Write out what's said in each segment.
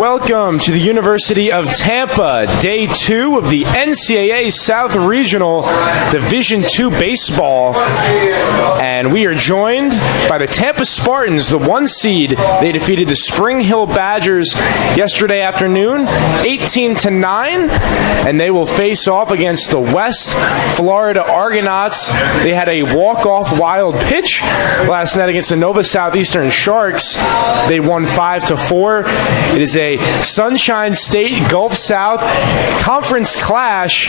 welcome to the University of Tampa, Day 2 of the NCAA South Regional Division II Baseball. And we are joined by the Tampa Spartans, the 1 seed. They defeated the Spring Hill Badgers yesterday afternoon, 18-9, and they will face off against the West Florida Argonauts. They had a walk-off wild pitch last night against the Nova Southeastern Sharks. They won 5-4. It is a Sunshine State Gulf South Conference clash.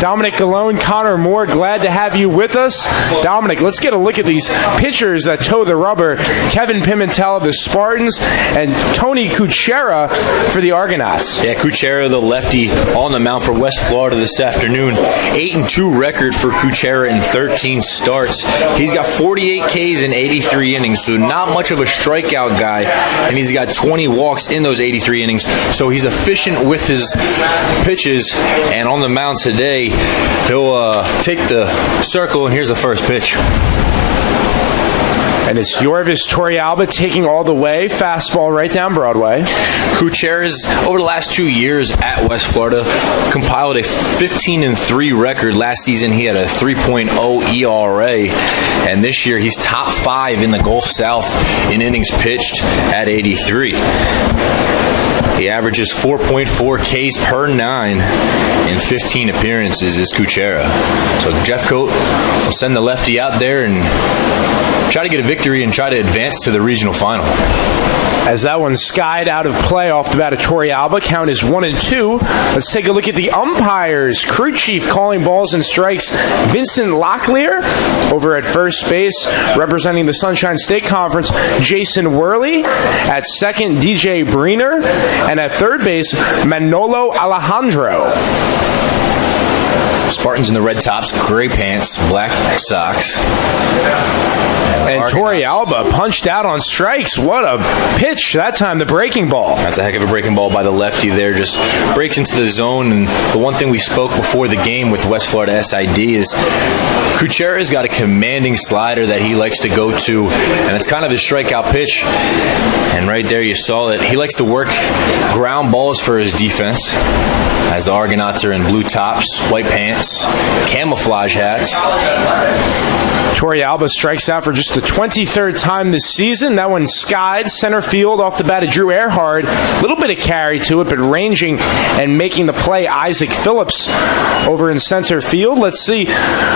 Dominic Galone, Connor Moore, glad to have you with us. Dominic, let's get a look at these pitchers that toe the rubber. Kevin Pimentel of the Spartans and Tony Kuchera for the Argonauts. Yeah, Kuchera, the lefty, on the mound for West Florida this afternoon. 8-2 record for Kuchera in 13 starts. He's got 48 Ks in 83 innings, so not much of a strikeout guy, and he's got 20 walks in those 83 innings, so he's efficient with his pitches. And on the mound today, he'll take the circle, and here's the first pitch. And it's Yorvis Torrealba taking all the way. Fastball right down Broadway. Kuchera's, over the last 2 years at West Florida, compiled a 15-3 record. Last season, he had a 3.0 ERA. And this year, he's top 5 in the Gulf South in innings pitched at 83. He averages 4.4 Ks per 9 in 15 appearances is Kuchera. So Jeff Coate will send the lefty out there and try to get a victory and try to advance to the regional final. As that one skied out of play off the bat of Torrealba, count is 1-2. Let's take a look at the umpires. Crew chief calling balls and strikes, Vincent Locklear. Over at first base, representing the Sunshine State Conference, Jason Worley. At second, DJ Breener. And at third base, Manolo Alejandro. Spartans in the red tops, gray pants, black socks. And Torrealba punched out on strikes. What a pitch that time, the breaking ball. That's a heck of a breaking ball by the lefty there. Just breaks into the zone. And the one thing we spoke before the game with West Florida SID is Kuchera's got a commanding slider that he likes to go to, and it's kind of his strikeout pitch. And right there you saw it. He likes to work ground balls for his defense, as the Argonauts are in blue tops, white pants, camouflage hats. Torrealba strikes out for just the 23rd time this season. That one skied center field off the bat of Drew Earhart. A little bit of carry to it, but ranging and making the play, Isaac Phillips over in center field. Let's see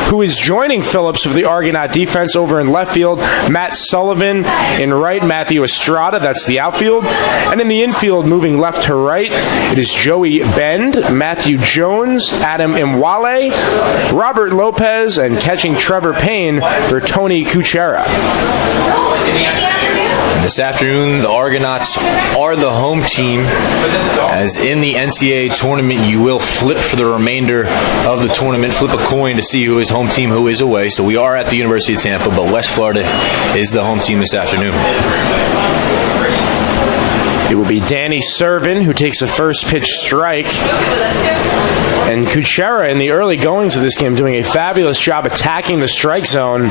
who is joining Phillips of the Argonaut defense over in left field. Matt Sullivan in right, Matthew Estrada, that's the outfield. And in the infield, moving left to right, it is Joey Bend, Matthew Jones, Adam Imwale, Robert Lopez, and catching Trevor Payne for Tony Kuchera. This afternoon, the Argonauts are the home team, as in the NCAA tournament, you will flip for the remainder of the tournament, flip a coin to see who is home team, who is away. So we are at the University of Tampa, but West Florida is the home team this afternoon. It will be Danny Servin who takes a first pitch strike. And Kuchera in the early goings of this game doing a fabulous job attacking the strike zone,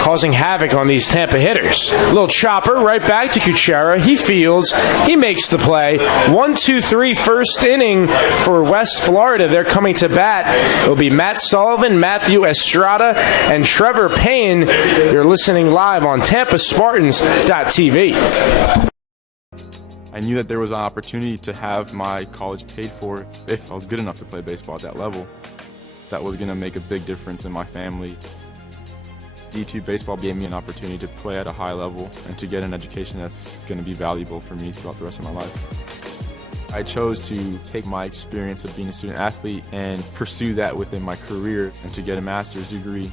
causing havoc on these Tampa hitters. Little chopper right back to Kuchera. He fields. He makes the play. 1-2-3 first inning for West Florida. They're coming to bat. It'll be Matt Sullivan, Matthew Estrada, and Trevor Payne. You're listening live on TampaSpartans.tv. I knew that there was an opportunity to have my college paid for if I was good enough to play baseball at that level. That was going to make a big difference in my family. D2 baseball gave me an opportunity to play at a high level and to get an education that's going to be valuable for me throughout the rest of my life. I chose to take my experience of being a student athlete and pursue that within my career and to get a master's degree.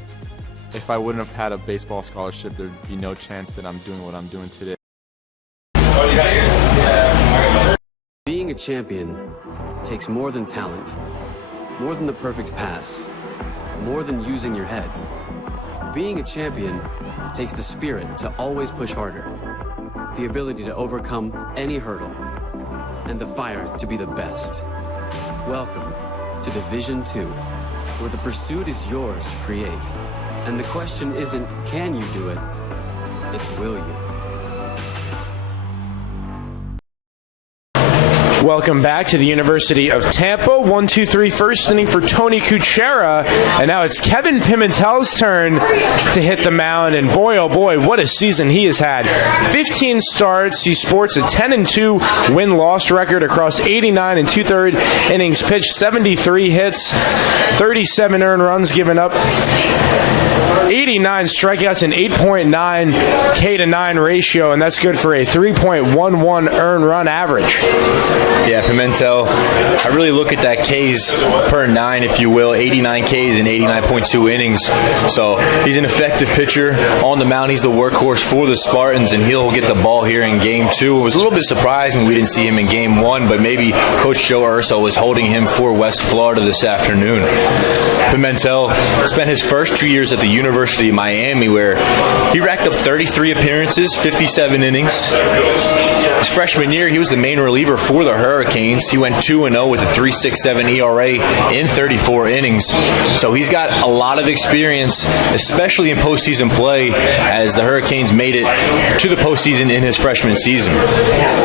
If I wouldn't have had a baseball scholarship, there'd be no chance that I'm doing what I'm doing today. Being a champion takes more than talent, more than the perfect pass, more than using your head. Being a champion takes the spirit to always push harder, the ability to overcome any hurdle, and the fire to be the best. Welcome to Division II, where the pursuit is yours to create. And the question isn't, can you do it? It's will you? Welcome back to the University of Tampa. 1-2-3 first inning for Tony Kuchera. And now it's Kevin Pimentel's turn to hit the mound. And boy, oh boy, what a season he has had. 15 starts. He sports a 10-2 win-loss record across 89 and two-third innings pitched, 73 hits, 37 earned runs given up, 89 strikeouts, and 8.9 K-to-9 ratio, and that's good for a 3.11 earned run average. Yeah, Pimentel, I really look at that Ks per 9, if you will, 89 Ks in 89.2 innings. So he's an effective pitcher on the mound. He's the workhorse for the Spartans, and he'll get the ball here in Game 2. It was a little bit surprising we didn't see him in Game 1, but maybe Coach Joe Urso was holding him for West Florida this afternoon. Pimentel spent his first 2 years at the University of Miami, where he racked up 33 appearances, 57 innings. His freshman year, he was the main reliever for the Hurricanes. He went 2-0 with a 3.67 ERA in 34 innings. So he's got a lot of experience, especially in postseason play, as the Hurricanes made it to the postseason in his freshman season.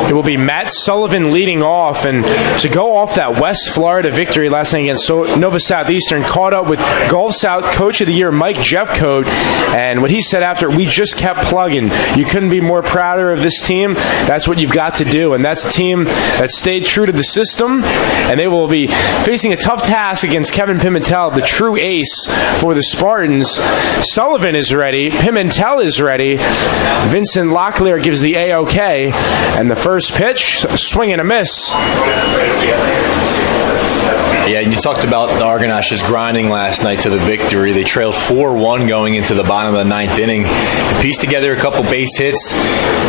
It will be Matt Sullivan leading off, and to go off that West Florida victory last night against Nova Southeastern, caught up with Gulf South Coach of the Year Mike Jeffcoat, and what he said after, we just kept plugging. You couldn't be more prouder of this team. That's what you've got to do, and that's a team that stayed true to the system, and they will be facing a tough task against Kevin Pimentel, the true ace for the Spartans. Sullivan is ready. Pimentel is ready. Vincent Locklear gives the A-OK, and the first pitch, swing and a miss. Yeah, you talked about the Argonauts just grinding last night to the victory. They trailed 4-1 going into the bottom of the ninth inning. They pieced together a couple base hits,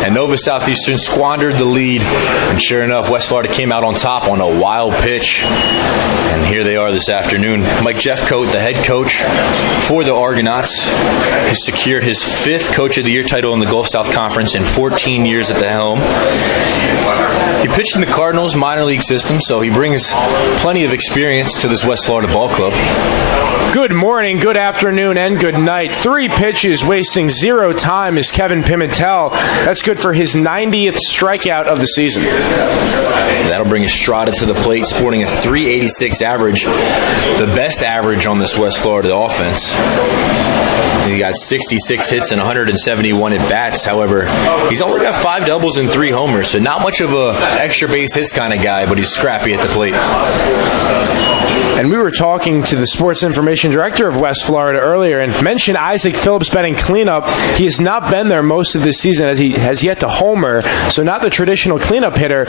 and Nova Southeastern squandered the lead. And sure enough, West Florida came out on top on a wild pitch. And here they are this afternoon. Mike Jeffcoat, the head coach for the Argonauts, has secured his 5th Coach of the Year title in the Gulf South Conference in 14 years at the helm. He pitched in the Cardinals minor league system, so he brings plenty of experience to this West Florida ball club. Good morning, good afternoon, and good night. 3 pitches, wasting 0 time is Kevin Pimentel. That's good for his 90th strikeout of the season. That'll bring Estrada to the plate, sporting a 3.86 average, the best average on this West Florida offense. He got 66 hits and 171 at-bats. However, he's only got 5 doubles and 3 homers, so not much of a extra base hits kind of guy, but he's scrappy at the plate. And we were talking to the sports information director of West Florida earlier and mentioned Isaac Phillips batting cleanup. He has not been there most of this season, as he has yet to homer, so not the traditional cleanup hitter.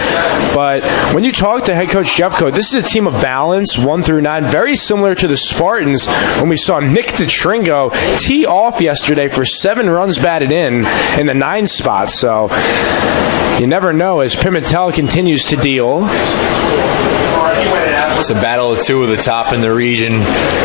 But when you talk to head coach Jeffcoat, this is a team of balance, 1 through 9, very similar to the Spartans when we saw Nick DeTringo tee off yesterday for 7 runs batted in the 9 spot. So you never know as Pimentel continues to deal. It's a battle of 2 of the top in the region,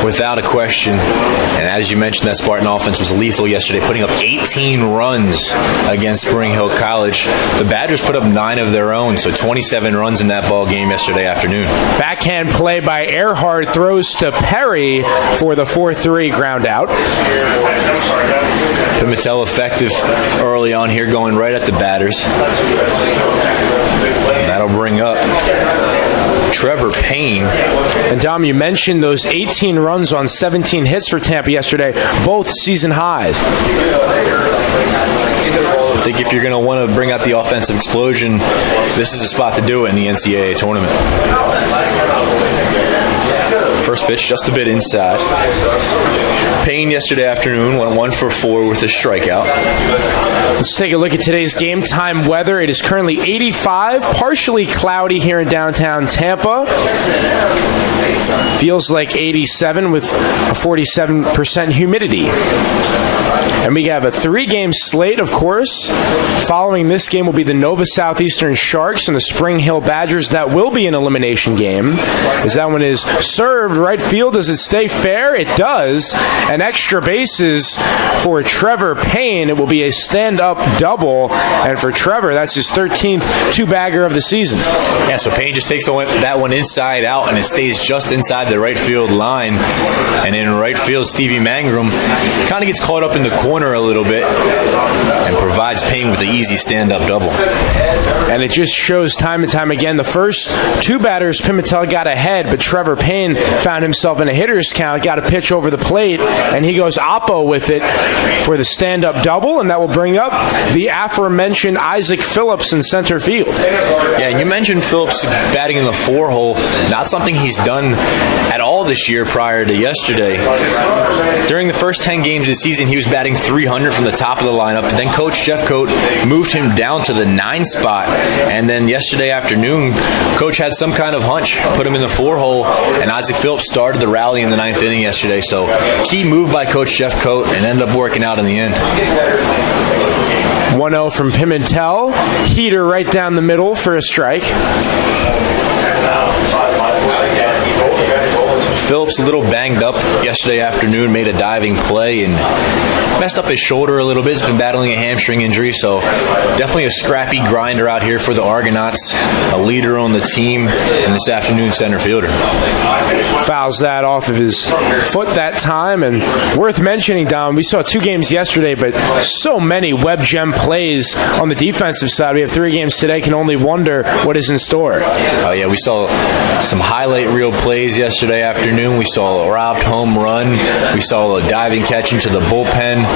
without a question. And as you mentioned, that Spartan offense was lethal yesterday, putting up 18 runs against Spring Hill College. The Badgers put up 9 of their own, so 27 runs in that ball game yesterday afternoon. Backhand play by Earhart, throws to Perry for the 4-3 ground out. Pimentel effective early on here, going right at the batters. That'll bring up Trevor Payne. And Dom, you mentioned those 18 runs on 17 hits for Tampa yesterday, both season highs. I think if you're going to want to bring out the offensive explosion, this is the spot to do it in the NCAA tournament. First pitch, just a bit inside. Payne yesterday afternoon went 1 for 4 with a strikeout. Let's take a look at today's game time weather. It is currently 85, partially cloudy here in downtown Tampa. Feels like 87 with a 47% humidity. And we have a 3-game slate, of course. Following this game will be the Nova Southeastern Sharks and the Spring Hill Badgers. That will be an elimination game. As that one is served right field, does it stay fair? It does. And extra bases for Trevor Payne. It will be a stand-up double. And for Trevor, that's his 13th 2-bagger of the season. Yeah, so Payne just takes that one inside out, and it stays just inside the right field line. And in right field, Stevie Mangrum kind of gets caught up in in the corner a little bit and provides Payne with the easy stand-up double. And it just shows time and time again, the first two batters, Pimentel got ahead, but Trevor Payne found himself in a hitter's count, got a pitch over the plate, and he goes oppo with it for the stand-up double, and that will bring up the aforementioned Isaac Phillips in center field. Yeah, and you mentioned Phillips batting in the 4-hole, not something he's done at all this year prior to yesterday. During the first 10 games this season, he was batting .300 from the top of the lineup. Then Coach Jeff Coat moved him down to the 9 spot. And then yesterday afternoon, Coach had some kind of hunch, put him in the 4-hole, and Isaac Phillips started the rally in the 9th inning yesterday. So key move by Coach Jeff Coat, and ended up working out in the end. 1-0 from Pimentel. Heater right down the middle for a strike. Phillips a little banged up yesterday afternoon, made a diving play and messed up his shoulder a little bit. He's been battling a hamstring injury, so definitely a scrappy grinder out here for the Argonauts, a leader on the team, and this afternoon center fielder. Fouls that off of his foot that time, and worth mentioning, Don, we saw 2 games yesterday, but so many web gem plays on the defensive side. We have 3 games today, can only wonder what is in store. Oh yeah, we saw some highlight reel plays yesterday afternoon. We saw a robbed home run. We saw a diving catch into the bullpen.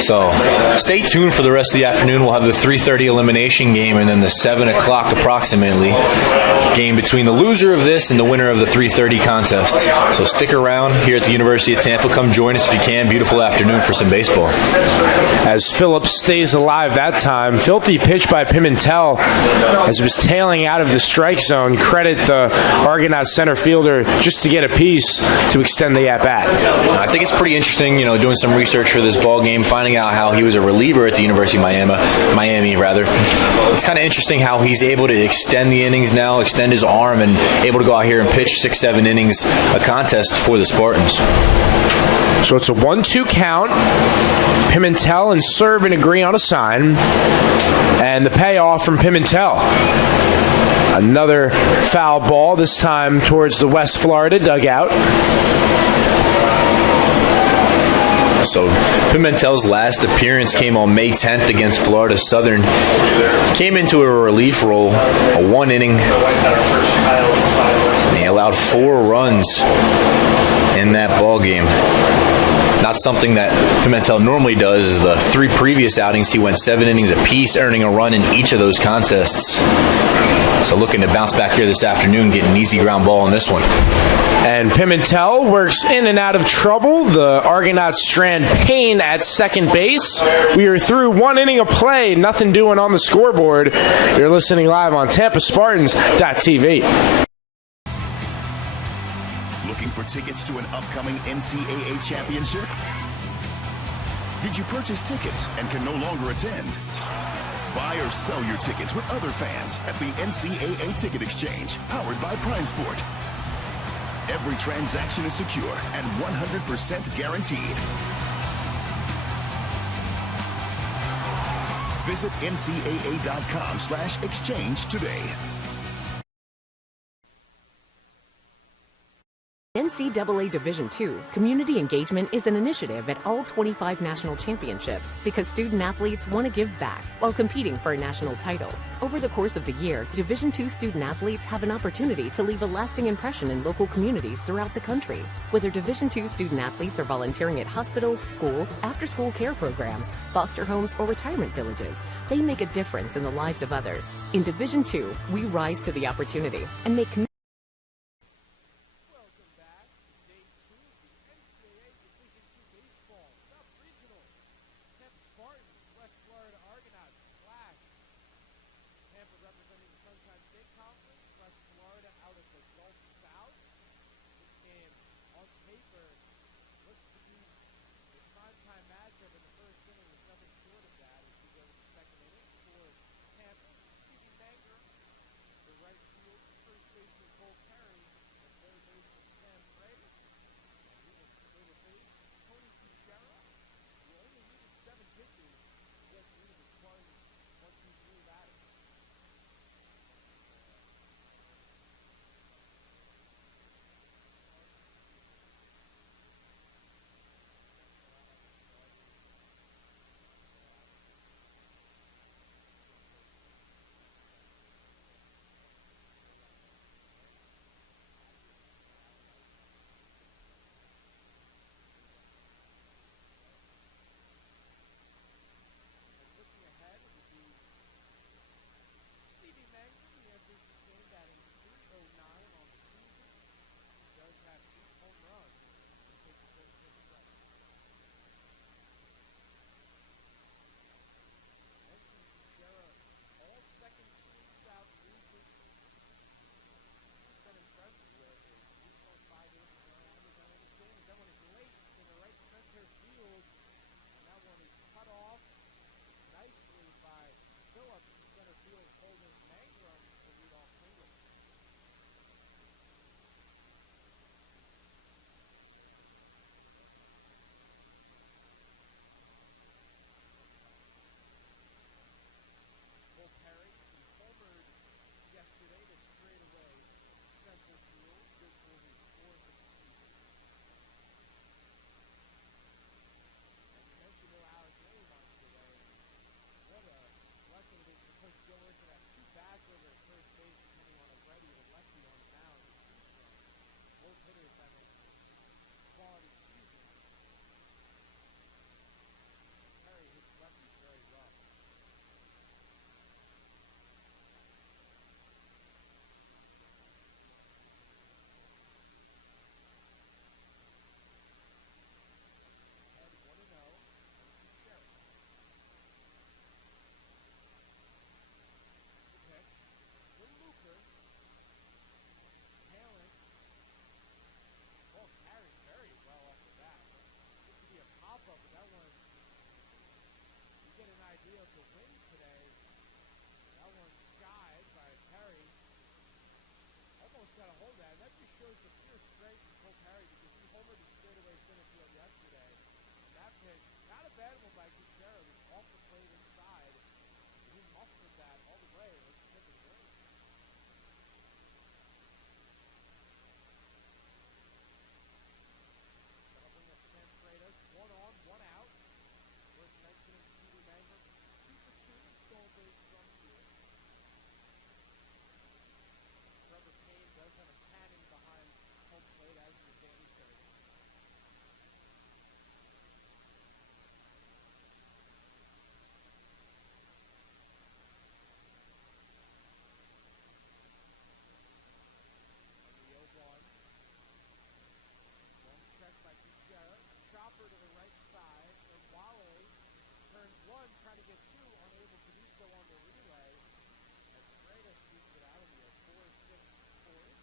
So stay tuned for the rest of the afternoon. We'll have the 3:30 elimination game, and then the 7 o'clock approximately game between the loser of this and the winner of the 3:30 contest. So stick around here at the University of Tampa. Come join us if you can. Beautiful afternoon for some baseball. As Phillips stays alive that time, filthy pitch by Pimentel as it was tailing out of the strike zone. Credit the Argonaut center fielder just to get a piece to extend the at-bat. I think it's pretty interesting, doing some research for this ball game, finding out how he was a reliever at the University of Miami. It's kind of interesting how he's able to extend the innings now, extend his arm, and able to go out here and pitch 6-7 innings a contest for the Spartans. So it's a 1-2 count. Pimentel and Servin agree on a sign. And the payoff from Pimentel. Another foul ball, this time towards the West Florida dugout. So Pimentel's last appearance came on May 10th against Florida Southern. Came into a relief role, a 1 inning. And he allowed 4 runs in that ball game. Not something that Pimentel normally does. The 3 previous outings, he went 7 innings apiece, earning a run in each of those contests. So looking to bounce back here this afternoon, get an easy ground ball in this one. And Pimentel works in and out of trouble. The Argonauts strand Payne at second base. We are through 1 inning of play. Nothing doing on the scoreboard. You're listening live on TampaSpartans.tv. Looking for tickets to an upcoming NCAA championship? Did you purchase tickets and can no longer attend? Buy or sell your tickets with other fans at the NCAA Ticket Exchange, powered by Prime Sport. Every transaction is secure and 100% guaranteed. Visit ncaa.com/exchange today. NCAA Division II Community Engagement is an initiative at all 25 national championships because student-athletes want to give back while competing for a national title. Over the course of the year, Division II student-athletes have an opportunity to leave a lasting impression in local communities throughout the country. Whether Division II student-athletes are volunteering at hospitals, schools, after-school care programs, foster homes, or retirement villages, they make a difference in the lives of others. In Division II, we rise to the opportunity and make commitments. Tampa Spartans, West Florida Argonauts, clash. Tampa representing the Sunshine State Conference, West Florida out of the Gulf South. This game, on paper, looks to be a primetime matchup, in the first inning was nothing short of that as we go to the second inning for Tampa. Stevie Manger, the right field, first baseman to win today. That one skied by Perry. Almost got a hold of that. And that just shows the pure strength of Cole Perry because he homered the straightaway center field yesterday. And that pitch, not a bad one by Gutierrez, was off the plate inside. He muffled that all the way. Let's take a break. That'll bring up Sam Freitas. 1 on, 1 out. Worth mentioning Stevie Mangler. 2 for 2 in stolen bases on the year. Trevor Payne does have a cannon behind home plate, as does Danny Serta. By Gutierrez, chopper to the right side, and Wale turns 1, trying to get 2, unable to do so on the relay. As Freitas beats it out of the 4-6 fourth.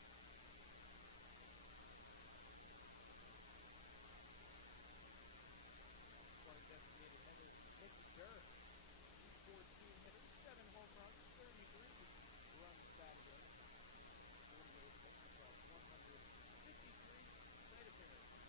One designated hitter, Nick Durr. 214 hitters, 7 home runs, 33 runs batted in. 48 hits across 153 plate appearances.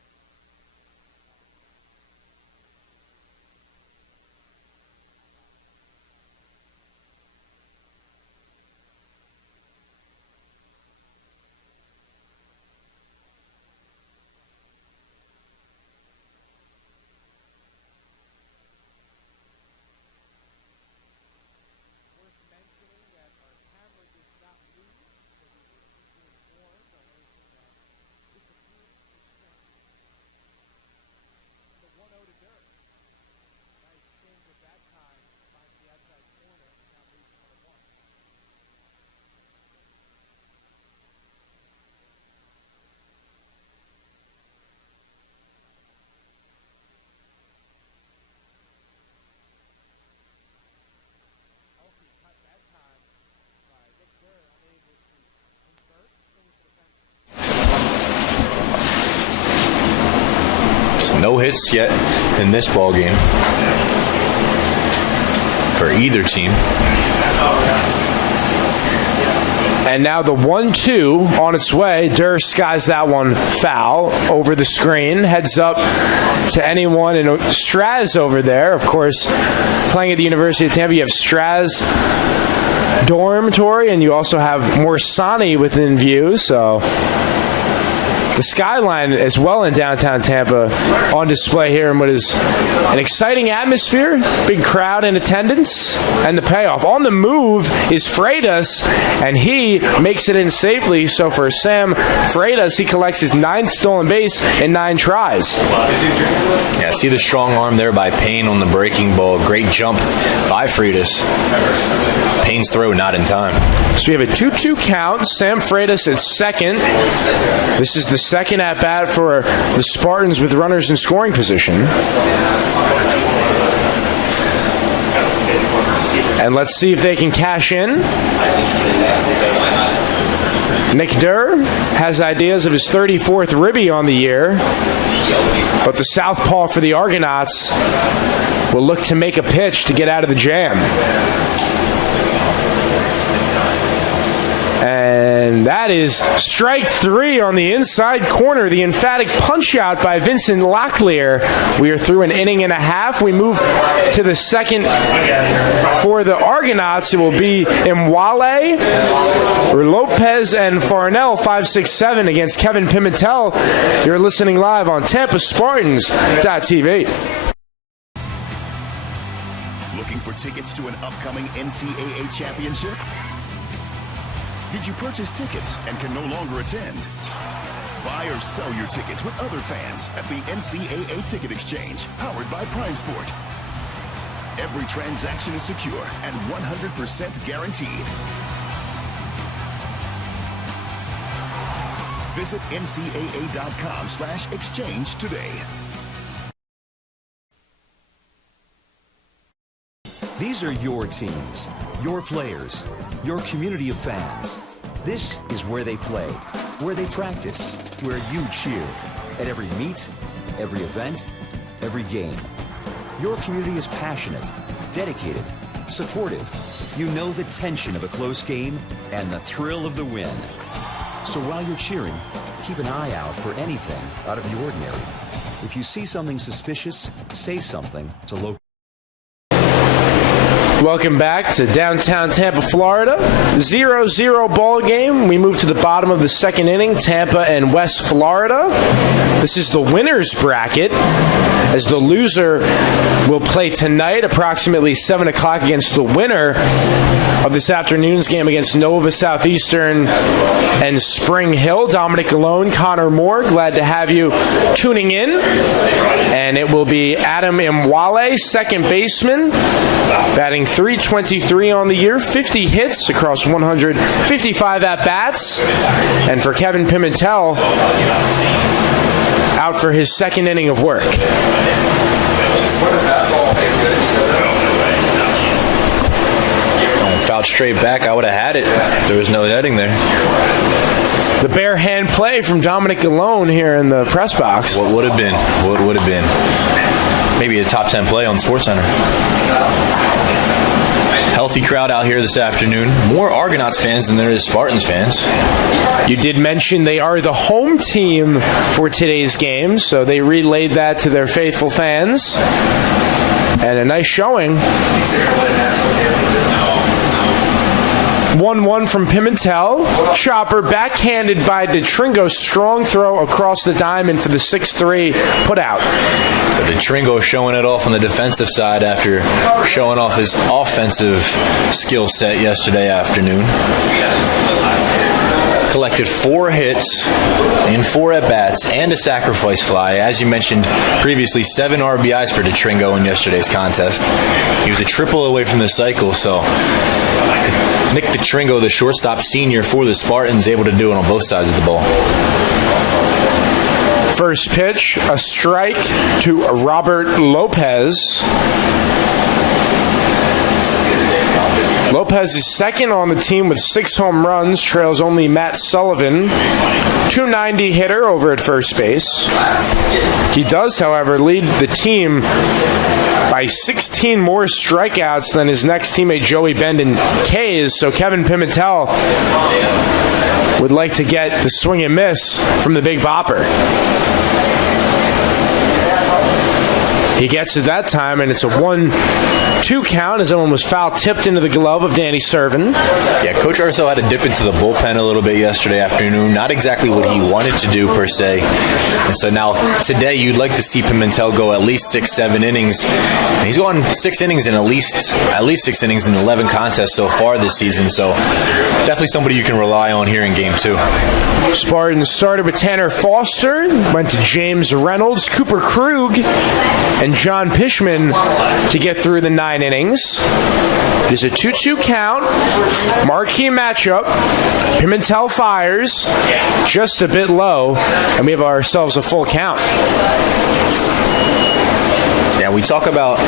No hits yet in this ball game for either team. And now the 1-2 on its way. Durr skies that one foul over the screen. Heads up to anyone in Straz over there. Of course, playing at the University of Tampa, you have Straz dormitory, and you also have Morsani within view. So the skyline as well in downtown Tampa on display here in what is an exciting atmosphere, big crowd in attendance, and the payoff. On the move is Freitas, and he makes it in safely. So for Sam Freitas, he collects his 9th stolen base in 9 tries. Yeah, see the strong arm there by Payne on the breaking ball. Great jump by Freitas. Payne's throw not in time. So we have a 2-2 count. Sam Freitas at second. This is the second at bat for the Spartans with runners in scoring position. And let's see if they can cash in. Nick Durr has ideas of his 34th ribby on the year, but the southpaw for the Argonauts will look to make a pitch to get out of the jam. And that is strike 3 on the inside corner. The emphatic punch out by Vincent Locklear. We are through an inning and a half. We move to the second for the Argonauts. It will be Imwale, Lopez, and Farnell, 5-6-7 against Kevin Pimentel. You're listening live on TampaSpartans.tv. Looking for tickets to an upcoming NCAA championship? Did you purchase tickets and can no longer attend? Buy or sell your tickets with other fans at the NCAA Ticket Exchange, powered by Prime Sport. Every transaction is secure and 100% guaranteed. Visit ncaa.com/exchange today. These are your teams, your players, your community of fans. This is where they play, where they practice, where you cheer. At every meet, every event, every game. Your community is passionate, dedicated, supportive. You know the tension of a close game and the thrill of the win. So while you're cheering, keep an eye out for anything out of the ordinary. If you see something suspicious, say something to local. Welcome back to downtown Tampa, Florida. 0-0 ball game. We move to the bottom of the second inning, Tampa and West Florida. This is the winner's bracket, as the loser will play tonight approximately 7 o'clock against the winner of this afternoon's game against Nova Southeastern and Spring Hill. Dominic Alone, Connor Moore, glad to have you tuning in. And it will be Adam Imwale, second baseman, batting .323 on the year, 50 hits across 155 at-bats. And for Kevin Pimentel, out for his second inning of work. Fouled straight back, I would have had it. There was no netting there. The bare hand play from Dominic Alone here in the press box. What would have been? What would have been? Maybe a top 10 play on SportsCenter. Healthy crowd out here this afternoon. More Argonauts fans than there is Spartans fans. You did mention they are the home team for today's game, so they relayed that to their faithful fans. And a nice showing. 1-1 from Pimentel. Chopper backhanded by DeTringo. Strong throw across the diamond for the 6-3 put out. So DeTringo showing it off on the defensive side after showing off his offensive skill set yesterday afternoon. Collected 4 hits in 4 at-bats and a sacrifice fly. As you mentioned previously, 7 RBIs for DeTringo in yesterday's contest. He was a triple away from the cycle, so Nick DeTringo, the shortstop senior for the Spartans, able to do it on both sides of the ball. First pitch, a strike to Robert Lopez. Lopez is second on the team with 6 home runs, trails only Matt Sullivan, .290 hitter over at first base. He does, however, lead the team by 16 more strikeouts than his next teammate Joey Bendon K's, so Kevin Pimentel would like to get the swing and miss from the Big Bopper. He gets it that time, and it's a 1-2 count as someone was foul tipped into the glove of Danny Servin. Yeah, Coach Urso had to dip into the bullpen a little bit yesterday afternoon. Not exactly what he wanted to do, per se. And so now, today, you'd like to see Pimentel go at least 6-7 innings. And he's gone 6 innings in at least 6 innings in 11 contests so far this season. So definitely somebody you can rely on here in Game 2. Spartans started with Tanner Foster, went to James Reynolds, Cooper Krug, and John Pishman to get through the 9 innings. It is a 2-2 count. Marquee matchup. Pimentel fires just a bit low, and we have ourselves a full count. Yeah, we talked about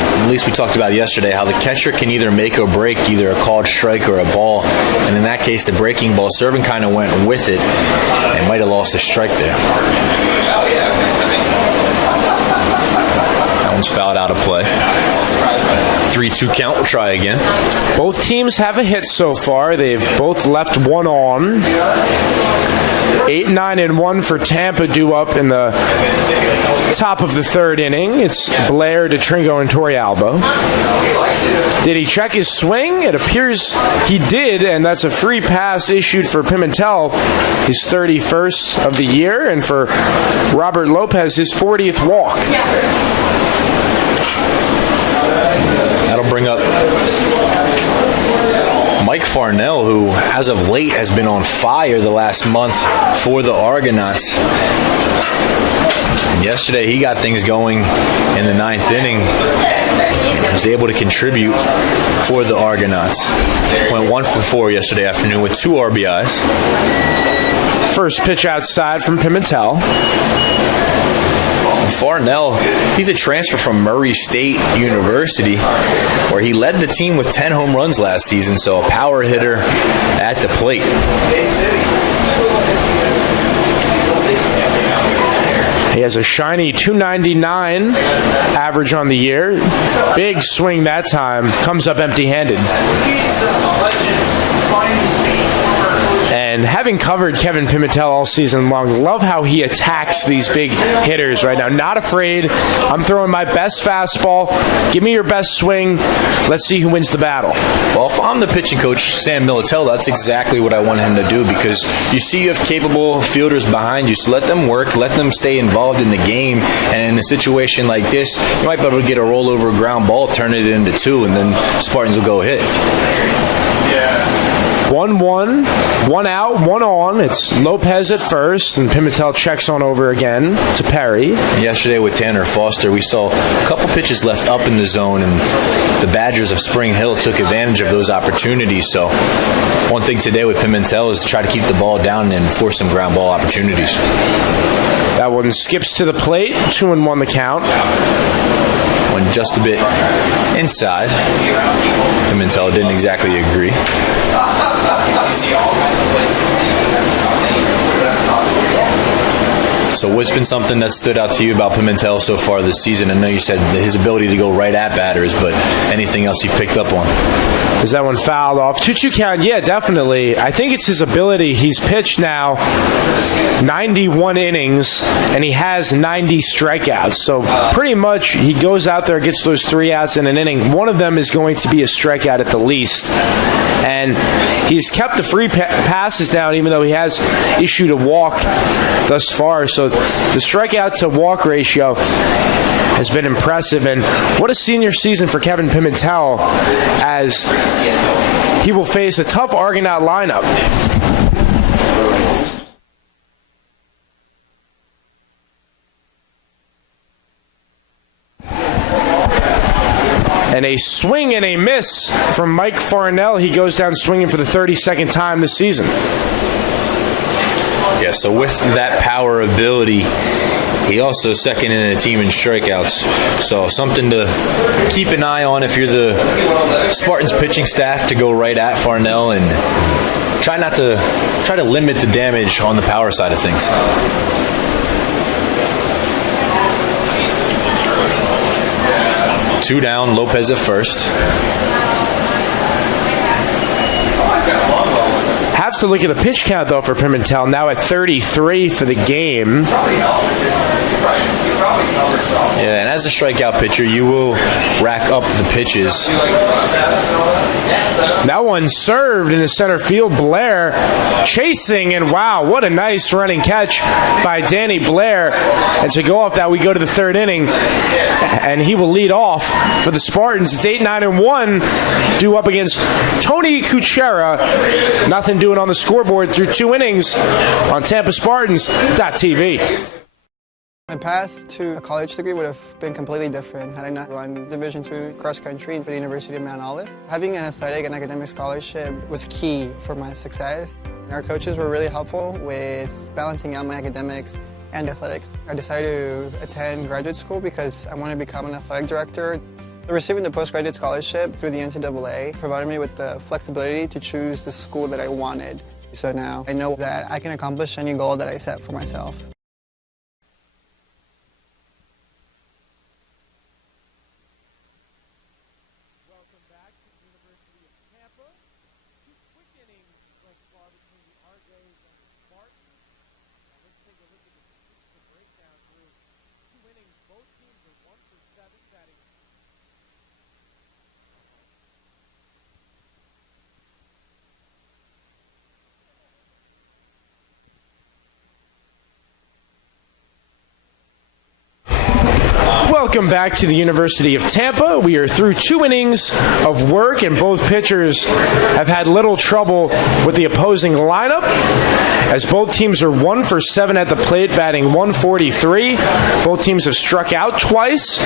yesterday, how the catcher can either make or break either a called strike or a ball. And in that case, the breaking ball, Servin kind of went with it and might have lost a strike there. That one's fouled out of play. 3-2 count. We'll try again. Both teams have a hit so far. They've both left one on. 8-9-1 for Tampa due up in the top of the 3rd inning. It's Blair, DeTringo, and Torrealba. Did he check his swing? It appears he did, and that's a free pass issued for Pimentel, his 31st of the year, and for Robert Lopez, his 40th walk. That'll bring up Mike Farnell, who, as of late, has been on fire the last month for the Argonauts. And yesterday, he got things going in the 9th inning. He was able to contribute for the Argonauts. Went 1 for 4 yesterday afternoon with 2 RBIs. First pitch outside from Pimentel. Farnell, he's a transfer from Murray State University, where he led the team with 10 home runs last season, so a power hitter at the plate. He has a shiny 299 average on the year. Big swing that time. Comes up empty-handed. And having covered Kevin Pimentel all season long, love how he attacks these big hitters right now. Not afraid. I'm throwing my best fastball. Give me your best swing. Let's see who wins the battle. Well, if I'm the pitching coach, Sam Militello, that's exactly what I want him to do, because you see you have capable fielders behind you, so let them work, let them stay involved in the game, and in a situation like this, you might be able to get a rollover ground ball, turn it into 2, and then Spartans will go hit. 1-1, 1 out, 1 on. It's Lopez at first, and Pimentel checks on over again to Perry. Yesterday with Tanner Foster, we saw a couple pitches left up in the zone, and the Badgers of Spring Hill took advantage of those opportunities. So one thing today with Pimentel is to try to keep the ball down and force some ground ball opportunities. That one skips to the plate, 2-1 the count. Went just a bit inside. Pimentel didn't exactly agree. So what's been something that stood out to you about Pimentel so far this season? I know you said his ability to go right at batters, but anything else you've picked up on? Is that one fouled off? 2-2 count, yeah, definitely. I think it's his ability. He's pitched now 91 innings, and he has 90 strikeouts. So pretty much he goes out there, gets those 3 outs in an inning. One of them is going to be a strikeout at the least. And he's kept the free passes down, even though he has issued a walk thus far. So the strikeout to walk ratio has been impressive. And what a senior season for Kevin Pimentel, as he will face a tough Argonaut lineup. And a swing and a miss from Mike Farnell. He goes down swinging for the 32nd time this season. Yeah, so with that power ability, he also second in the team in strikeouts. So something to keep an eye on if you're the Spartans pitching staff, to go right at Farnell and try to limit the damage on the power side of things. Two down, Lopez at first. Have to look at the pitch count, though, for Pimentel, now at 33 for the game. Yeah, and as a strikeout pitcher, you will rack up the pitches. That one served in the center field. Blair chasing, and wow, what a nice running catch by Danny Blair. And to go off that, we go to the 3rd inning, and he will lead off for the Spartans. It's 8-9-1, due up against Tony Kuchera. Nothing doing on the scoreboard through 2 innings on TampaSpartans.tv. My path to a college degree would have been completely different had I not run Division II cross country for the University of Mount Olive. Having an athletic and academic scholarship was key for my success. Our coaches were really helpful with balancing out my academics and athletics. I decided to attend graduate school because I wanted to become an athletic director. Receiving the postgraduate scholarship through the NCAA provided me with the flexibility to choose the school that I wanted. So now I know that I can accomplish any goal that I set for myself. Welcome back to the University of Tampa. 2 quick innings thus far between the Argos and the Spartans. Now let's take a look at the breakdown through 2 innings. Both teams are 1 for 7 batting. Welcome back to the University of Tampa. We are through 2 innings of work, and both pitchers have had little trouble with the opposing lineup, as both teams are 1 for 7 at the plate, batting 143. Both teams have struck out twice.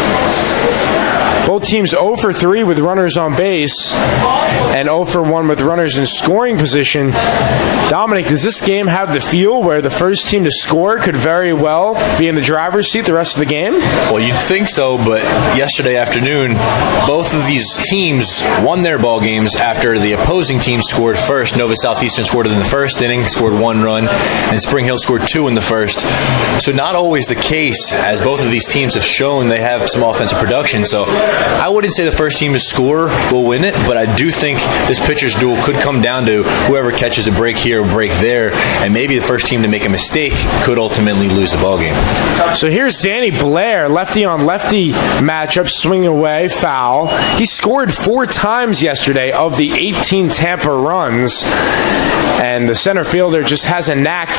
Both teams 0 for 3 with runners on base and 0 for 1 with runners in scoring position. Dominic, does this game have the feel where the first team to score could very well be in the driver's seat the rest of the game? Well, you'd think so, but yesterday afternoon, both of these teams won their ball games after the opposing team scored first. Nova Southeastern scored in the first inning, scored 1 run, and Spring Hill scored 2 in the first. So not always the case, as both of these teams have shown they have some offensive production. So I wouldn't say the first team to score will win it, but I do think this pitcher's duel could come down to whoever catches a break here or break there, and maybe the first team to make a mistake could ultimately lose the ball game. So here's Danny Blair, lefty on lefty matchup, swing away, foul. He scored 4 times yesterday of the 18 Tampa runs. And the center fielder just has a knack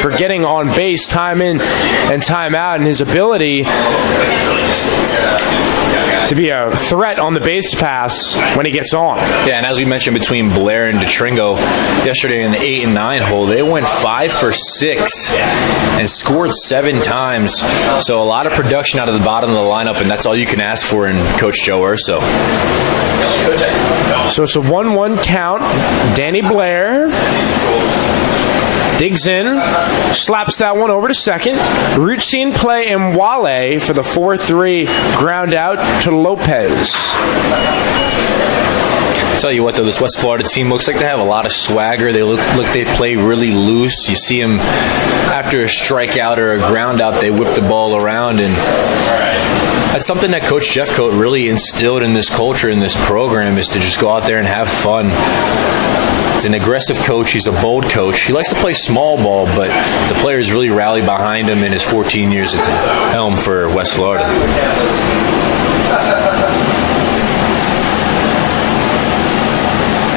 for getting on base time in and time out, and his ability to be a threat on the base pass when he gets on. Yeah, and as we mentioned, between Blair and DeTringo yesterday in the 8 and 9 hole, they went 5 for 6 and scored 7 times. So a lot of production out of the bottom of the lineup, and that's all you can ask for in Coach Joe Urso. So it's a 1-1 count. Danny Blair digs in, slaps that one over to second. Routine play in Wale for the 4-3 ground out to Lopez. Tell you what, though, this West Florida team looks like they have a lot of swagger. They look they play really loose. You see them after a strikeout or a ground out, they whip the ball around, and that's something that Coach Jeffcoat really instilled in this culture, in this program, is to just go out there and have fun. He's an aggressive coach. He's a bold coach. He likes to play small ball, but the players really rally behind him in his 14 years at the helm for West Florida.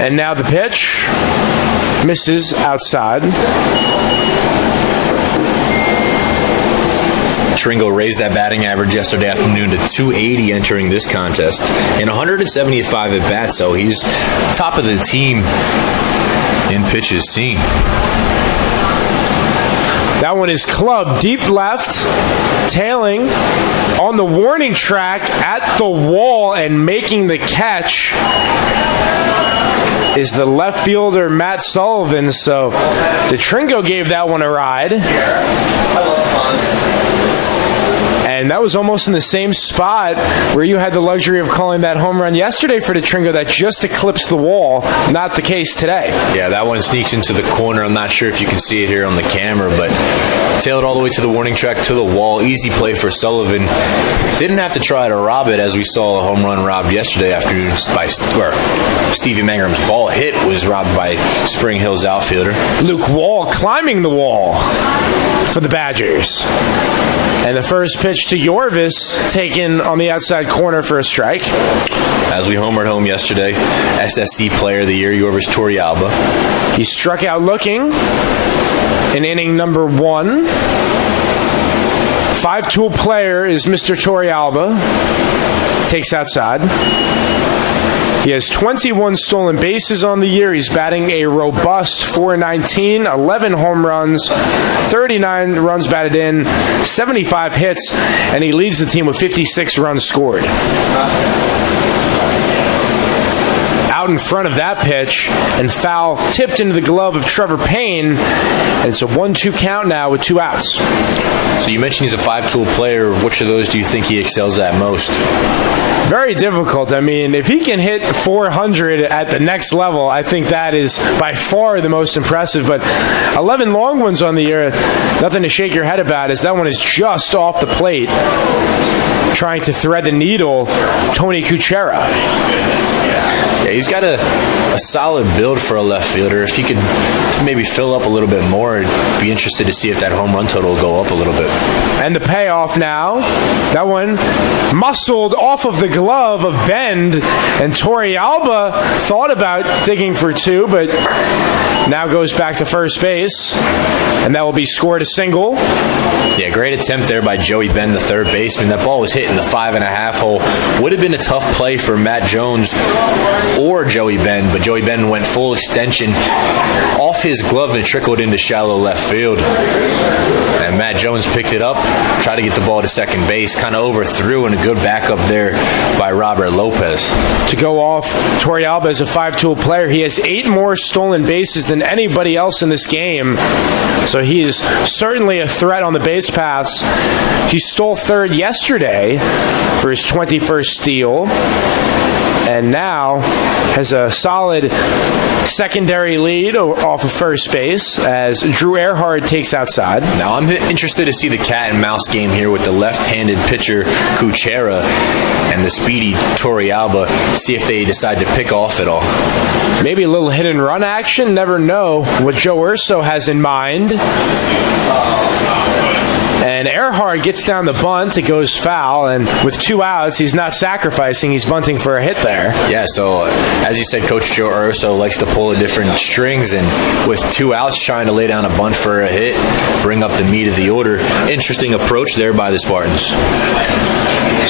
And now the pitch misses outside. Tringo raised that batting average yesterday afternoon to 280 entering this contest, and 175 at bat, so he's top of the team in pitches seen. That one is clubbed deep left, tailing on the warning track at the wall, and making the catch is the left fielder Matt Sullivan. So DeTringo gave that one a ride. And that was almost in the same spot where you had the luxury of calling that home run yesterday for DeTringo that just eclipsed the wall. Not the case today. Yeah, that one sneaks into the corner. I'm not sure if you can see it here on the camera, but tailed all the way to the warning track to the wall. Easy play for Sullivan. Didn't have to try to rob it, as we saw a home run robbed yesterday afternoon by Stevie Mangram's ball hit was robbed by Spring Hill's outfielder. Luke Wall climbing the wall for the Badgers. And the first pitch to Yorvis taken on the outside corner for a strike. As we homered home yesterday, SSC Player of the Year, Yorvis Torrealba. He struck out looking in inning number 1. 5-tool player is Mr. Torrealba. Takes outside. He has 21 stolen bases on the year. He's batting a robust .419, 11 home runs, 39 runs batted in, 75 hits, and he leads the team with 56 runs scored. Out in front of that pitch, and foul tipped into the glove of Trevor Payne, and it's a 1-2 count now with 2 outs. So you mentioned he's a 5-tool player. Which of those do you think he excels at most? Very difficult. I mean, if he can hit 400 at the next level, I think that is by far the most impressive. But 11 long ones on the year, nothing to shake your head about, as that one is just off the plate. Trying to thread the needle, Tony Kuchera. Yeah, he's got a solid build for a left fielder. If he could maybe fill up a little bit more, I'd be interested to see if that home run total will go up a little bit. And the payoff now. That one muscled off of the glove of Bend, and Torrealba thought about digging for 2, but now goes back to first base, and that will be scored a single. Yeah, great attempt there by Joey Bend, the third baseman. That ball was hit in the 5.5 hole. Would have been a tough play for Matt Jones or Joey Bend, but Joey Bend went full extension off his glove and trickled into shallow left field. And Matt Jones picked it up, tried to get the ball to second base, kind of overthrew, and a good backup there by Robert Lopez. To go off, Torrealba is a 5-tool player. He has 8 more stolen bases than anybody else in this game. So he is certainly a threat on the base paths. He stole third yesterday for his 21st steal, and now has a solid secondary lead off of first base as Drew Earhart takes outside. Now I'm interested to see the cat and mouse game here with the left-handed pitcher Kuchera and the speedy Torrealba, see if they decide to pick off at all. Maybe a little hit and run action, never know what Joe Urso has in mind. And Earhart gets down the bunt, it goes foul, and with 2 outs, he's not sacrificing, he's bunting for a hit there. Yeah, so as you said, Coach Joe Urso likes to pull the different strings, and with 2 outs trying to lay down a bunt for a hit, bring up the meat of the order. Interesting approach there by the Spartans.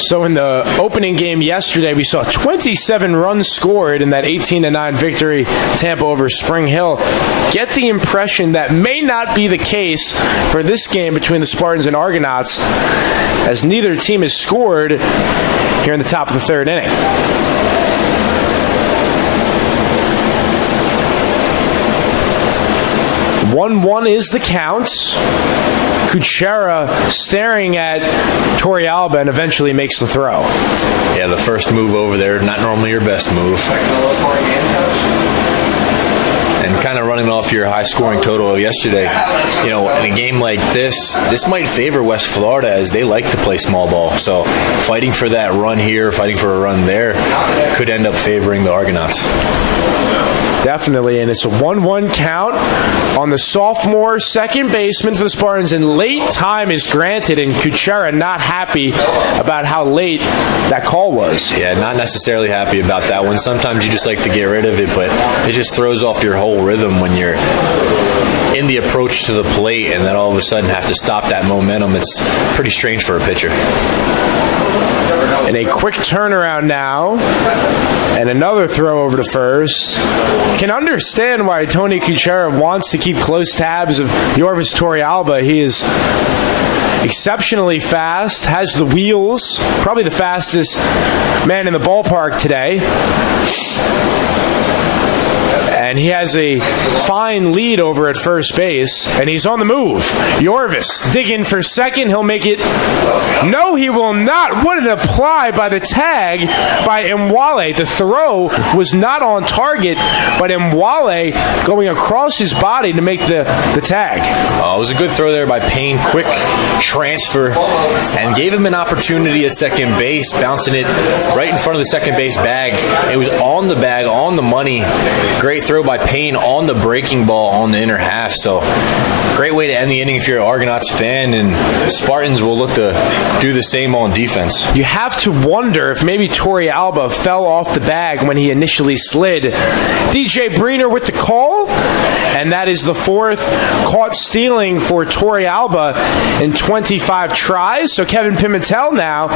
So in the opening game yesterday, we saw 27 runs scored in that 18-9 victory, Tampa over Spring Hill. Get the impression that may not be the case for this game between the Spartans and Argonauts, as neither team has scored here in the top of the 3rd inning. One is the count. Kuchera staring at Torrealba and eventually makes the throw. Yeah, the first move over there, not normally your best move. And kind of running off your high-scoring total of yesterday, you know, in a game like this might favor West Florida as they like to play small ball. So fighting for that run here, fighting for a run there, could end up favoring the Argonauts. Definitely, and it's a 1-1 count on the sophomore second baseman for the Spartans, and late time is granted, and Kuchera not happy about how late that call was. Yeah, not necessarily happy about that one. Sometimes you just like to get rid of it, but it just throws off your whole rhythm when you're in the approach to the plate and then all of a sudden have to stop that momentum. It's pretty strange for a pitcher. And a quick turnaround now, and another throw over to first. Can understand why Tony Kuchera wants to keep close tabs of Yorvis Torrealba. He is exceptionally fast, has the wheels, probably the fastest man in the ballpark today. And he has a fine lead over at first base, and he's on the move. Yorvis digging for second. He'll make it. No, he will not. What an apply by the tag by Mwale. The throw was not on target, but Mwale going across his body to make the tag. It was a good throw there by Payne. Quick transfer, and gave him an opportunity at second base, bouncing it right in front of the second base bag. It was on the bag, on the money. Great throw by Payne on the breaking ball on the inner half. So great way to end the inning if you're an Argonauts fan, and the Spartans will look to do the same on defense. You have to wonder if maybe Torrealba fell off the bag when he initially slid. DJ Breener with the call, and that is the 4th caught stealing for Torrealba in 25 tries. So Kevin Pimentel now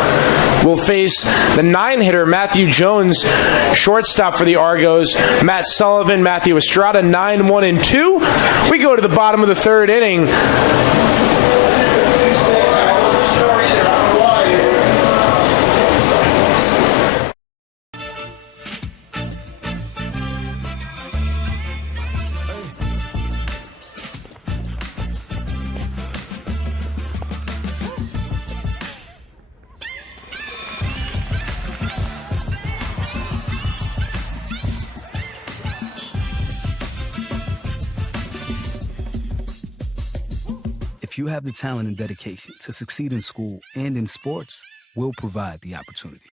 will face the 9-hitter Matthew Jones, shortstop for the Argos, Matt Sullivan, Matthew Estrada, 9-1-2. We go to the bottom of the 3rd inning. If you have the talent and dedication to succeed in school and in sports, we'll provide the opportunity.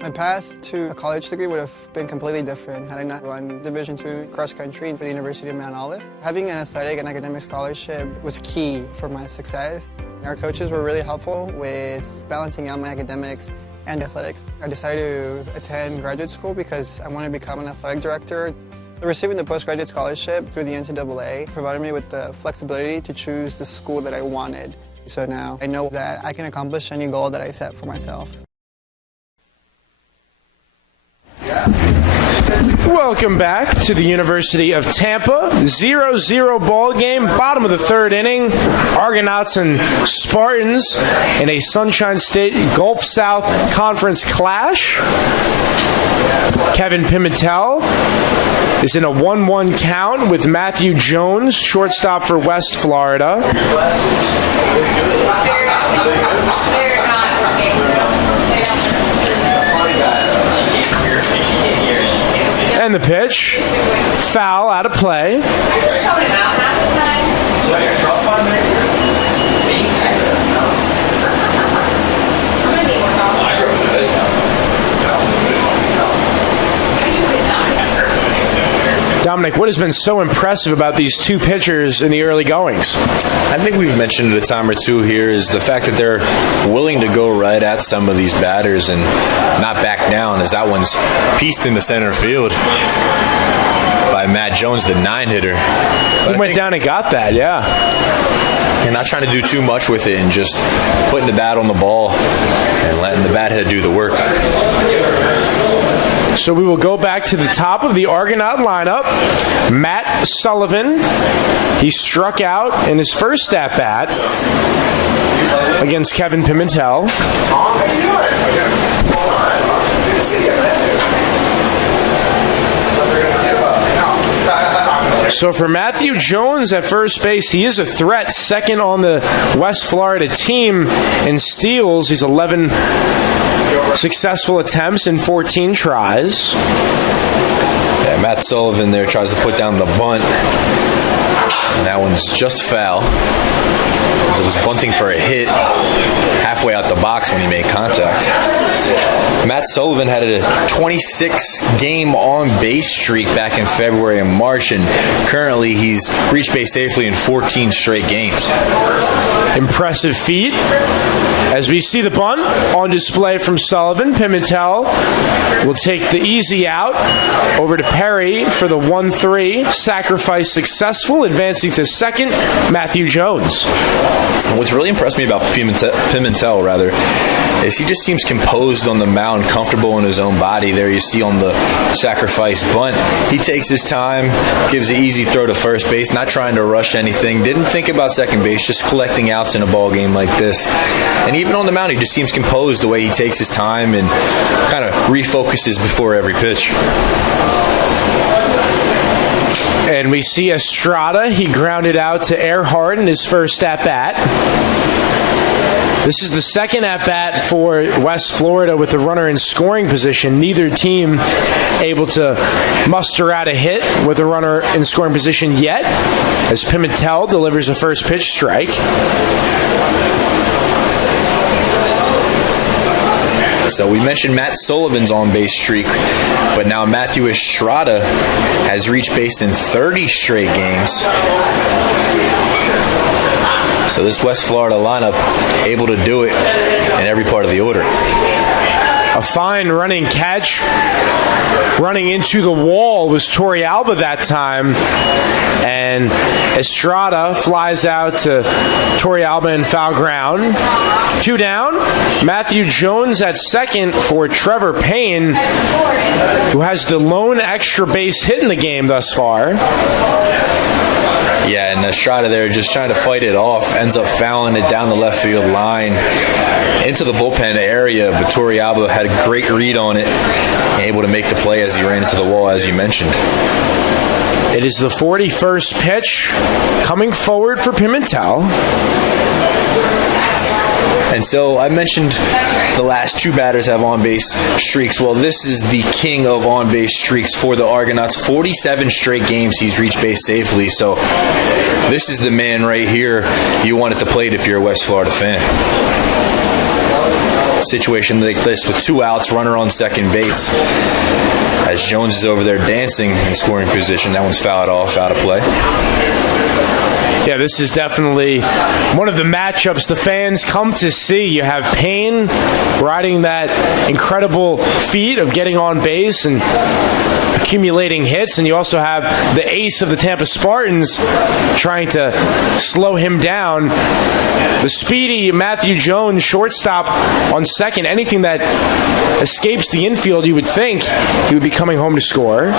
My path to a college degree would have been completely different had I not run Division II cross country for the University of Mount Olive. Having an athletic and academic scholarship was key for my success. Our coaches were really helpful with balancing out my academics and athletics. I decided to attend graduate school because I wanted to become an athletic director. Receiving the postgraduate scholarship through the NCAA provided me with the flexibility to choose the school that I wanted. So now I know that I can accomplish any goal that I set for myself. Yeah. Welcome back to the University of Tampa. 0-0 ball game, bottom of the third inning. Argonauts and Spartans in a Sunshine State Gulf South Conference clash. Kevin Pimentel is in a 1-1 count with Matthew Jones, shortstop for West Florida. And the pitch, foul, out of play. Dominic, what has been so impressive about these two pitchers in the early goings? I think we've mentioned it a time or two here is the fact that they're willing to go right at some of these batters and not back down, as that one's pieced in the center field by Matt Jones, the 9-hitter. He went down and got that, yeah. You're not trying to do too much with it and just putting the bat on the ball and letting the bat head do the work. So we will go back to the top of the Argonaut lineup. Matt Sullivan, he struck out in his first at-bat against Kevin Pimentel. So for Matthew Jones at first base, he is a threat, second on the West Florida team in steals. He's 11 successful attempts in 14 tries. Yeah, Matt Sullivan there tries to put down the bunt. And that one's just foul. It was bunting for a hit halfway out the box when he made contact. Matt Sullivan had a 26-game on-base streak back in February and March, and currently he's reached base safely in 14 straight games. Impressive feat. As we see the bunt on display from Sullivan, Pimentel will take the easy out over to Perry for the 1-3. Sacrifice successful, advancing to second, Matthew Jones. What's really impressed me about Pimentel, is he just seems composed on the mound, comfortable in his own body. There you see on the sacrifice bunt. He takes his time, gives an easy throw to first base, not trying to rush anything. Didn't think about second base, just collecting outs in a ball game like this. And even on the mound, he just seems composed the way he takes his time and kind of refocuses before every pitch. And we see Estrada. He grounded out to Earhart in his first at-bat. This is the second at-bat for West Florida with the runner in scoring position. Neither team able to muster out a hit with a runner in scoring position yet, as Pimentel delivers a first pitch strike. So we mentioned Matt Sullivan's on-base streak, but now Matthew Estrada has reached base in 30 straight games. So this West Florida lineup able to do it in every part of the order. A fine running catch. Running into the wall was Torrealba that time. And Estrada flies out to Torrealba in foul ground. 2 down. Matthew Jones at second for Trevor Payne, who has the lone extra base hit in the game thus far. Yeah, and Estrada there just trying to fight it off, ends up fouling it down the left field line into the bullpen area, but Torrealba had a great read on it, able to make the play as he ran into the wall, as you mentioned. It is the 41st pitch coming forward for Pimentel. And so I mentioned the last two batters have on-base streaks. Well, this is the king of on-base streaks for the Argonauts. 47 straight games he's reached base safely. So this is the man right here you want at the plate if you're a West Florida fan. Situation like this with 2 outs, runner on second base. As Jones is over there dancing in scoring position. That one's fouled off, out of play. Yeah, this is definitely one of the matchups the fans come to see. You have Payne riding that incredible feat of getting on base, and accumulating hits, and you also have the ace of the Tampa Spartans trying to slow him down. The speedy Matthew Jones, shortstop on second. Anything that escapes the infield, you would think he would be coming home to score.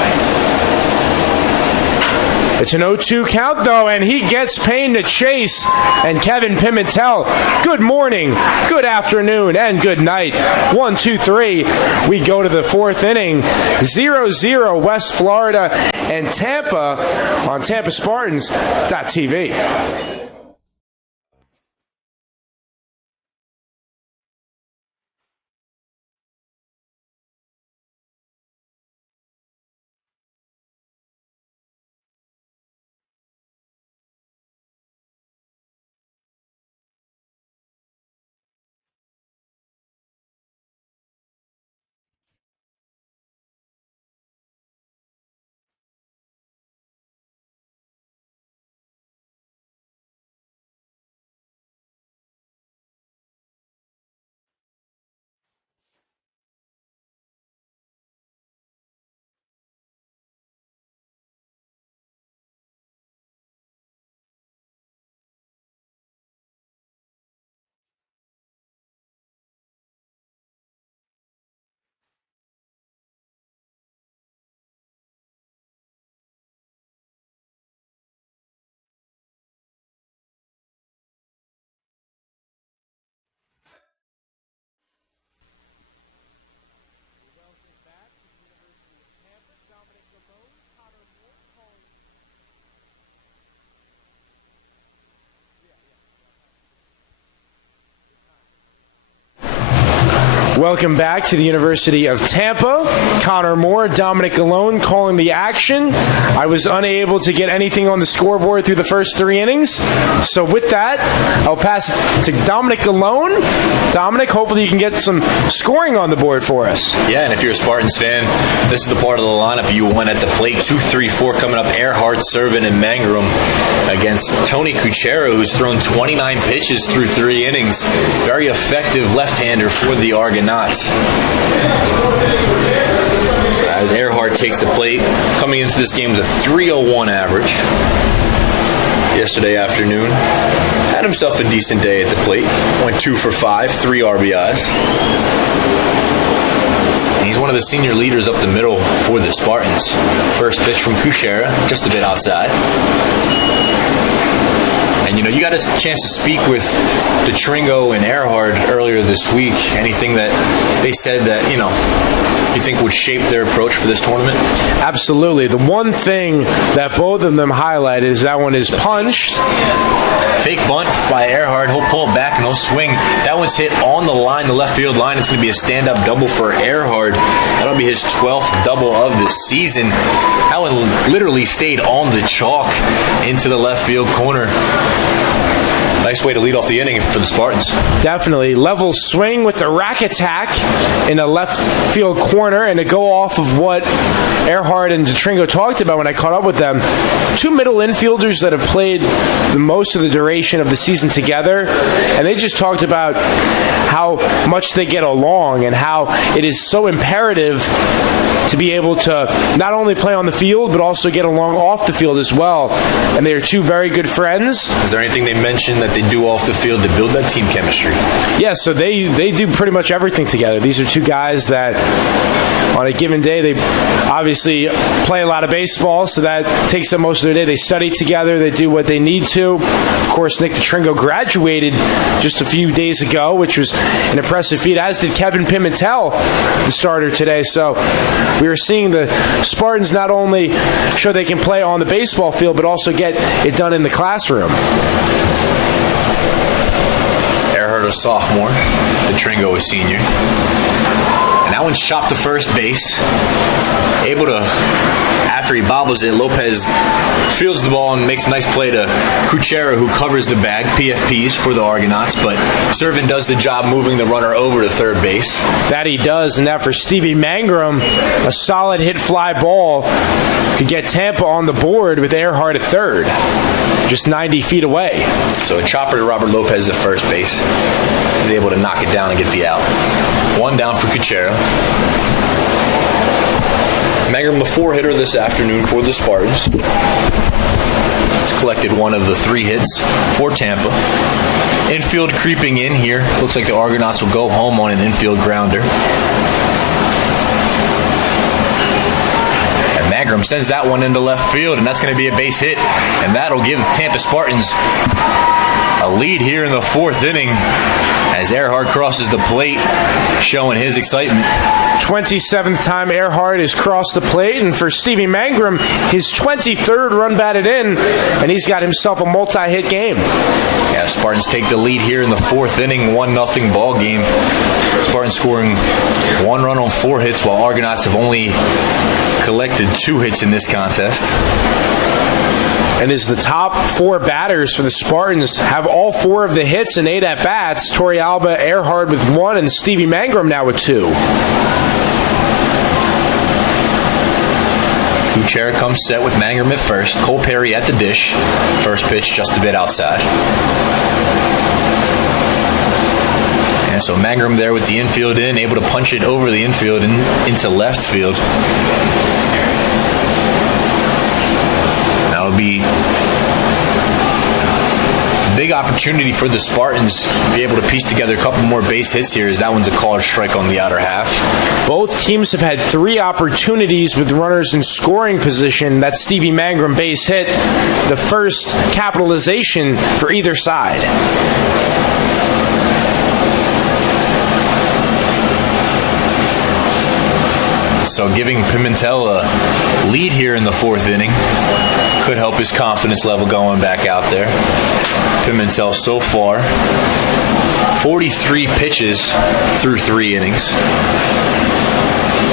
It's an 0-2 count, though, and he gets Payne to chase. And Kevin Pimentel, good morning, good afternoon, and good night. 1, 2, 3. We go to the fourth inning. 0-0 West Florida and Tampa on TampaSpartans.tv. Welcome back to the University of Tampa. Connor Moore, Dominic Galone calling the action. I was unable to get anything on the scoreboard through the first 3 innings. So with that, I'll pass it to Dominic Galone. Dominic, hopefully you can get some scoring on the board for us. Yeah, and if you're a Spartans fan, this is the part of the lineup you want at the plate. 2, 3, 4 coming up. Earhart, Servin, and Mangrum against Tony Kuchera, who's thrown 29 pitches through 3 innings. Very effective left-hander for the Argonauts. As Earhart takes the plate, coming into this game with a 3.01 average yesterday afternoon. Had himself a decent day at the plate. Went 2 for 5, 3 RBIs. And he's one of the senior leaders up the middle for the Spartans. First pitch from Kuchera, just a bit outside. And, you got a chance to speak with DeTringo and Earhart earlier this week. Anything that they said that, you think would shape their approach for this tournament? Absolutely. The one thing that both of them highlighted is that one is punched. Fake bunt by Earhart. He'll pull it back and he'll swing. That one's hit on the line, the left field line. It's going to be a stand-up double for Earhart. That'll be his 12th double of the season. That one literally stayed on the chalk into the left field corner. Nice way to lead off the inning for the Spartans. Definitely. Level swing with the rack attack in the left field corner, and to go off of what Earhart and DeTringo talked about when I caught up with them. 2 middle infielders that have played the most of the duration of the season together, and they just talked about how much they get along and how it is so imperative to be able to not only play on the field but also get along off the field as well. And they are 2 very good friends. Is there anything they mentioned that they do off the field to build that team chemistry? Yeah, so they do pretty much everything together. These are 2 guys that on a given day, they obviously play a lot of baseball, so that takes up most of their day. They study together. They do what they need to. Of course, Nick DeTringo graduated just a few days ago, which was an impressive feat, as did Kevin Pimentel, the starter today. So we are seeing the Spartans not only show they can play on the baseball field, but also get it done in the classroom. Earhart a sophomore, DeTringo a senior. And that one's chopped to first base. Able to, after he bobbles it, Lopez fields the ball and makes a nice play to Kuchera, who covers the bag, PFPs for the Argonauts. But Servin does the job moving the runner over to third base. That he does, and that for Stevie Mangrum, a solid hit fly ball could get Tampa on the board with Earhart at third, just 90 feet away. So a chopper to Robert Lopez at first base. He's able to knock it down and get the out. 1 down for Kuchera. Mangrum, the 4-hitter this afternoon for the Spartans. He's collected one of the 3 hits for Tampa. Infield creeping in here. Looks like the Argonauts will go home on an infield grounder. And Mangrum sends that one into left field, and that's going to be a base hit. And that'll give the Tampa Spartans a lead here in the 4th inning as Earhart crosses the plate, showing his excitement. 27th time Earhart has crossed the plate, and for Stevie Mangrum, his 23rd run batted in, and he's got himself a multi-hit game. Yeah, Spartans take the lead here in the 4th inning, 1-0 ball game. Spartans scoring 1 run on 4 hits, while Argonauts have only collected 2 hits in this contest. And as the top 4 batters for the Spartans have all 4 of the hits and 8 at-bats, Torrealba, Earhart with 1, and Stevie Mangrum now with 2. Kuchera comes set with Mangrum at first. Cole Perry at the dish. First pitch just a bit outside. And so Mangrum there with the infield in, able to punch it over the infield and into left field. That would be a big opportunity for the Spartans to be able to piece together a couple more base hits here, as that one's a called strike on the outer half. Both teams have had 3 opportunities with runners in scoring position. That Stevie Mangrum base hit, the first capitalization for either side. So giving Pimentel a lead here in the 4th inning could help his confidence level going back out there. Pimentel so far, 43 pitches through 3 innings.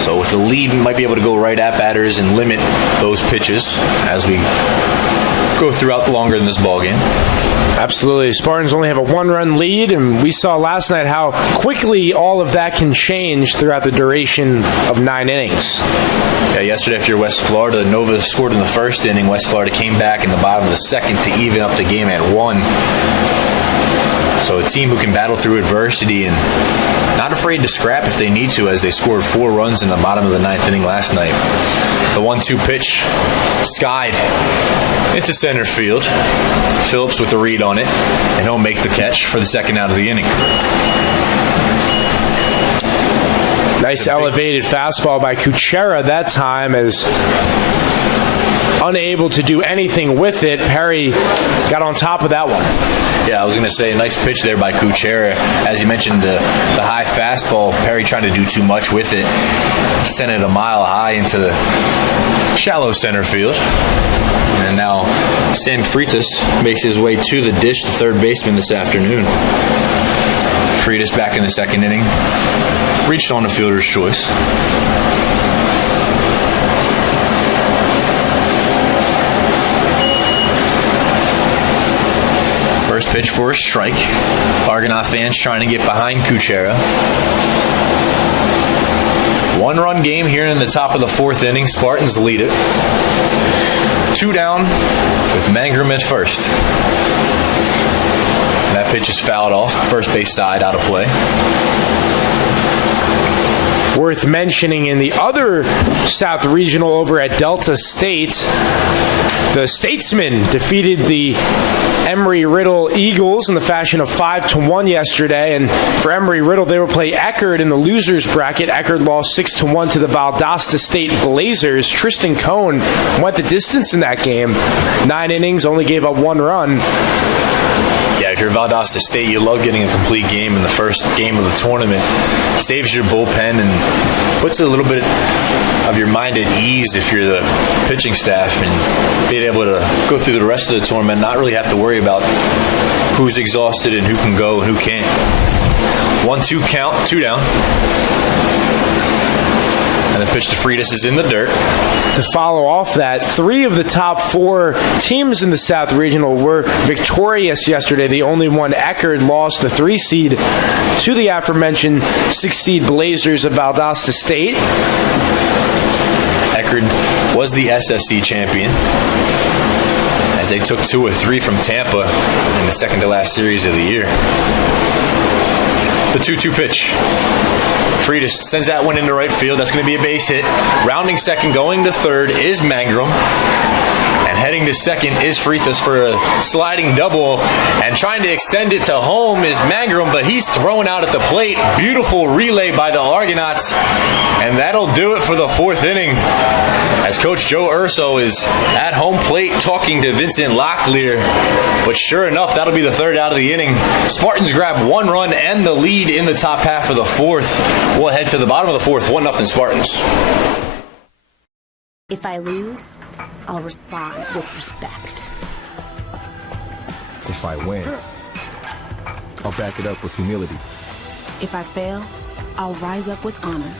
So with the lead, we might be able to go right at batters and limit those pitches as we go throughout longer in this ballgame. Absolutely. Spartans only have a 1-run lead, and we saw last night how quickly all of that can change throughout the duration of 9 innings. Yeah, yesterday if you're West Florida, Nova scored in the 1st inning. West Florida came back in the bottom of the 2nd to even up the game at 1. So a team who can battle through adversity and not afraid to scrap if they need to, as they scored 4 runs in the bottom of the 9th inning last night. The 1-2 pitch skied into center field. Phillips with a read on it, and he'll make the catch for the 2nd out of the inning. Nice elevated fastball by Kuchera that time, as unable to do anything with it. Perry got on top of that one. Yeah, I was going to say a nice pitch there by Kuchera. As you mentioned, the high fastball, Perry trying to do too much with it. Sent it a mile high into the shallow center field. And now Sam Freitas makes his way to the dish, the 3rd baseman this afternoon. Freitas back in the 2nd inning. Reached on the fielder's choice. First pitch for a strike. Argonaut fans trying to get behind Kuchera. 1-run game here in the top of the 4th inning. Spartans lead it. 2 down with Mangrum at first. That pitch is fouled off. First base side out of play. Worth mentioning in the other South Regional over at Delta State, the Statesmen defeated the Emory-Riddle Eagles in the fashion of 5-1 yesterday. And for Emory-Riddle, they will play Eckerd in the losers bracket. Eckerd lost 6-1 to the Valdosta State Blazers. Tristan Cohn went the distance in that game. 9 innings, only gave up 1 run. Yeah, if you're Valdosta State, you love getting a complete game in the first game of the tournament. Saves your bullpen and puts a little bit of your mind at ease if you're the pitching staff, and being able to go through the rest of the tournament, not really have to worry about who's exhausted and who can go and who can't. 1-2 count, 2 down. And the pitch to Freitas is in the dirt. To follow off that, 3 of the top 4 teams in the South Regional were victorious yesterday. The only one, Eckerd, lost the 3 seed to the aforementioned 6 seed Blazers of Valdosta State. Eckerd was the SSC champion, as they took 2 of 3 from Tampa in the second to last series of the year. The 2-2 pitch. Freitas sends that one into right field. That's going to be a base hit. Rounding second, going to third is Mangrum. And heading to second is Freitas for a sliding double. And trying to extend it to home is Mangrum, but he's thrown out at the plate. Beautiful relay by the Argonauts. And that'll do it for the fourth inning, as Coach Joe Urso is at home plate talking to Vincent Locklear. But sure enough, that'll be the third out of the inning. Spartans grab 1 run and the lead in the top half of the fourth. We'll head to the bottom of the fourth, 1-0 Spartans. If I lose, I'll respond with respect. If I win, I'll back it up with humility. If I fail, I'll rise up with honor.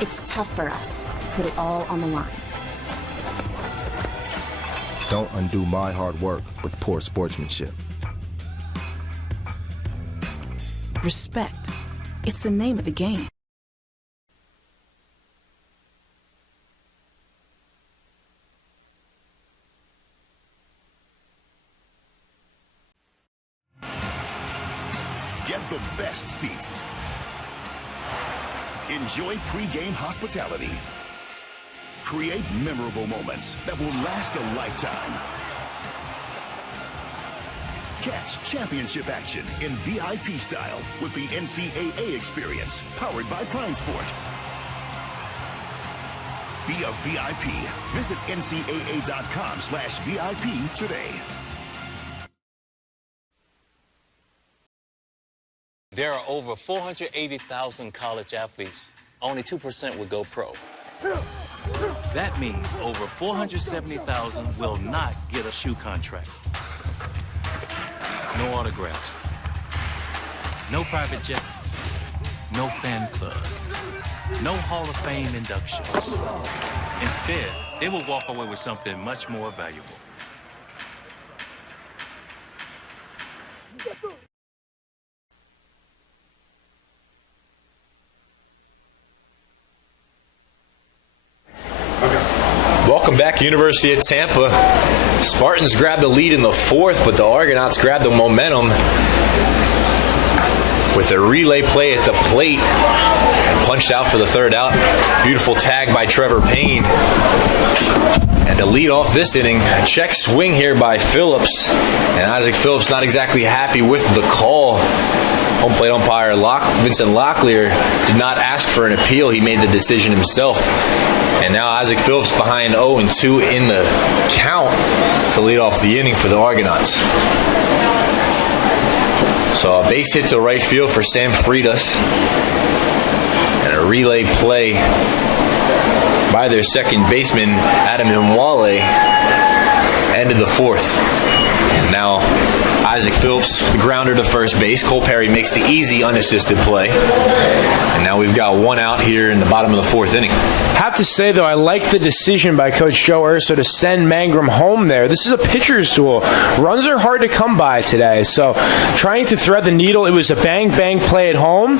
It's tough for us to put it all on the line. Don't undo my hard work with poor sportsmanship. Respect. It's the name of the game. Get the best seats. Enjoy pre-game hospitality. Create memorable moments that will last a lifetime. Catch championship action in VIP style with the NCAA experience, powered by Prime Sport. Be a VIP. Visit ncaa.com/VIP today. There are over 480,000 college athletes. Only 2% would go pro. That means over 470,000 will not get a shoe contract. No autographs. No private jets. No fan clubs. No Hall of Fame inductions. Instead, they will walk away with something much more valuable. Welcome back, University of Tampa. Spartans grabbed the lead in the fourth, but the Argonauts grabbed the momentum with a relay play at the plate and punched out for the third out. Beautiful tag by Trevor Payne. And to lead off this inning, a check swing here by Phillips. And Isaac Phillips not exactly happy with the call. Home plate umpire Vincent Locklear did not ask for an appeal. He made the decision himself. And now Isaac Phillips behind 0-2 in the count to lead off the inning for the Argonauts. So a base hit to right field for Sam Freitas. And a relay play by their second baseman, Adam Mwale, ended the fourth. And now Isaac Phillips, the grounder to first base. Cole Perry makes the easy unassisted play. And now we've got one out here in the bottom of the fourth inning. Have to say, though, I like the decision by Coach Joe Urso to send Mangrum home there. This is a pitcher's duel. Runs are hard to come by today, so trying to thread the needle, it was a bang-bang play at home.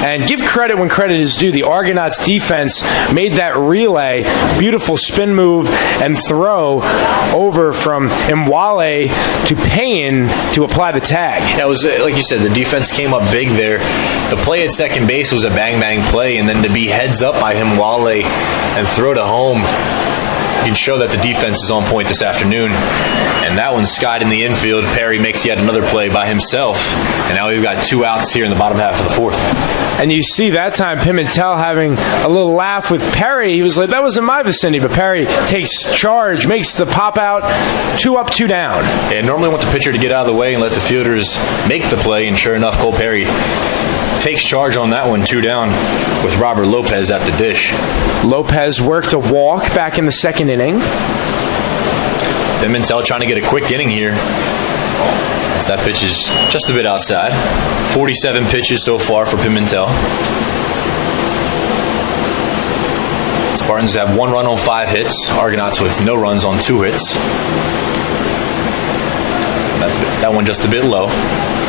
And give credit when credit is due. The Argonauts defense made that relay, beautiful spin move and throw over from Mwale to Payne to apply the tag. That was, like you said, the defense came up big there. The play at second base was a bang-bang play, and then to be heads up by Mwale and throw to home, you can show that the defense is on point this afternoon. And that one skied in the infield. Perry makes yet another play by himself. And now we've got 2 outs here in the bottom half of the fourth. And you see that time Pimentel having a little laugh with Perry. He was like, that was in my vicinity. But Perry takes charge, makes the pop out, 2 up, 2 down. And normally want the pitcher to get out of the way and let the fielders make the play. And sure enough, Cole Perry takes charge on that one, 2 down, with Robert Lopez at the dish. Lopez worked a walk back in the second inning. Pimentel trying to get a quick inning here, as that pitch is just a bit outside. 47 pitches so far for Pimentel. Spartans have 1 run on 5 hits. Argonauts with no runs on 2 hits. That one just a bit low.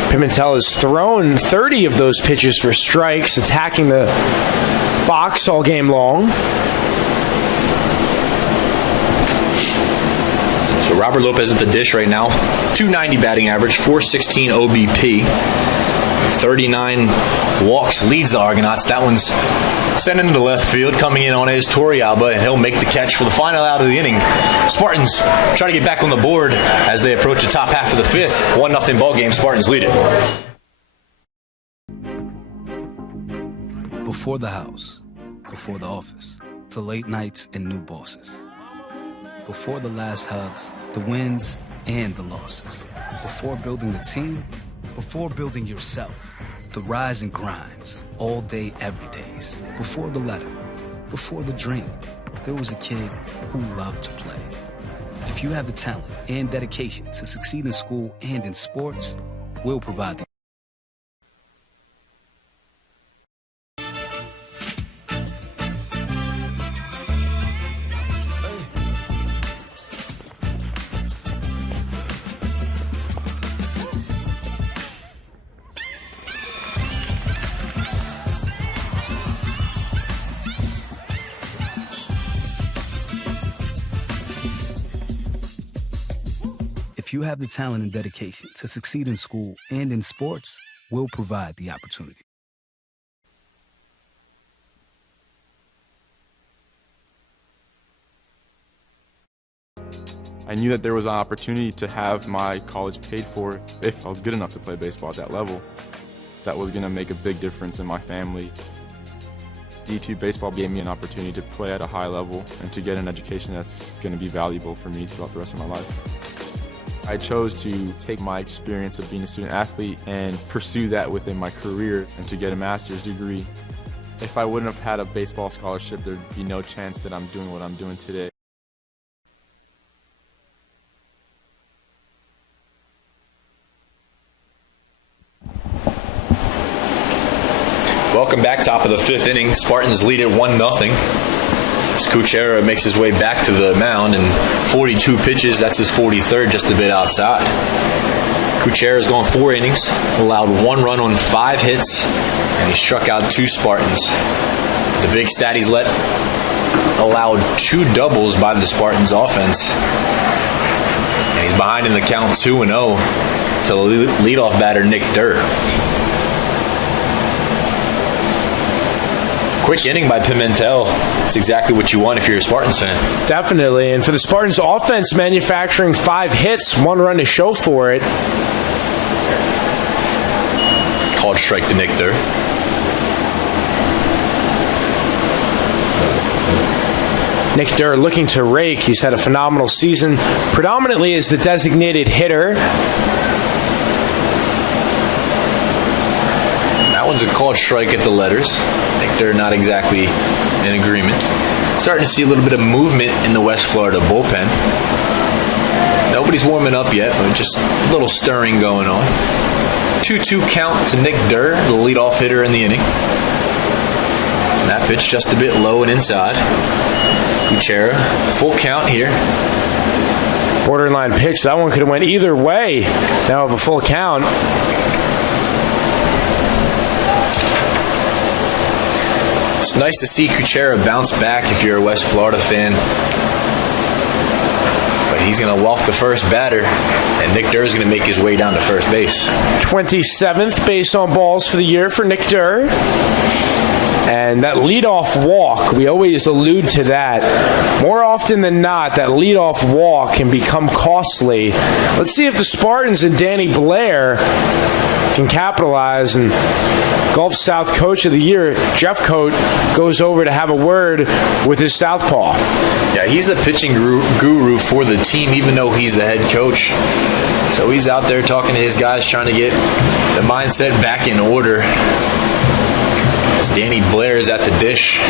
Pimentel has thrown 30 of those pitches for strikes, attacking the box all game long. So Robert Lopez at the dish right now, .290 batting average, .416 OBP. 39 walks leads the Argonauts. That one's sent into the left field. Coming in on is Torrealba, and he'll make the catch for the final out of the inning. Spartans try to get back on the board as they approach the top half of the fifth. 1-0 ball game. Spartans lead it. Before the house, before the office, the late nights and new bosses. Before the last hugs, the wins and the losses. Before building the team, before building yourself, the rise and grinds, all day, every days. Before the letter, before the dream, there was a kid who loved to play. If you have the talent and dedication to succeed in school and in sports, we'll provide the If you have the talent and dedication to succeed in school and in sports, we'll provide the opportunity. I knew that there was an opportunity to have my college paid for if I was good enough to play baseball at that level. That was going to make a big difference in my family. D2 baseball gave me an opportunity to play at a high level and to get an education that's going to be valuable for me throughout the rest of my life. I chose to take my experience of being a student athlete and pursue that within my career and to get a master's degree. If I wouldn't have had a baseball scholarship, there'd be no chance that I'm doing what I'm doing today. Welcome back, top of the fifth inning. Spartans lead it 1-0. As Kuchera makes his way back to the mound, and 42 pitches, that's his 43rd, just a bit outside. Kuchera's gone 4 innings, allowed 1 run on 5 hits, and he struck out 2 Spartans. The big stat he's allowed 2 doubles by the Spartans offense. And he's behind in the count 2-0 to the leadoff batter, Nick Durr. Quick inning by Pimentel. It's exactly what you want if you're a Spartans fan. Definitely. And for the Spartans offense, manufacturing 5 hits, 1 run to show for it. Called strike to Nick Durr. Nick Durr looking to rake. He's had a phenomenal season, predominantly as the designated hitter. That one's a called strike at the letters. Nick Durr not exactly in agreement. Starting to see a little bit of movement in the West Florida bullpen. Nobody's warming up yet, but just a little stirring going on. 2-2 count to Nick Durr, the leadoff hitter in the inning. And that pitch just a bit low and inside. Kuchera, full count here. Borderline pitch. That one could have went either way. Now have a full count. It's nice to see Kuchera bounce back if you're a West Florida fan. But he's going to walk the first batter, and Nick Durr is going to make his way down to first base. 27th base on balls for the year for Nick Durr. And that leadoff walk, we always allude to that. More often than not, that leadoff walk can become costly. Let's see if the Spartans and Danny Blair can capitalize. And Gulf South Coach of the Year, Jeff Coat, goes over to have a word with his southpaw. Yeah, he's the pitching guru for the team, even though he's the head coach. So he's out there talking to his guys, trying to get the mindset back in order. As Danny Blair is at the dish,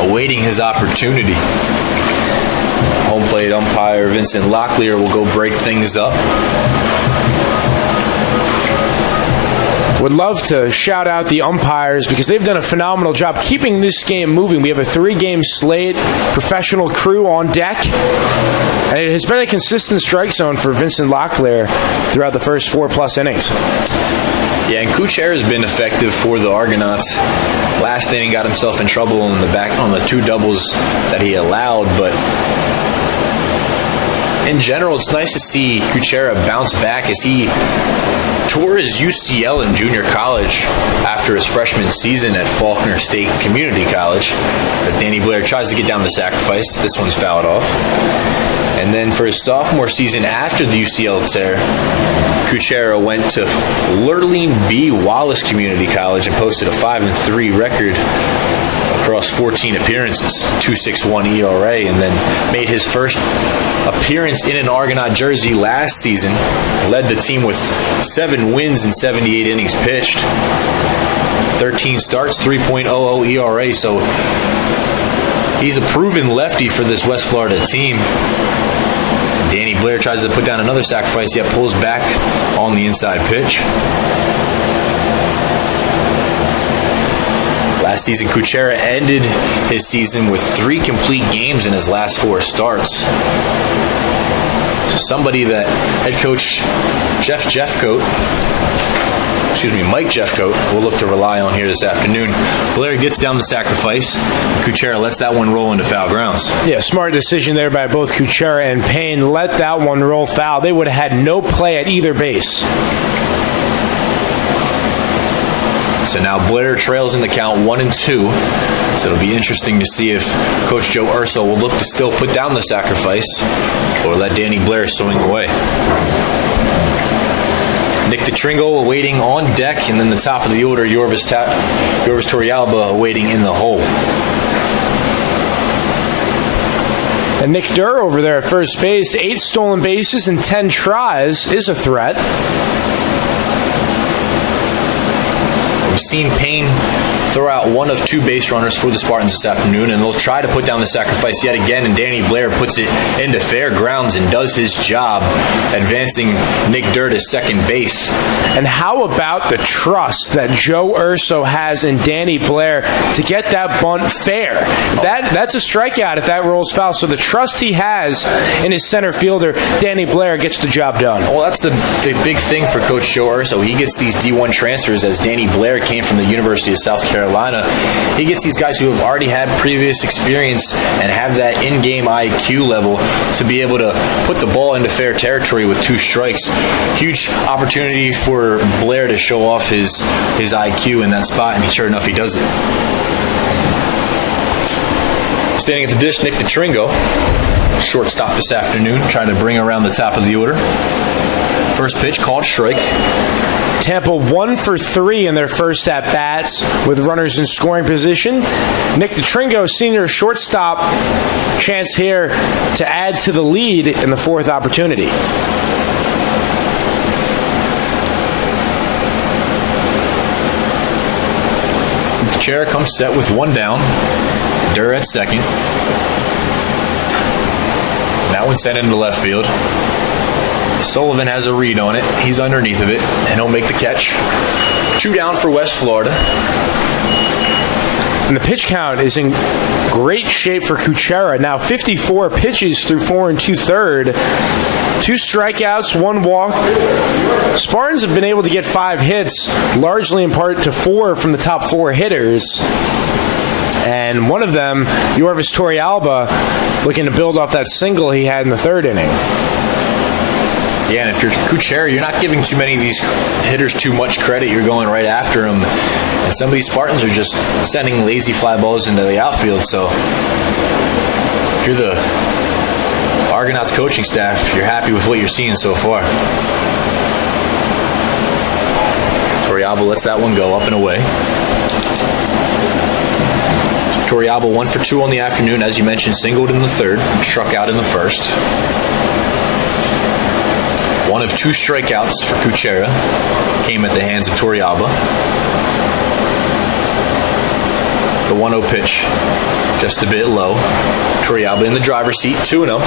awaiting his opportunity. Home plate umpire Vincent Locklear will go break things up. Would love to shout out the umpires because they've done a phenomenal job keeping this game moving. We have a 3-game slate, professional crew on deck, and it has been a consistent strike zone for Vincent Locklear throughout the first 4+ innings. Yeah, and Kuchera has been effective for the Argonauts. Last inning got himself in trouble on the 2 doubles that he allowed, but in general, it's nice to see Kuchera bounce back as he tore his UCL in junior college after his freshman season at Faulkner State Community College. As Danny Blair tries to get down the sacrifice, this one's fouled off. And then for his sophomore season after the UCL tear, Kuchera went to Lurleen B. Wallace Community College and posted a 5-3 record across 14 appearances, 2.61 ERA, and then made his first appearance in an Argonaut jersey last season. Led the team with 7 wins and 78 innings pitched, 13 starts, 3.00 ERA. So he's a proven lefty for this West Florida team. Danny Blair tries to put down another sacrifice, yet pulls back on the inside pitch. Last season, Kuchera ended his season with 3 complete games in his last 4 starts. So somebody that head coach Mike Jeffcoat will look to rely on here this afternoon. Blair gets down the sacrifice. Kuchera lets that one roll into foul grounds. Yeah, smart decision there by both Kuchera and Payne. Let that one roll foul. They would have had no play at either base. So now Blair trails in the count 1-2. So it'll be interesting to see if Coach Joe Urso will look to still put down the sacrifice or let Danny Blair swing away. Nick DeTringo awaiting on deck, and then the top of the order, Yorvis Torrealba awaiting in the hole. And Nick Durr over there at first base, 8 stolen bases and 10 tries, is a threat. We've seen Payne throw out 1 of 2 base runners for the Spartans this afternoon, and they'll try to put down the sacrifice yet again, and Danny Blair puts it into fair grounds and does his job, advancing Nick Durr to second base. And how about the trust that Joe Urso has in Danny Blair to get that bunt fair? That's a strikeout if that rolls foul. So the trust he has in his center fielder, Danny Blair, gets the job done. Well, that's the big thing for Coach Joe Urso. He gets these D1 transfers, as Danny Blair came from the University of South Carolina. He gets these guys who have already had previous experience and have that in-game IQ level to be able to put the ball into fair territory with 2 strikes. Huge opportunity for Blair to show off his IQ in that spot, and sure enough, he does it. Standing at the dish, Nick DeTringo, shortstop this afternoon, trying to bring around the top of the order. First pitch called strike. Tampa 1 for 3 in their first at-bats with runners in scoring position. Nick DeTringo, senior shortstop, chance here to add to the lead in the 4th opportunity. Kuchera comes set with 1 down. Durr at second. That one sent into left field. Sullivan has a read on it. He's underneath of it, and he'll make the catch. 2 down for West Florida. And the pitch count is in great shape for Kuchera. Now 54 pitches through 4 2/3. 2 strikeouts, 1 walk. Spartans have been able to get 5 hits, largely in part to 4 from the top 4 hitters. And one of them, Yorvis Torrealba, looking to build off that single he had in the 3rd inning. Yeah, and if you're Kuchera, you're not giving too many of these hitters too much credit. You're going right after them. And some of these Spartans are just sending lazy fly balls into the outfield. So if you're the Argonauts coaching staff, you're happy with what you're seeing so far. Torrealba lets that one go up and away. Torrealba 1 for 2 on the afternoon. As you mentioned, singled in the 3rd, struck out in the 1st. 1 of 2 strikeouts for Kuchera came at the hands of Torrealba. The 1-0 pitch, just a bit low. Torrealba in the driver's seat, 2-0.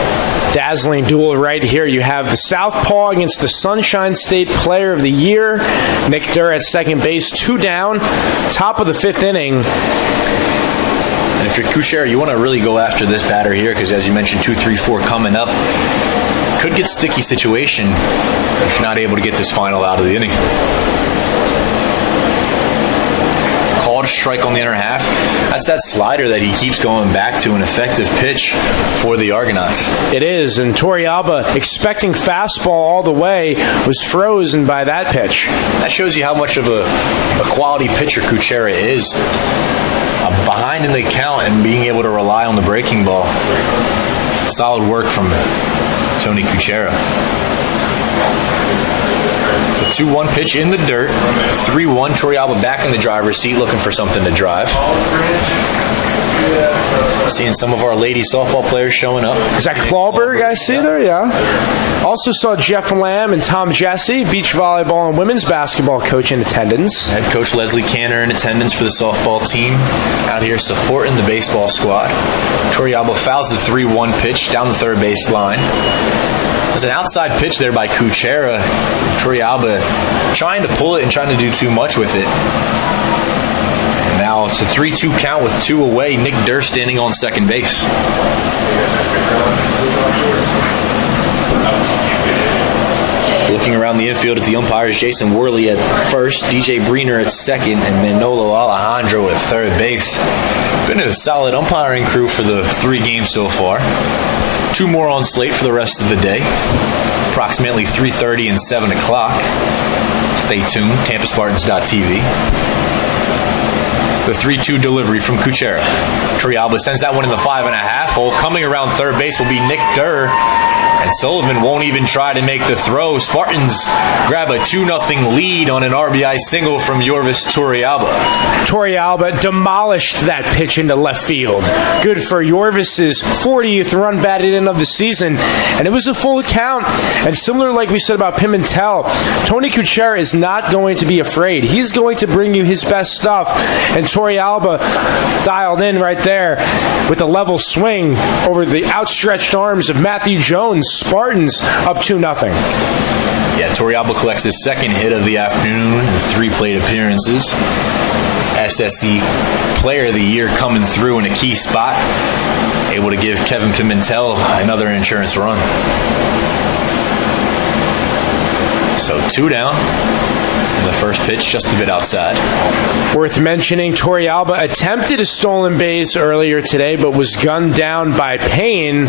Dazzling duel right here. You have the Southpaw against the Sunshine State Player of the Year. Nick Durr at second base, 2 down, top of the 5th inning. And if you're Kuchera, you want to really go after this batter here because, as you mentioned, 2, 3, 4 coming up. Could get sticky situation if you're not able to get this final out of the inning. Called called strike on the inner half. That's that slider that he keeps going back to, an effective pitch for the Argonauts. It is, and Torrealba, expecting fastball all the way, was frozen by that pitch. That shows you how much of a quality pitcher Kuchera is. Behind in the count and being able to rely on the breaking ball. Solid work from Tony Kuchera. The 2-1 pitch in the dirt. 3-1. Torrealba back in the driver's seat looking for something to drive. Seeing some of our lady softball players showing up. Is that Clawberg I see there? Yeah. Also saw Jeff Lamb and Tom Jesse, beach volleyball and women's basketball coach, in attendance. Head coach Leslie Canner in attendance for the softball team. Out here supporting the baseball squad. Torrealba fouls the 3-1 pitch down the third base line. There's an outside pitch there by Kuchera. Torrealba trying to pull it and trying to do too much with it. Now it's a 3-2 count with 2 away. Nick Durr standing on second base. Looking around the infield at the umpires, Jason Worley at first, DJ Breener at second, and Manolo Alejandro at third base. Been a solid umpiring crew for the 3 games so far. 2 more on slate for the rest of the day. Approximately 3:30 and 7 o'clock. Stay tuned, TampaSpartans.tv. The 3-2 delivery from Kuchera. Torrealba sends that one in the 5.5 hole. Coming around third base will be Nick Durr. And Sullivan won't even try to make the throw. Spartans grab a 2-0 lead on an RBI single from Yorvis Torrealba. Torrealba demolished that pitch into left field. Good for Yorvis's 40th run batted in of the season. And it was a full count. And similar like we said about Pimentel, Tony Kuchera is not going to be afraid. He's going to bring you his best stuff. And Torrealba dialed in right there with a level swing over the outstretched arms of Matthew Jones. Spartans up 2-0. Yeah, Torrealba collects his second hit of the afternoon, 3 plate appearances. SSE Player of the Year coming through in a key spot, able to give Kevin Pimentel another insurance run. So 2 down. And the first pitch just a bit outside. Worth mentioning, Torrealba attempted a stolen base earlier today, but was gunned down by Payne.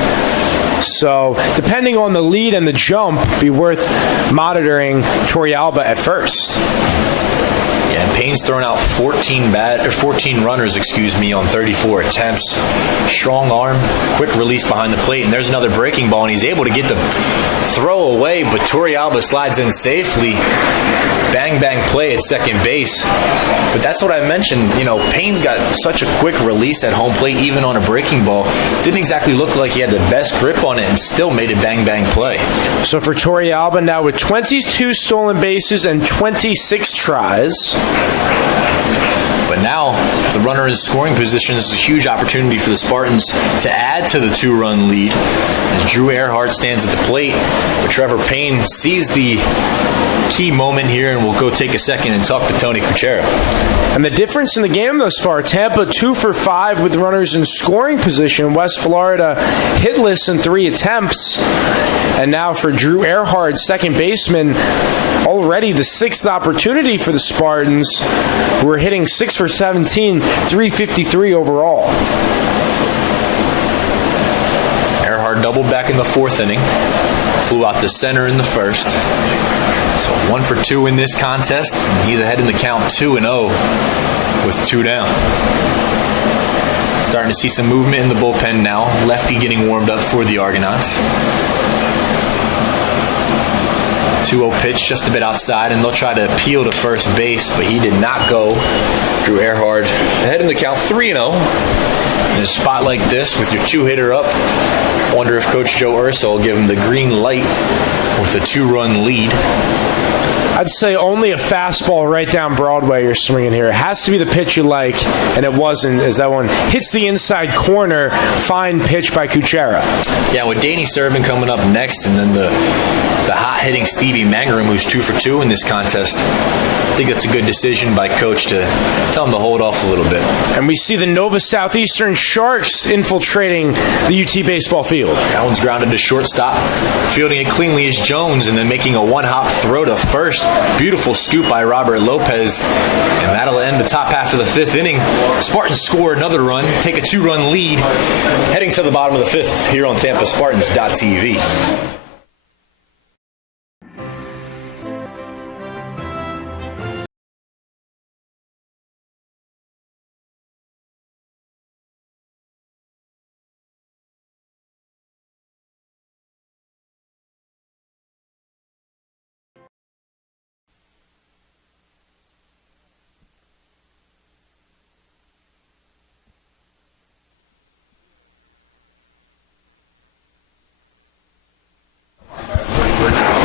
So, depending on the lead and the jump, be worth monitoring Torrealba at first. Yeah, and Payne's thrown out 14 runners, on 34 attempts. Strong arm, quick release behind the plate, and there's another breaking ball, and he's able to get the throw away, but Torrealba slides in safely. Bang, bang play at second base. But that's what I mentioned. Payne's got such a quick release at home plate, even on a breaking ball. Didn't exactly look like he had the best grip on it and still made a bang, bang play. So for Torrealba now with 22 stolen bases and 26 tries. But now the runner in scoring position is a huge opportunity for the Spartans to add to the 2-run lead. As Drew Earhart stands at the plate, but Trevor Payne sees the key moment here, and we'll go take a second and talk to Tony Kuchera. And the difference in the game thus far, Tampa 2 for 5 with runners in scoring position. West Florida hitless in 3 attempts. And now for Drew Earhart, second baseman, already the 6th opportunity for the Spartans, who are hitting 6 for 17, 353 overall. Earhart doubled back in the 4th inning. Flew out to center in the 1st. So 1 for 2 in this contest, and he's ahead in the count 2-0 with 2 down. Starting to see some movement in the bullpen now. Lefty getting warmed up for the Argonauts. 2-0 pitch just a bit outside, and they'll try to appeal to first base, but he did not go. Drew Earhart ahead in the count 3-0. In a spot like this with your 2-hitter up, wonder if Coach Joe Urso will give him the green light with a 2-run lead. I'd say only a fastball right down Broadway you're swinging here. It has to be the pitch you like, and it wasn't, as that one hits the inside corner. Fine pitch by Kuchera. Yeah, with Danny Servin coming up next, and then the the hot-hitting Stevie Mangrum, who's 2 for 2 in this contest. I think that's a good decision by Coach to tell him to hold off a little bit. And we see the Nova Southeastern Sharks infiltrating the UT baseball field. That one's grounded to shortstop. Fielding it cleanly is Jones, and then making a one-hop throw to first. Beautiful scoop by Robert Lopez, and that'll end the top half of the 5th inning. Spartans score another run, take a 2-run lead, heading to the bottom of the 5th here on TampaSpartans.tv.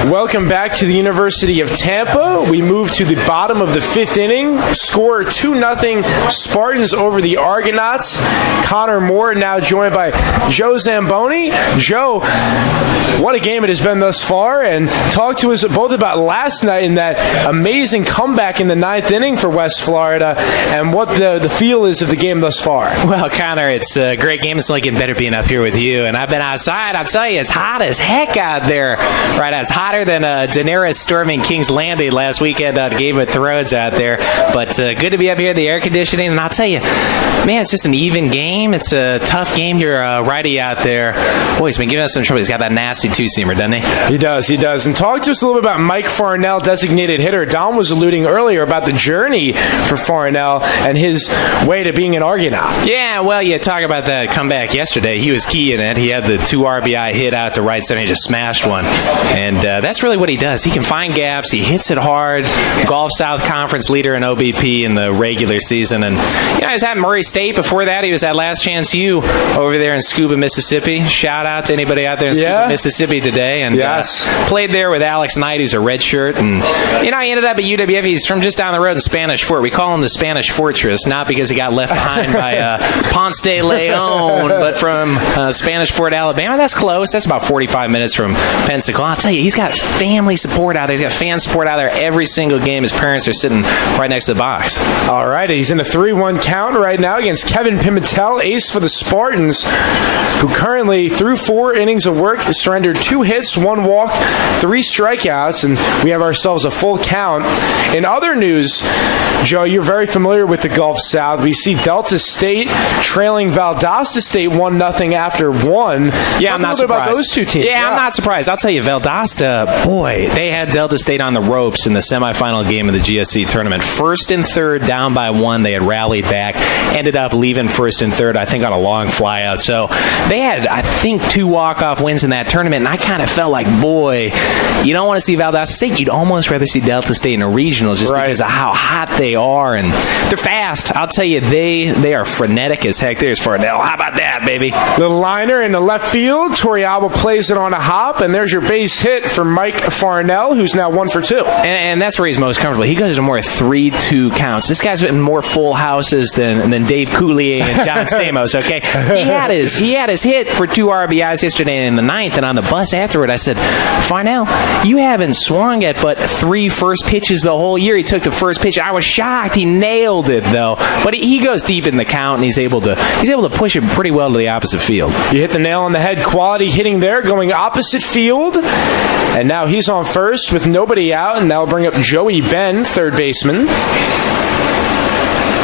Welcome back to the University of Tampa. We move to the bottom of the 5th inning. Score 2-0 Spartans over the Argonauts. Connor Moore now joined by Joe Zamboni. Joe, what a game it has been thus far, and talk to us both about last night in that amazing comeback in the 9th inning for West Florida and what the feel is of the game thus far. Well, Connor, it's a great game. It's only getting better being up here with you, and I've been outside. I'll tell you, it's hot as heck out there. Right, it's hotter than Daenerys storming King's Landing last weekend on Game of Thrones out there. But good to be up here in the air conditioning. And I'll tell you, man, it's just an even game. It's a tough game. Your righty out there, boy, he's been giving us some trouble. He's got that nasty two-seamer, doesn't he? He does. And talk to us a little bit about Mike Farnell, designated hitter. Don was alluding earlier about the journey for Farnell and his way to being an Argonaut. Yeah, well, you talk about that comeback yesterday. He was key in it. He had the 2 RBI hit out to right center. He just smashed one. And that's really what he does. He can find gaps. He hits it hard. Gulf South Conference leader in OBP in the regular season. And, he was at Murray State. Before that, he was at Last Chance U over there in Scuba, Mississippi. Shout out to anybody out there in Scuba, Mississippi today. And played there with Alex Knight, who's a redshirt. And, he ended up at UWF. He's from just down the road in Spanish Fort. We call him the Spanish Fortress, not because he got left behind by Ponce de Leon, but from Spanish Fort, Alabama. That's close. That's about 45 minutes from Pensacola. I'll tell you, he's got family support out there. He's got fan support out there every single game. His parents are sitting right next to the box. All right, he's in a 3-1 count right now against Kevin Pimentel, ace for the Spartans, who currently, through 4 innings of work, has surrendered 2 hits, 1 walk, 3 strikeouts, and we have ourselves a full count. In other news, Joe, you're very familiar with the Gulf South. We see Delta State trailing Valdosta State 1-0 after 1. Yeah, I'm not surprised about those two teams. Yeah, I'm not surprised. I'll tell you, Valdosta, boy, they had Delta State on the ropes in the semifinal game of the GSC tournament. 1st and 3rd, down by 1. They had rallied back, ended up leaving 1st and 3rd, I think, on a long flyout. So they had, I think, 2 walk-off wins in that tournament, and I kind of felt like, boy, you don't want to see Valdosta State. You'd almost rather see Delta State in a regional just because of how hot they are, and they're fast. I'll tell you, they are frenetic as heck. There's Farnell. How about that, baby? The liner in the left field. Torrealba plays it on a hop, and there's your base hit for Mike Farnell, who's now 1 for 2. And that's where he's most comfortable. He goes to more 3-2 counts. This guy's been more full houses than Dave Coulier and John Stamos, okay? He had his hit for 2 RBIs yesterday in the 9th, and on the bus afterward, I said, Farnell, you haven't swung at but 3 first pitches the whole year. He took the first pitch. I was shocked. He nailed it, though. But he goes deep in the count, and he's able to push it pretty well to the opposite field. You hit the nail on the head. Quality hitting there, going opposite field. And now he's on first with nobody out, and that'll bring up Joey Ben, third baseman,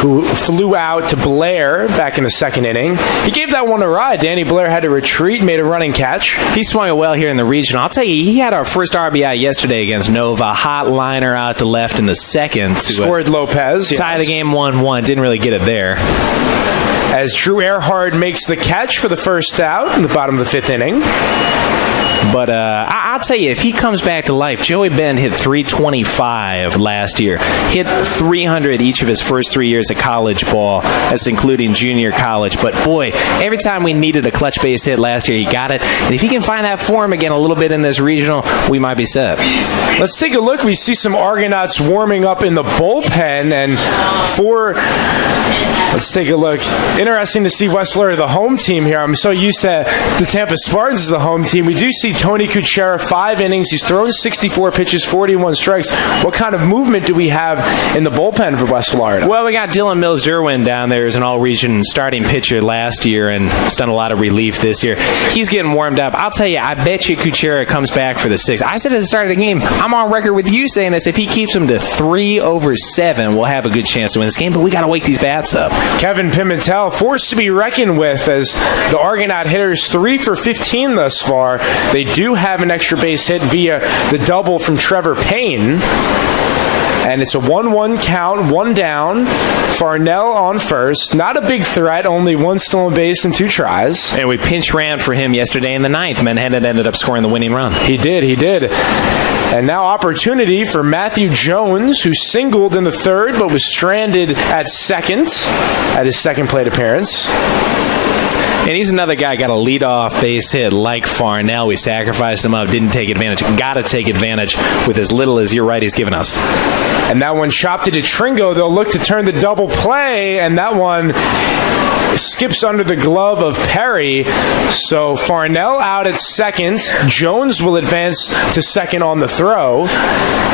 who flew out to Blair back in the 2nd inning. He gave that one a ride. Danny Blair had to retreat, made a running catch. He swung it well here in the regional. I'll tell you, he had our first RBI yesterday against Nova. Hot liner out to left in the 2nd. Scored Lopez. Tie the game 1-1. Didn't really get it there. As Drew Earhart makes the catch for the first out in the bottom of the 5th inning. But I'll tell you, if he comes back to life, Joey Ben hit .325 last year. Hit .300 each of his first 3 years of college ball. That's including junior college. But, boy, every time we needed a clutch base hit last year, he got it. And if he can find that form again a little bit in this regional, we might be set. Let's take a look. We see some Argonauts warming up in the bullpen. And for Let's take a look. Interesting to see West Florida, the home team here. I'm so used to the Tampa Spartans as the home team. We do see Tony Kuchera, 5 innings. He's thrown 64 pitches, 41 strikes. What kind of movement do we have in the bullpen for West Florida? Well, we got Dylan Mills-Irwin down there as an all-region starting pitcher last year and has done a lot of relief this year. He's getting warmed up. I'll tell you, I bet you Kuchera comes back for the 6th. I said at the start of the game, I'm on record with you saying this. If he keeps him to 3 over 7, we'll have a good chance to win this game, but we got to wake these bats up. Kevin Pimentel, forced to be reckoned with as the Argonaut hitters 3 for 15 thus far. They do have an extra base hit via the double from Trevor Payne. And it's a 1-1 count, 1 down. Farnell on first. Not a big threat, only 1 stolen base and 2 tries. And we pinch ran for him yesterday in the 9th. Manhattan ended up scoring the winning run. He did. And now opportunity for Matthew Jones, who singled in the 3rd but was stranded at 2nd at his 2nd plate appearance. And he's another guy got a leadoff base hit like Farnell. We sacrificed him up, didn't take advantage. Got to take advantage with as little as you're right he's given us. And that one chopped to DeTringo. They'll look to turn the double play, and that one skips under the glove of Perry. So Farnell out at 2nd. Jones will advance to 2nd on the throw.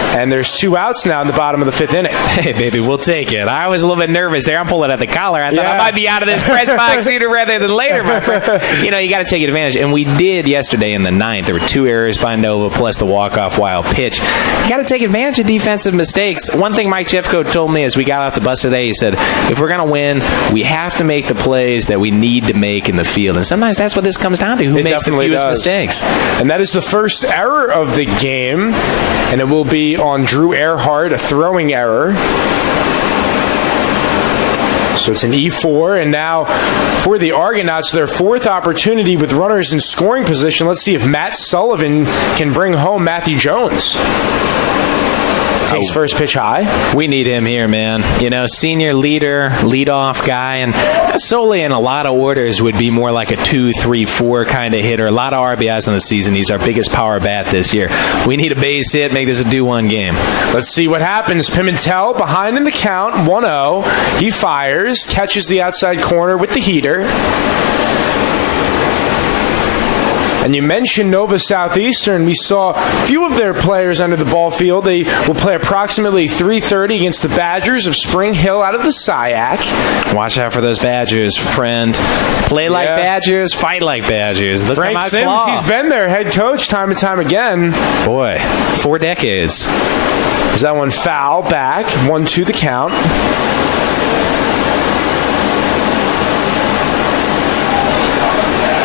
And there's 2 outs now in the bottom of the 5th inning. Hey, baby, we'll take it. I was a little bit nervous there. I'm pulling at the collar. I thought I might be out of this press box sooner rather than later, my friend. You know, you got to take advantage. And we did yesterday in the 9th. There were 2 errors by Nova plus the walk-off wild pitch. You got to take advantage of defensive mistakes. One thing Mike Jeffcoat told me as we got off the bus today, he said, if we're going to win, we have to make the plays that we need to make in the field. And sometimes that's what this comes down to. Who makes the fewest mistakes? And that is the first error of the game. And it will be on Drew Earhart, a throwing error. So it's an E4, and now for the Argonauts, their 4th opportunity with runners in scoring position. Let's see if Matt Sullivan can bring home Matthew Jones. Takes first pitch high. We need him here, man. You know, senior leader, leadoff guy, and Soli in a lot of orders would be more like a 2, 3, 4 kind of hitter. A lot of RBIs in the season. He's our biggest power bat this year. We need a base hit, make this a do-1 game. Let's see what happens. Pimentel behind in the count, 1-0. He fires, catches the outside corner with the heater. And you mentioned Nova Southeastern. We saw a few of their players under the ball field. They will play approximately 3:30 against the Badgers of Spring Hill out of the SIAC. Watch out for those Badgers, friend. Play like Badgers, fight like Badgers. Look Frank Sims, he's been their head coach time and time again. Boy, 4 decades. Is that one foul back? 1-2 the count.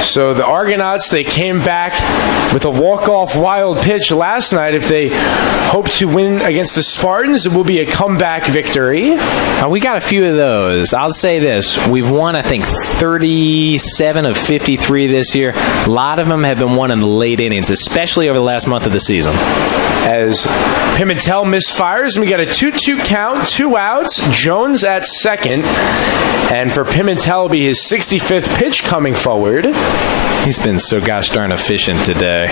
So the Argonauts, they came back with a walk-off wild pitch last night. If they hope to win against the Spartans, it will be a comeback victory. We got a few of those. I'll say this. We've won, I think, 37 of 53 this year. A lot of them have been won in the late innings, especially over the last month of the season. As Pimentel misfires, and we got a 2-2 count, 2 outs. Jones at 2nd. And for Pimentel, it'll be his 65th pitch coming forward. He's been so gosh darn efficient today.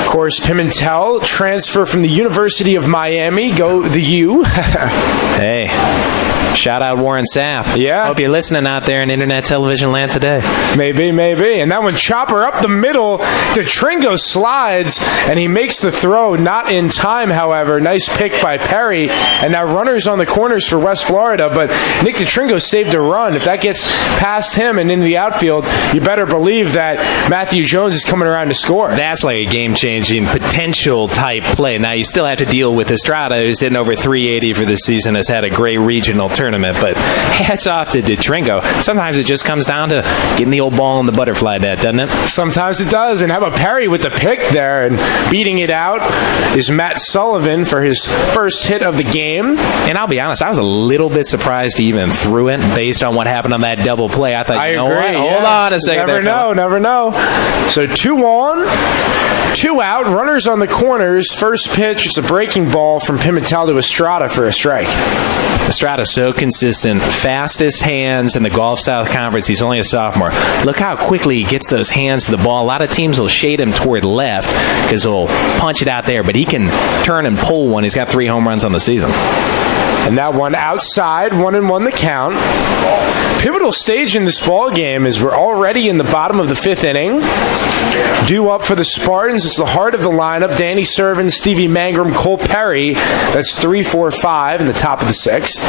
Of course, Pimentel, transfer from the University of Miami. Go the U. Hey. Shout out Warren Sapp. Yeah. Hope you're listening out there in internet television land today. Maybe. And that one, chopper up the middle. DeTringo slides, and he makes the throw. Not in time, however. Nice pick by Perry. And now runners on the corners for West Florida. But Nick DeTringo saved a run. If that gets past him and into the outfield, you better believe that Matthew Jones is coming around to score. That's like a game-changing potential type play. Now, you still have to deal with Estrada, who's hitting over 380 for this season, has had a great regional tournament. But hats off to DeTringo. Sometimes it just comes down to getting the old ball in the butterfly net, doesn't it? Sometimes it does. And how about Perry with the pick there? And beating it out is Matt Sullivan for his first hit of the game. And I'll be honest, I was a little bit surprised he even threw it based on what happened on that double play. I thought, you know what? Hold on a second. Never know. So 2 on, 2 out, runners on the corners. First pitch, it's a breaking ball from Pimentel to Estrada for a strike. Estrada's so consistent. Fastest hands in the Gulf South Conference. He's only a sophomore. Look how quickly he gets those hands to the ball. A lot of teams will shade him toward left because they'll punch it out there, but he can turn and pull one. He's got 3 home runs on the season. And that one outside, 1-1 the count. Pivotal stage in this ball game is we're already in the bottom of the 5th inning. Due up for the Spartans, it's the heart of the lineup. Danny Servin, Stevie Mangrum, Cole Perry. That's 3, 4, 5 in the top of the 6th.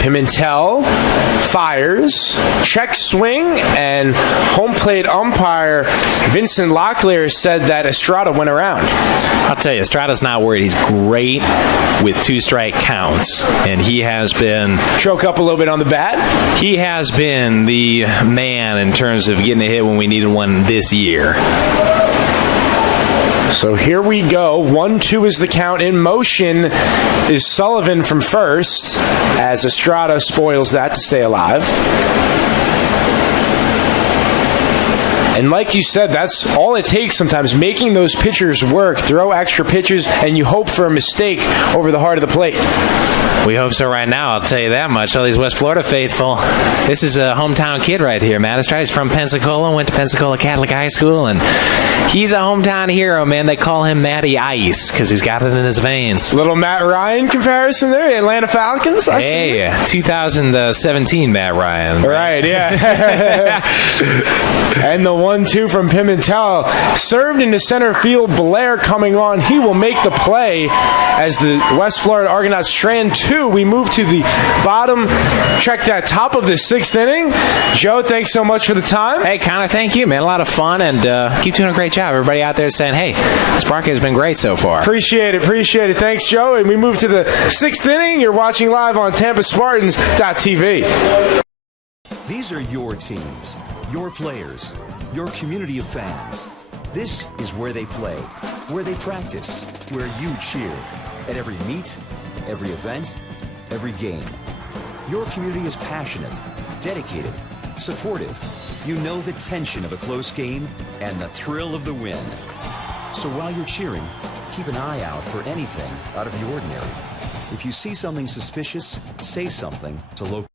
Pimentel fires, check swing, and home plate umpire Vincent Locklear said that Estrada went around. I'll tell you, Estrada's not worried. He's great with 2-strike counts, and he has been... Choke up a little bit on the bat? He has been the man in terms of getting a hit when we needed one this year. So here we go. 1-2 is the count. In motion is Sullivan from first as Estrada spoils that to stay alive. And like you said, that's all it takes sometimes, making those pitchers work, throw extra pitches, and you hope for a mistake over the heart of the plate. We hope so right now, I'll tell you that much. All these West Florida faithful. This is a hometown kid right here, Matt Estrada. He's from Pensacola, went to Pensacola Catholic High School, and he's a hometown hero, man. They call him Matty Ice because he's got it in his veins. Little Matt Ryan comparison there, Atlanta Falcons. Hey, 2017 Matt Ryan. Right, yeah. And the 1-2 from Pimentel. Served into center field. Blair coming on. He will make the play as the West Florida Argonauts strand 2. We move to the bottom. Check that top of the 6th inning. Joe, thanks so much for the time. Hey, Connor, thank you, man. A lot of fun, and keep doing a great job. Everybody out there saying, hey, this broadcast has been great so far. Appreciate it. Thanks, Joe. And we move to the 6th inning. You're watching live on TampaSpartans.tv. These are your teams, your players, your community of fans. This is where they play, where they practice, where you cheer. At every meet, every event, every game. Your community is passionate, dedicated, supportive. You know the tension of a close game and the thrill of the win. So while you're cheering, keep an eye out for anything out of the ordinary. If you see something suspicious, say something to local.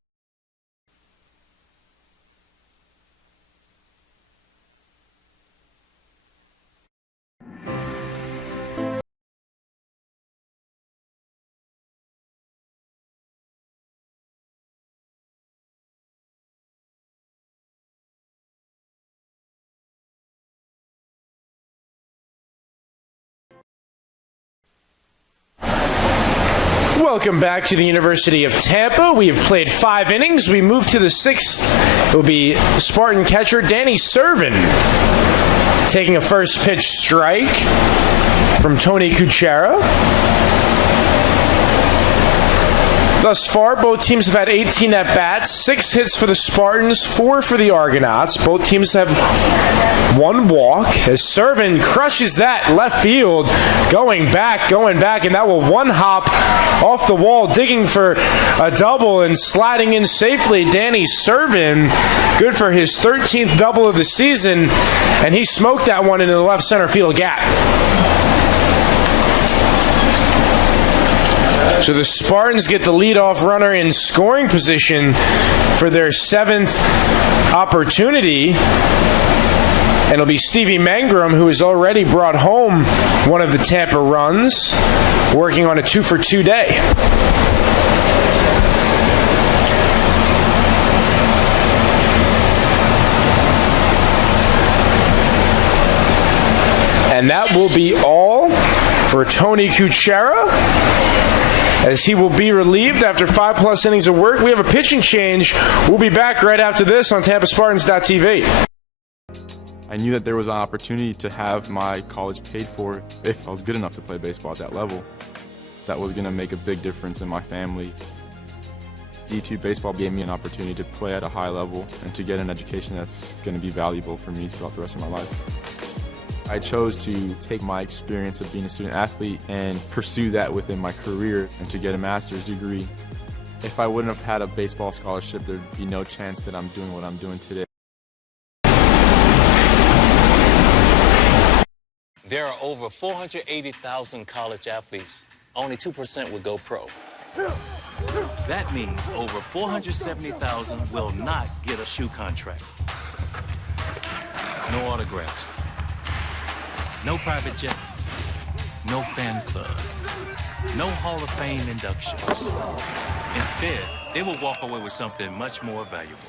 Welcome back to the University of Tampa. We have played 5 innings. We move to the 6th. It will be Spartan catcher Danny Servin taking a first pitch strike from Tony Kuchera. Thus far, both teams have had 18 at-bats, 6 hits for the Spartans, 4 for the Argonauts. Both teams have 1 walk as Servin crushes that left field, going back, and that will one hop off the wall, digging for a double and sliding in safely. Danny Servin, good for his 13th double of the season, and he smoked that one into the left center field gap. So the Spartans get the leadoff runner in scoring position for their 7th opportunity. And it'll be Stevie Mangrum, who has already brought home one of the Tampa runs, working on a 2-for-2 day. And that will be all for Tony Kuchera, as he will be relieved after 5+ innings of work. We have a pitching change. We'll be back right after this on TampaSpartans.tv. I knew that there was an opportunity to have my college paid for if I was good enough to play baseball at that level. That was going to make a big difference in my family. D2 baseball gave me an opportunity to play at a high level and to get an education that's going to be valuable for me throughout the rest of my life. I chose to take my experience of being a student athlete and pursue that within my career and to get a master's degree. If I wouldn't have had a baseball scholarship, there'd be no chance that I'm doing what I'm doing today. There are over 480,000 college athletes. Only 2% would go pro. That means over 470,000 will not get a shoe contract. No autographs. No private jets. no fan clubs, no Hall of Fame inductions. Instead, they will walk away with something much more valuable.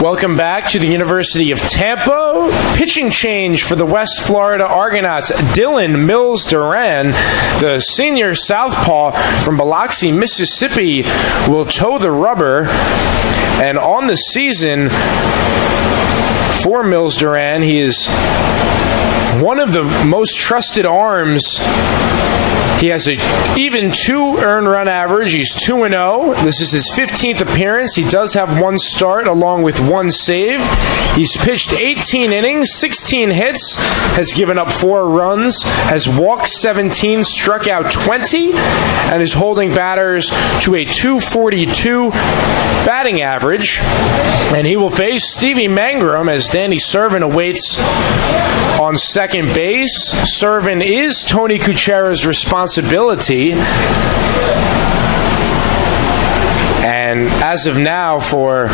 Welcome back to the University of Tampa. Pitching change for the West Florida Argonauts. Dylan Mills Duran, the senior southpaw from Biloxi, Mississippi, will toe the rubber. And on the season for Mills Duran, he is one of the most trusted arms. He has an even 2 earned run average. He's 2-0. This is his 15th appearance. He does have 1 start along with 1 save. He's pitched 18 innings, 16 hits, has given up 4 runs, has walked 17, struck out 20, and is holding batters to a 242 batting average. And he will face Stevie Mangrum as Danny Servin awaits on second base. Servin is Tony Kuchera's responsibility. And as of now for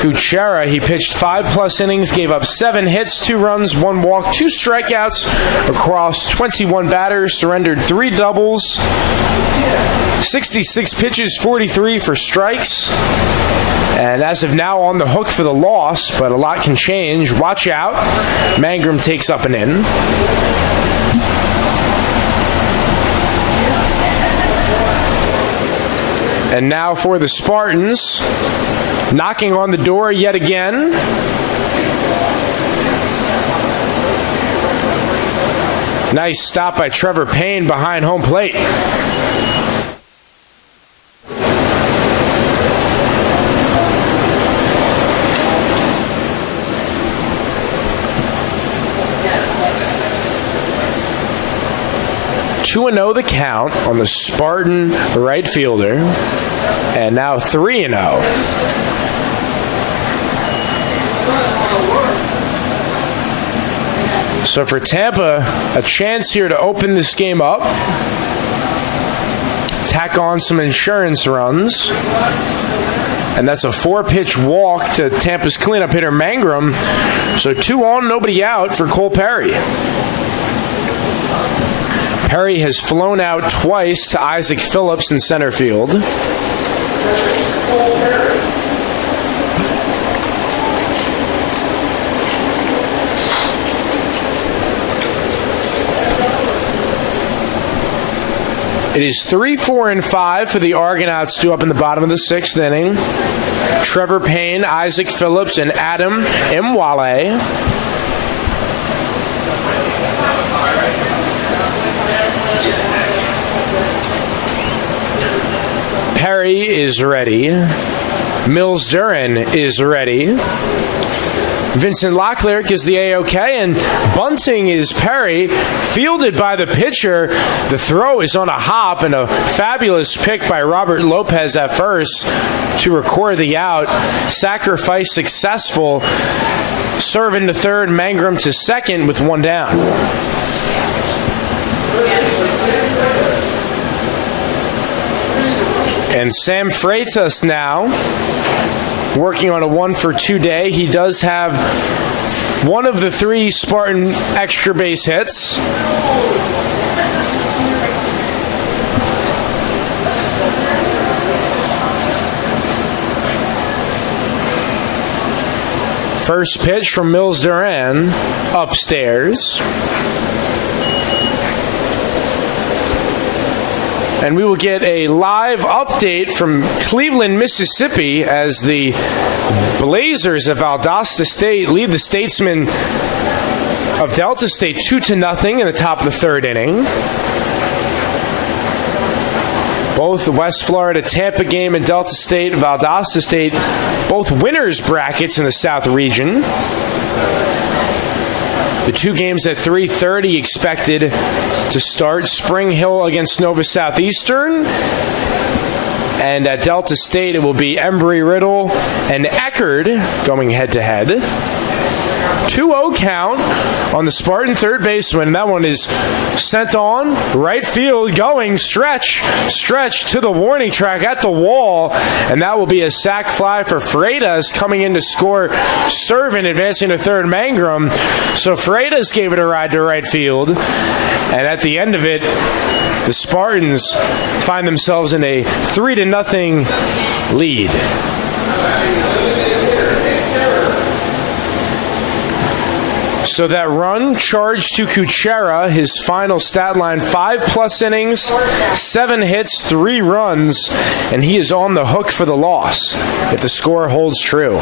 Kuchera, he pitched 5+ innings, gave up 7 hits, 2 runs, 1 walk, 2 strikeouts across 21 batters, surrendered 3 doubles, 66 pitches, 43 for strikes. And as of now, on the hook for the loss, but a lot can change. Watch out. Mangrum takes up an in. And now for the Spartans, knocking on the door yet again. Nice stop by Trevor Payne behind home plate. Two 2-0 the count on the Spartan right fielder, and now 3-0. So for Tampa, a chance here to open this game up, tack on some insurance runs, and that's a 4-pitch walk to Tampa's cleanup hitter Mangrum. So 2 on, nobody out for Cole Perry. Perry has flown out twice to Isaac Phillips in center field. It is 3, 4, and 5 for the Argonauts due up in the bottom of the 6th inning. Trevor Payne, Isaac Phillips, and Adam Mwale. Perry is ready. Mills Duran is ready. Vincent Locklear gives the A-OK, and bunting is Perry, fielded by the pitcher. The throw is on a hop, and a fabulous pick by Robert Lopez at first to record the out. Sacrifice successful. Servin to third, Mangrum to second with 1 down. And Sam Freitas now working on a 1-for-2 day. He does have one of the 3 Spartan extra base hits. First pitch from Mills Duran upstairs. And we will get a live update from Cleveland, Mississippi, as the Blazers of Valdosta State lead the Statesmen of Delta State 2-0 in the top of the 3rd inning. Both the West Florida Tampa game and Delta State, Valdosta State, both winners brackets in the South region. The 2 games at 3:30 expected to start. Spring Hill against Nova Southeastern. And at Delta State, it will be Embry-Riddle and Eckerd going head-to-head. 2-0 count on the Spartan third baseman. That one is sent on right field, going stretch to the warning track at the wall, and that will be a sac fly for Freitas coming in to score. Servin advancing to third, Mangrum. So Freitas gave it a ride to right field, and at the end of it, the Spartans find themselves in a 3-0 lead. So that run charged to Kuchera, his final stat line, 5+ innings, 7 hits, 3 runs, and he is on the hook for the loss if the score holds true.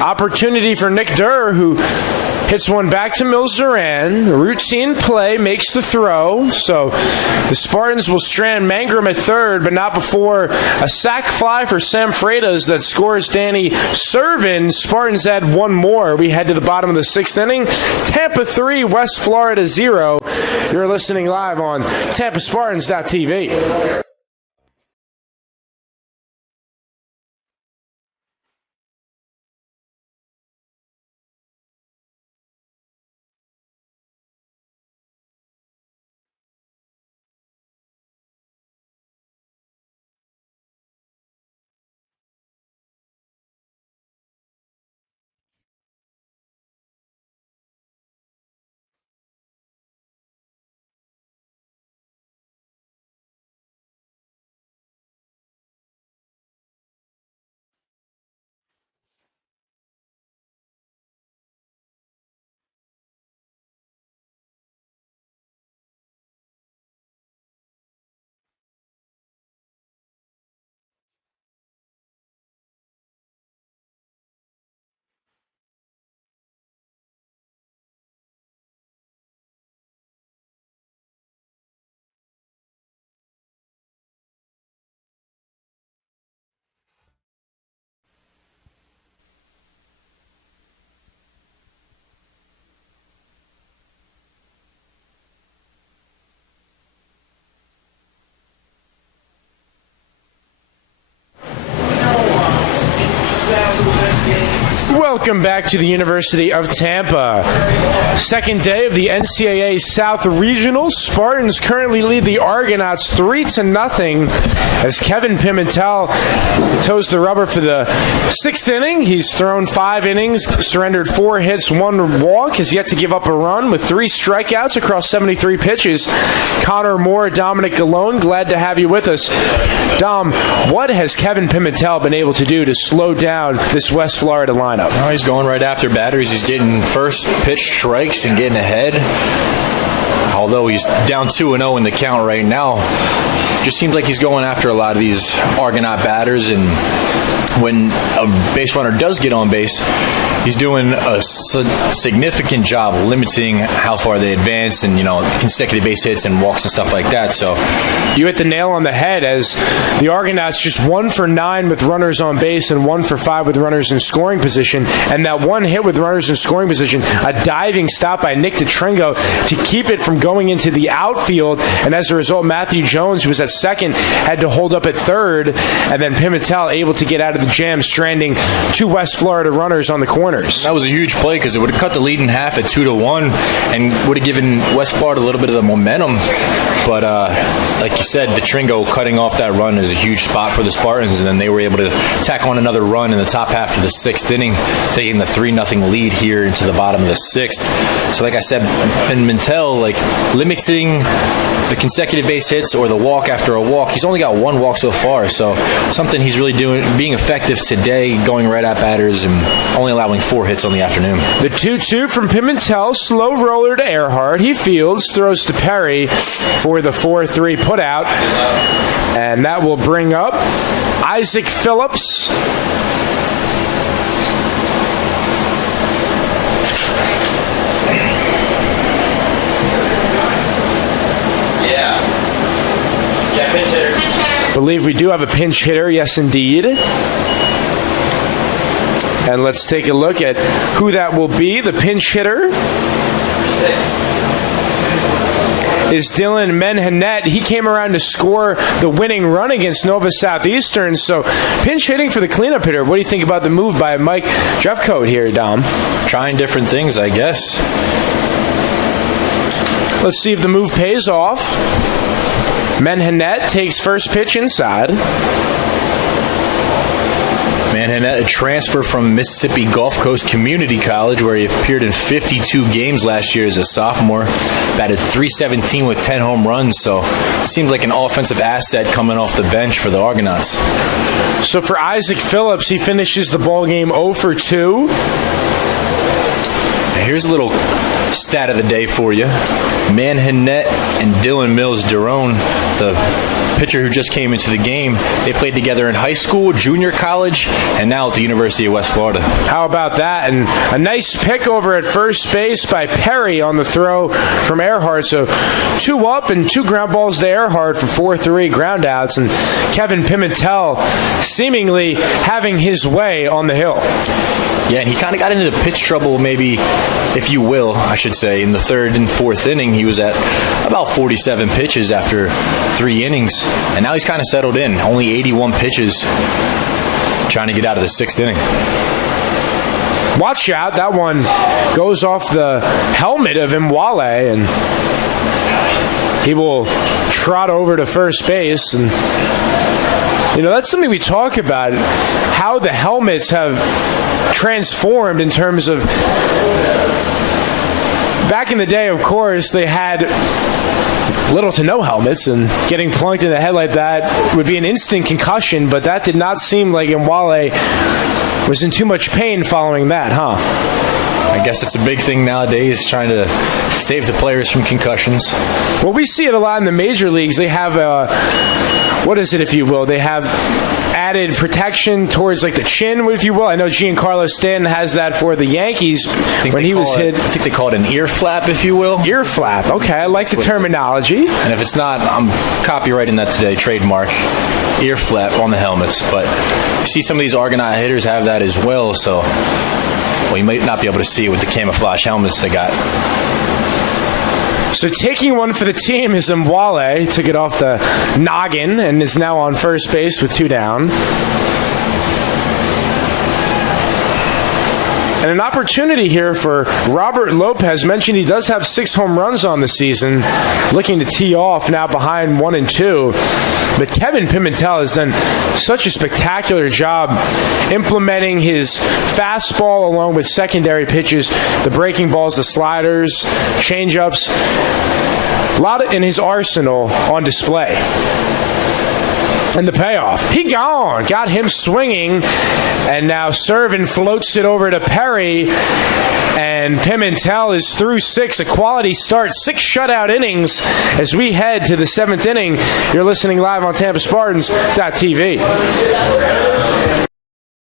Opportunity for Nick Durr, who hits one back to Mills Duran. Routine play makes the throw. So the Spartans will strand Mangrum at third, but not before a sac fly for Sam Freitas that scores Danny Servin. Spartans add one more. We head to the bottom of the 6th inning. Tampa 3, West Florida 0. You're listening live on TampaSpartans.tv. Welcome back to the University of Tampa. Second day of the NCAA South Regional. Spartans currently lead the Argonauts 3-0 as Kevin Pimentel toes the rubber for the 6th inning. He's thrown 5 innings, surrendered 4 hits, 1 walk, has yet to give up a run with 3 strikeouts across 73 pitches. Connor Moore, Dominic Gallone, glad to have you with us. Dom, what has Kevin Pimentel been able to do to slow down this West Florida lineup? Oh, he's going right after batters. He's getting first pitch strikes and getting ahead. Although he's down 2-0 in the count right now, just seems like he's going after a lot of these Argonaut batters, and when a base runner does get on base, he's doing a significant job limiting how far they advance and, consecutive base hits and walks and stuff like that. So you hit the nail on the head, as the Argonauts just 1 for 9 with runners on base and 1 for 5 with runners in scoring position. And that one hit with runners in scoring position, a diving stop by Nick DeTringo to keep it from going into the outfield. And as a result, Matthew Jones, who was at second, had to hold up at third. And then Pimentel able to get out of the jam, stranding 2 West Florida runners on the corner. That was a huge play because it would have cut the lead in half at 2-1 and would have given West Florida a little bit of the momentum. But like you said, DeTringo cutting off that run is a huge spot for the Spartans, and then they were able to tack on another run in the top half of the 6th inning, taking the 3-0 lead here into the bottom of the 6th. So like I said, Pimentel, limiting the consecutive base hits or the walk after a walk. He's only got 1 walk so far, so something he's really doing, being effective today, going right at batters and only allowing 4 hits on the afternoon. The 2-2 from Pimentel, slow roller to Earhart. He fields, throws to Perry for the 4-3 putout, and that will bring up Isaac Phillips. Pinch hitter. Believe we do have a pinch hitter, yes indeed. And let's take a look at who that will be. The pinch hitter is Dylan Menhanet. He came around to score the winning run against Nova Southeastern. So pinch hitting for the cleanup hitter. What do you think about the move by Mike Jeffcoat here, Dom? Trying different things, I guess. Let's see if the move pays off. Menhanet takes first pitch inside. Menhanet, a transfer from Mississippi Gulf Coast Community College, where he appeared in 52 games last year as a sophomore. Batted .317 with 10 home runs, so seems like an offensive asset coming off the bench for the Argonauts. So for Isaac Phillips, he finishes the ball game 0 for 2. Here's a little stat of the day for you. Menhanet and Dylan Mills-Derone, the pitcher who just came into the game, they played together in high school, junior college, and now at the University of West Florida. How about that? And a nice pick over at first base by Perry on the throw from Earhart. So 2 up and 2 ground balls to Earhart for 4-3 ground outs. And Kevin Pimentel seemingly having his way on the hill. Yeah, and he kind of got into pitch trouble, maybe, if you will, I should say, in the 3rd and 4th inning. He was at about 47 pitches after 3 innings, and now he's kind of settled in. Only 81 pitches, trying to get out of the 6th inning. Watch out, that one goes off the helmet of Mwale, and he will trot over to first base. And you know, that's something we talk about, how the helmets have transformed in terms of, back in the day, of course, they had little to no helmets, and getting plunked in the head like that would be an instant concussion, but that did not seem like Mwale was in too much pain following that, huh? I guess it's a big thing nowadays, trying to save the players from concussions. Well, we see it a lot in the major leagues. They have what is it, if you will? They have added protection towards like the chin, if you will. I know Giancarlo Stanton has that for the Yankees when he was hit. I think they call it an ear flap, if you will. Ear flap. Okay, I like the terminology. And if it's not, I'm copywriting that today, trademark. Ear flap on the helmets. But you see some of these Argonaut hitters have that as well, so well, you might not be able to see with the camouflage helmets they got. So taking one for the team is Mwale. Took it off the noggin and is now on first base with 2 down. And an opportunity here for Robert Lopez. Mentioned he does have 6 home runs on the season. Looking to tee off now behind 1 and 2. But Kevin Pimentel has done such a spectacular job implementing his fastball along with secondary pitches, the breaking balls, the sliders, changeups. A lot in his arsenal on display. And the payoff. He gone. Got him swinging. And now Servin floats it over to Perry. And Pimentel is through 6. A quality start. 6 shutout innings as we head to the 7th inning. You're listening live on TampaSpartans.tv.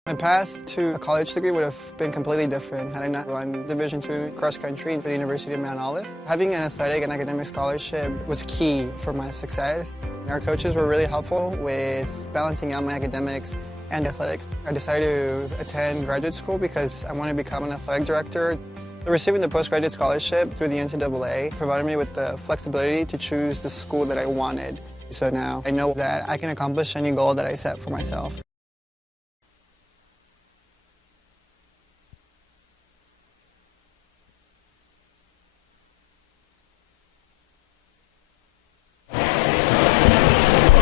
My path to a college degree would have been completely different had I not run Division II cross country for the University of Mount Olive. Having an athletic and academic scholarship was key for my success. Our coaches were really helpful with balancing out my academics and athletics. I decided to attend graduate school because I wanted to become an athletic director. Receiving the postgraduate scholarship through the NCAA provided me with the flexibility to choose the school that I wanted. So now I know that I can accomplish any goal that I set for myself.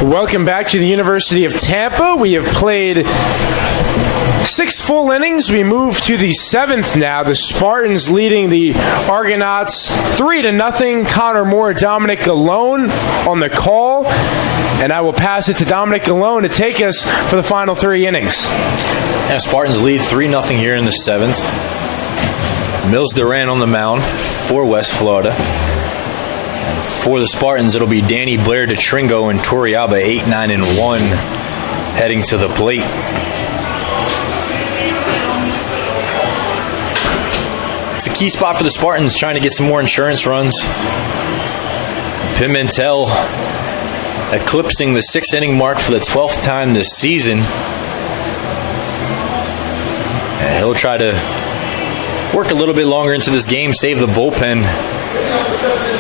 Welcome back to the University of Tampa. We have played 6 full innings. We move to the 7th now. The Spartans leading the Argonauts 3-0. Connor Moore, Dominic Galone on the call. And I will pass it to Dominic Galone to take us for the final 3 innings. Yeah, Spartans lead 3-0 here in the 7th. Mills Duran on the mound for West Florida. For the Spartans, it'll be Danny Blair, DeTringo, and Torrealba, 8, 9, and 1, heading to the plate. It's a key spot for the Spartans, trying to get some more insurance runs. Pimentel eclipsing the 6th inning mark for the 12th time this season. And he'll try to work a little bit longer into this game, save the bullpen.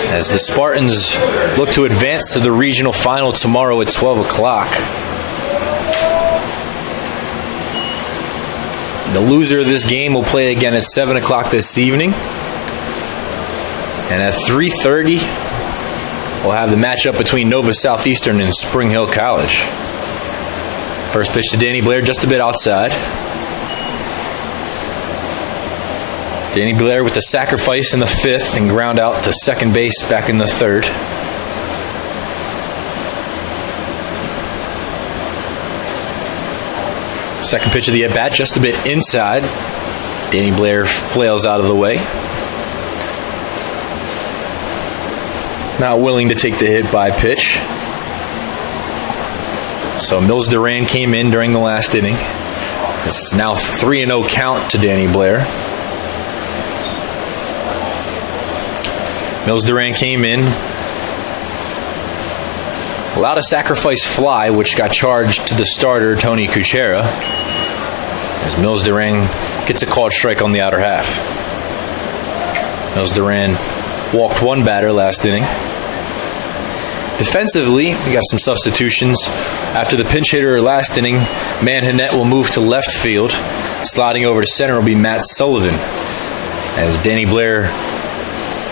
as the Spartans look to advance to the regional final tomorrow at 12 o'clock. The loser of this game will play again at 7 o'clock this evening. And at 3:30, we'll have the matchup between Nova Southeastern and Spring Hill College. First pitch to Danny Blair, just a bit outside. Danny Blair with the sacrifice in the 5th and ground out to second base back in the 3rd. Second pitch of the at-bat, just a bit inside. Danny Blair flails out of the way. Not willing to take the hit by pitch. So Mills Duran came in during the last inning. It's now 3-0 count to Danny Blair. Mills Duran came in, allowed a sacrifice fly, which got charged to the starter, Tony Kuchera, as Mills Duran gets a called strike on the outer half. Mills Duran walked one batter last inning. Defensively, we got some substitutions. After the pinch hitter last inning, Manhanette will move to left field. Sliding over to center will be Matt Sullivan, as Danny Blair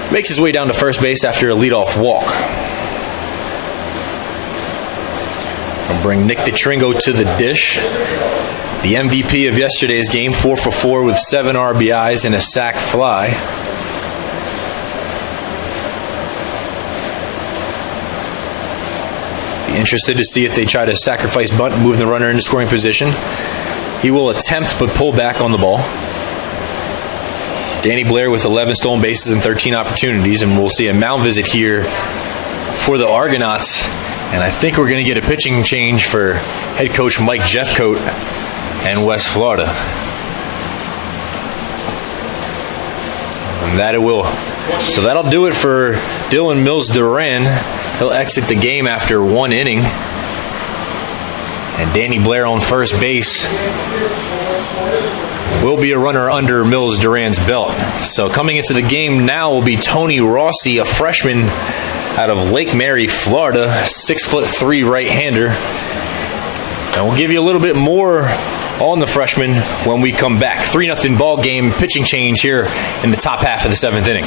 makes his way down to first base after a leadoff walk. We'll bring Nick DeTringo to the dish. The MVP of yesterday's game, 4 for 4 with 7 RBIs and a sac fly. Be interested to see if they try to sacrifice bunt and move the runner into scoring position. He will attempt but pull back on the ball. Danny Blair with 11 stolen bases and 13 opportunities, and we'll see a mound visit here for the Argonauts. And I think we're going to get a pitching change for head coach Mike Jeffcoat and West Florida. And that it will. So that'll do it for Dylan Mills Duran. He'll exit the game after 1 inning. And Danny Blair on first base will be a runner under Mills Duran's belt. So coming into the game now will be Tony Rossi, a freshman out of Lake Mary, Florida, 6'3" right-hander. And we'll give you a little bit more on the freshman when we come back. 3-0 ball game, pitching change here in the top half of the 7th inning.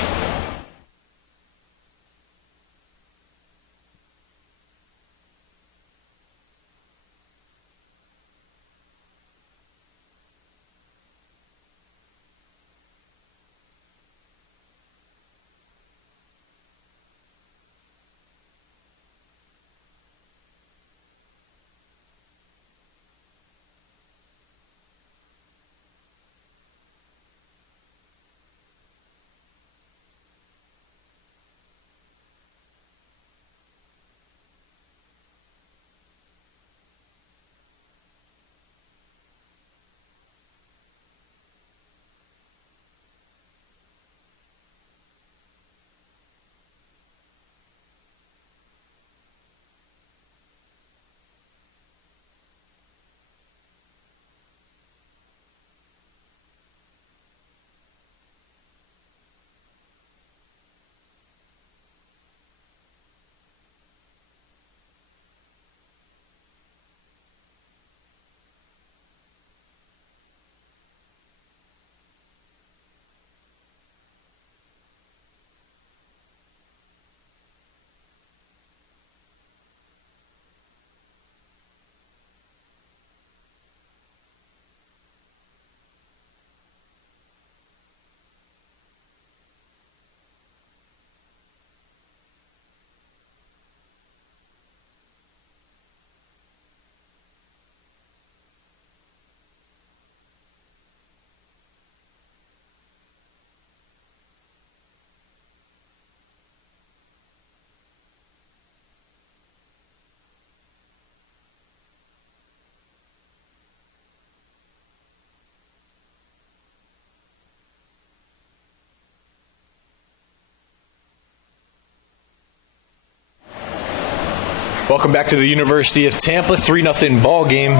Welcome back to the University of Tampa, 3-0 ball game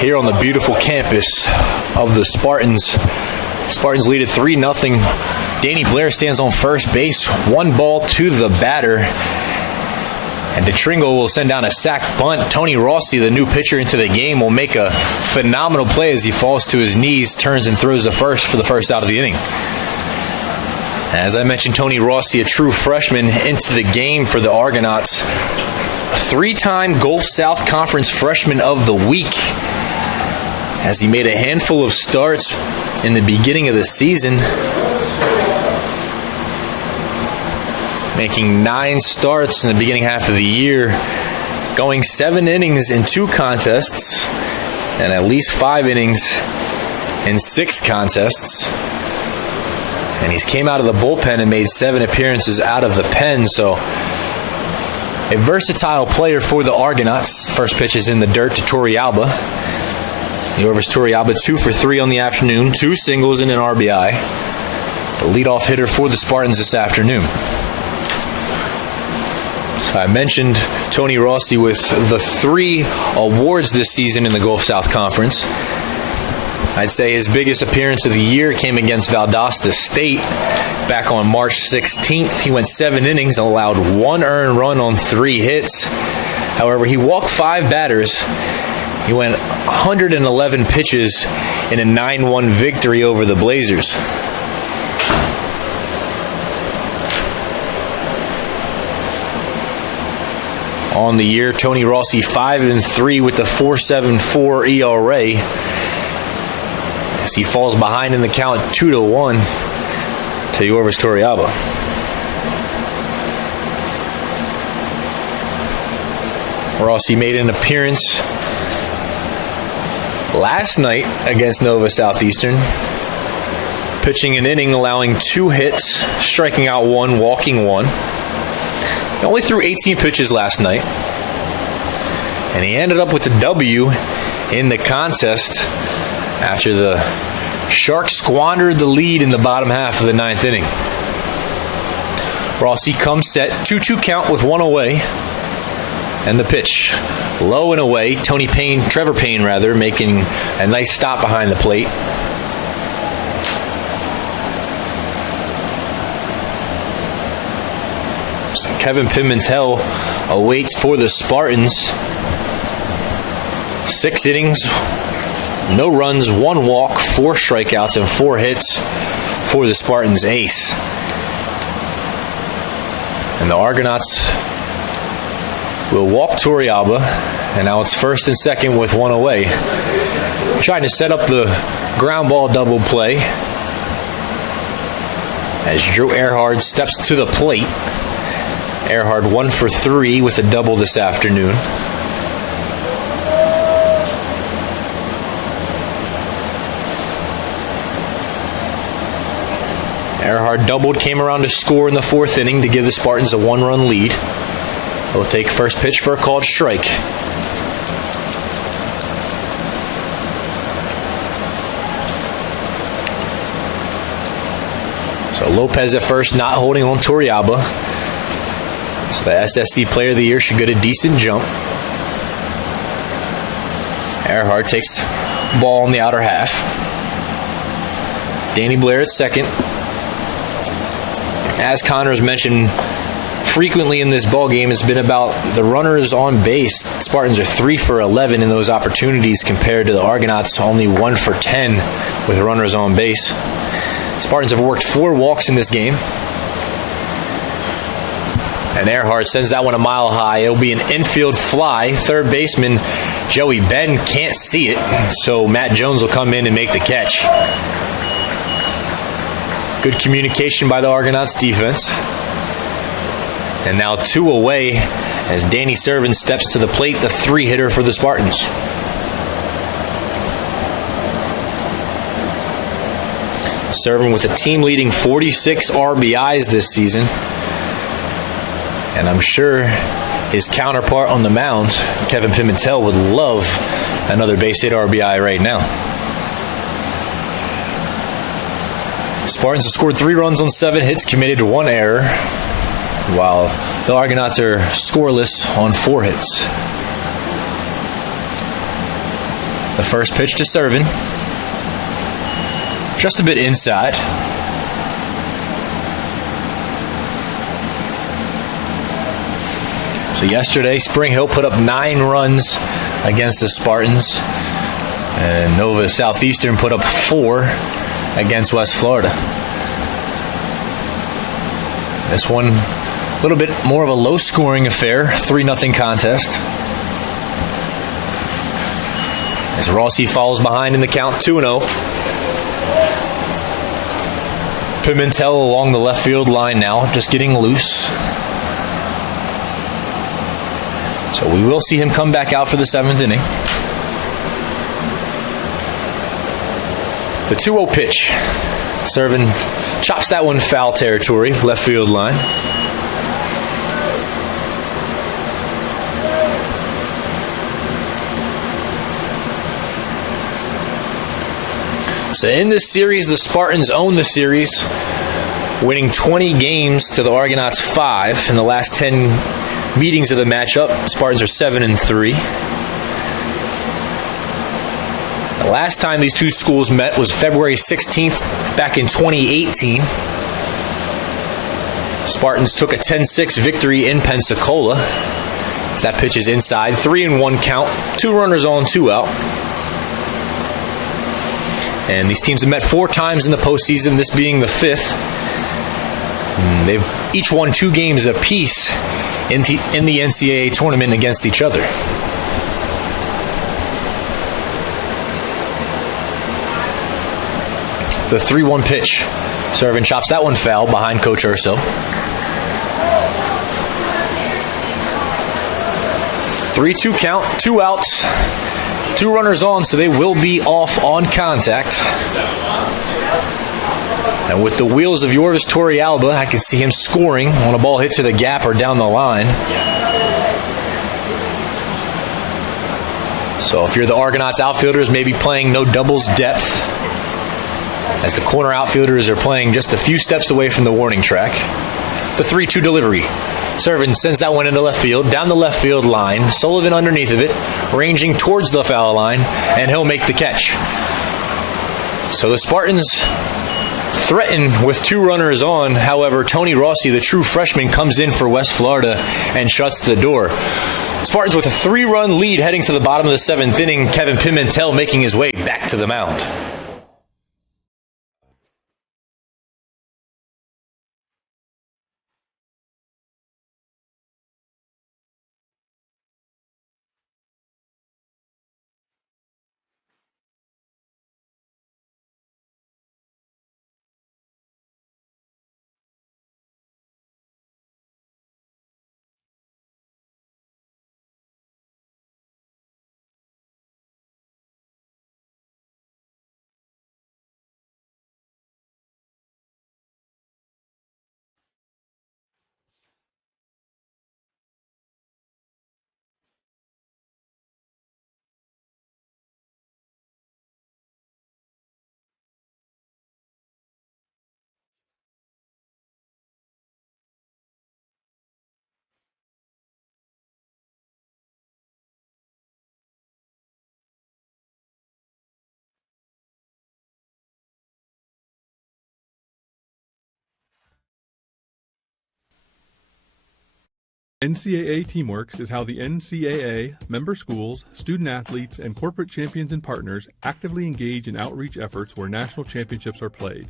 here on the beautiful campus of the Spartans. Spartans lead at 3-0 Danny Blair stands on first base. 1 ball to the batter. And DeTringo will send down a sac bunt. Tony Rossi, the new pitcher into the game, will make a phenomenal play as he falls to his knees, turns and throws the first for the first out of the inning. As I mentioned, Tony Rossi, a true freshman into the game for the Argonauts. 3-time Gulf South Conference Freshman of the Week, as he made a handful of starts in the beginning of the season, making 9 starts in the beginning half of the year, going 7 innings in 2 contests, and at least 5 innings in 6 contests. And he's came out of the bullpen and made 7 appearances out of the pen, so a versatile player for the Argonauts. First pitch is in the dirt to Torrealba. Yorvis Torrealba 2 for 3 on the afternoon, 2 singles and an RBI. The leadoff hitter for the Spartans this afternoon. So I mentioned Tony Rossi with the 3 awards this season in the Gulf South Conference. I'd say his biggest appearance of the year came against Valdosta State back on March 16th. He went 7 innings and allowed 1 earned run on 3 hits. However, he walked 5 batters. He went 111 pitches in a 9-1 victory over the Blazers. On the year, Tony Rossi 5-3 with the 4.74 ERA. As he falls behind in the count 2-1 to Yorvis Torrealba. Rossi made an appearance last night against Nova Southeastern, pitching an inning, allowing 2 hits, striking out 1, walking 1. He only threw 18 pitches last night, and he ended up with the W in the contest after the Sharks squandered the lead in the bottom half of the 9th inning. Rossi comes set, 2-2 count with 1 away, and the pitch low and away. Trevor Payne, making a nice stop behind the plate. So Kevin Pimentel awaits for the Spartans. 6 innings, no runs, 1 walk, 4 strikeouts, and 4 hits for the Spartans ace. And the Argonauts will walk Torrealba, and now it's first and second with 1 away. Trying to set up the ground ball double play as Drew Earhart steps to the plate. Earhart 1 for 3 with a double this afternoon. Earhart doubled, came around to score in the 4th inning to give the Spartans a 1-run lead. He'll take first pitch for a called strike. So Lopez at first, not holding on Torrealba. So the SSC Player of the Year should get a decent jump. Earhart takes ball in the outer half. Danny Blair at second. As Connors mentioned frequently in this ball game, it's been about the runners on base. The Spartans are 3 for 11 in those opportunities compared to the Argonauts, only 1 for 10 with runners on base. Spartans have worked 4 walks in this game. And Earhart sends that one a mile high. It'll be an infield fly. Third baseman Joey Ben can't see it, so Matt Jones will come in and make the catch. Good communication by the Argonauts defense. And now 2 away as Danny Servin steps to the plate, the 3-hitter for the Spartans. Servin with a team-leading 46 RBIs this season. And I'm sure his counterpart on the mound, Kevin Pimentel, would love another base hit RBI right now. Spartans have scored 3 runs on 7 hits, committed 1 error, while the Argonauts are scoreless on 4 hits. The first pitch to Servin, just a bit inside. So yesterday, Spring Hill put up 9 runs against the Spartans. And Nova Southeastern put up 4 against West Florida. This one, a little bit more of a low-scoring affair, 3-0 contest. As Rossi falls behind in the count, 2-0. Pimentel along the left field line now, just getting loose. So we will see him come back out for the 7th inning. The 2-0 pitch. Serving, chops that one foul territory, left field line. So in this series, the Spartans own the series, winning 20 games to the Argonauts 5 in the last 10 meetings of the matchup. The Spartans are 7-3. The last time these two schools met was February 16th back in 2018. Spartans took a 10-6 victory in Pensacola. As that pitch is inside, 3-1 count, 2 runners on, 2 out. And these teams have met 4 times in the postseason, this being the 5th. And they've each won 2 games apiece in the NCAA tournament against each other. The 3-1 pitch. Serving chops that one foul behind Coach Urso. 3-2 count, 2 outs, 2 runners on, so they will be off on contact. And with the wheels of Yorvis Torrealba, I can see him scoring on a ball hit to the gap or down the line. So if you're the Argonauts outfielders, maybe playing no doubles depth, as the corner outfielders are playing just a few steps away from the warning track. The 3-2 delivery. Servin sends that one into left field, down the left field line. Sullivan underneath of it, ranging towards the foul line, and he'll make the catch. So the Spartans threaten with 2 runners on. However, Tony Rossi, the true freshman, comes in for West Florida and shuts the door. Spartans with a 3-run lead heading to the bottom of the 7th inning. Kevin Pimentel making his way back to the mound. NCAA Teamworks is how the NCAA, member schools, student athletes, and corporate champions and partners actively engage in outreach efforts where national championships are played.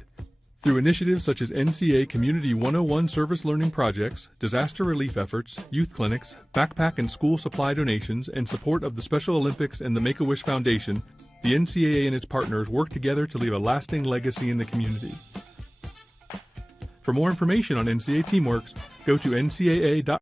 Through initiatives such as NCAA Community 101 service learning projects, disaster relief efforts, youth clinics, backpack and school supply donations, and support of the Special Olympics and the Make-A-Wish Foundation, the NCAA and its partners work together to leave a lasting legacy in the community. For more information on NCAA Teamworks, go to ncaa.com.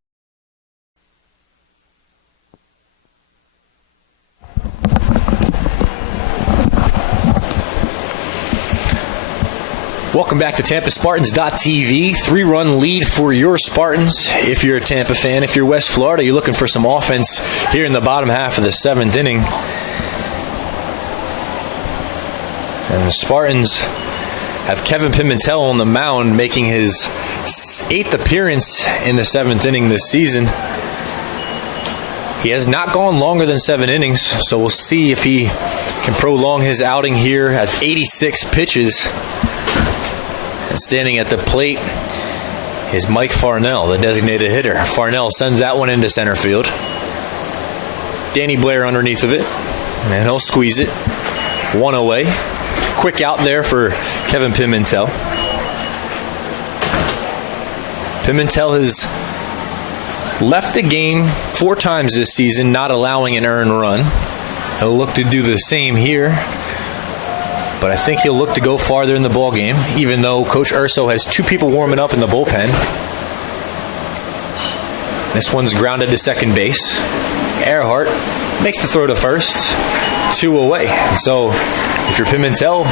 Welcome back to TampaSpartans.tv. 3-run lead for your Spartans. If you're a Tampa fan, if you're West Florida, you're looking for some offense here in the bottom half of the 7th inning. And the Spartans have Kevin Pimentel on the mound, making his 8th appearance in the 7th inning this season. He has not gone longer than 7 innings, so we'll see if he can prolong his outing here at 86 pitches. Standing at the plate is Mike Farnell, the designated hitter. Farnell sends that one into center field. Danny Blair underneath of it, and he'll squeeze it. One away. Quick out there for Kevin Pimentel. Pimentel has left the game 4 times this season, not allowing an earned run. He'll look to do the same here, but I think he'll look to go farther in the ball game, even though Coach Urso has 2 people warming up in the bullpen. This one's grounded to second base. Earhart makes the throw to first. 2 away. So if you're Pimentel,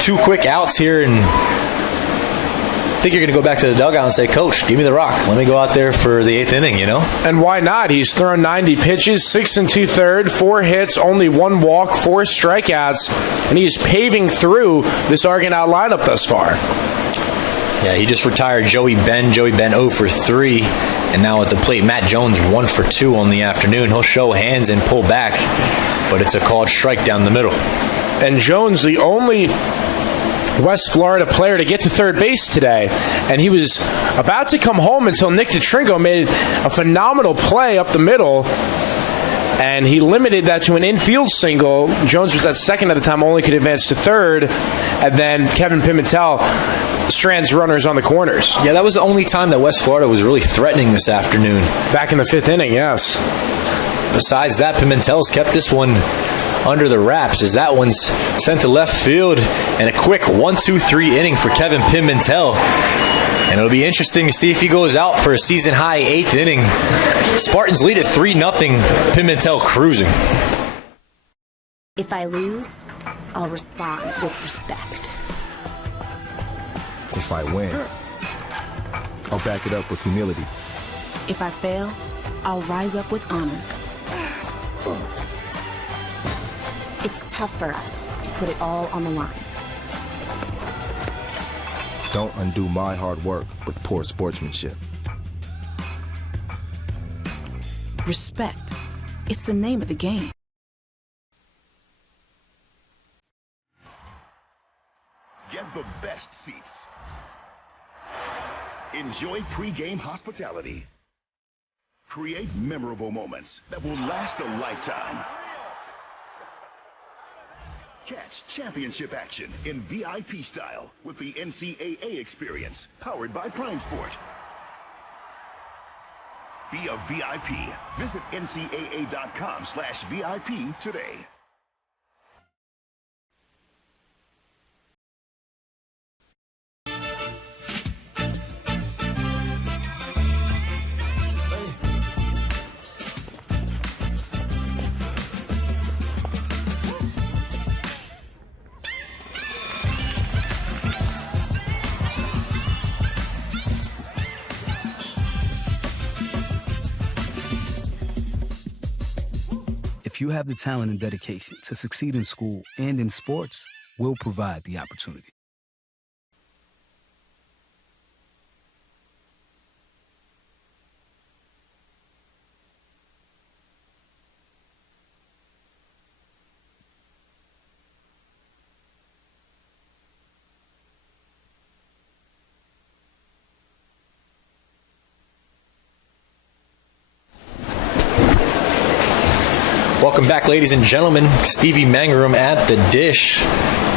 2 quick outs here, and I think you're going to go back to the dugout and say, Coach, give me the rock. Let me go out there for the 8th inning, And why not? He's thrown 90 pitches, 6 2/3, 4 hits, only 1 walk, 4 strikeouts, and he's paving through this Argonaut lineup thus far. Yeah, he just retired Joey Ben. Joey Ben 0 for 3. And now at the plate, Matt Jones 1 for 2 on the afternoon. He'll show hands and pull back, but it's a called strike down the middle. And Jones, the only West Florida player to get to third base today, and he was about to come home until Nick DeTrinco made a phenomenal play up the middle, and he limited that to an infield single. Jones was at second at the time, only could advance to third, and then Kevin Pimentel strands runners on the corners. Yeah, that was the only time that West Florida was really threatening this afternoon. Back in the 5th inning, yes. Besides that, Pimentel's kept this one under the wraps as that one's sent to left field, and a quick 1-2-3 inning for Kevin Pimentel. And it'll be interesting to see if he goes out for a season-high 8th inning. Spartans lead at 3-0, Pimentel cruising. If I lose, I'll respond with respect. If I win, I'll back it up with humility. If I fail, I'll rise up with honor. It's tough for us to put it all on the line. Don't undo my hard work with poor sportsmanship. Respect. It's the name of the game. Get the best seats. Enjoy pre-game hospitality. Create memorable moments that will last a lifetime. Catch championship action in VIP style with the NCAA experience, powered by Prime Sport. Be a VIP. Visit ncaa.com/VIP today. If you have the talent and dedication to succeed in school and in sports, we'll provide the opportunity. Welcome back, ladies and gentlemen. Stevie Mangrum at the dish.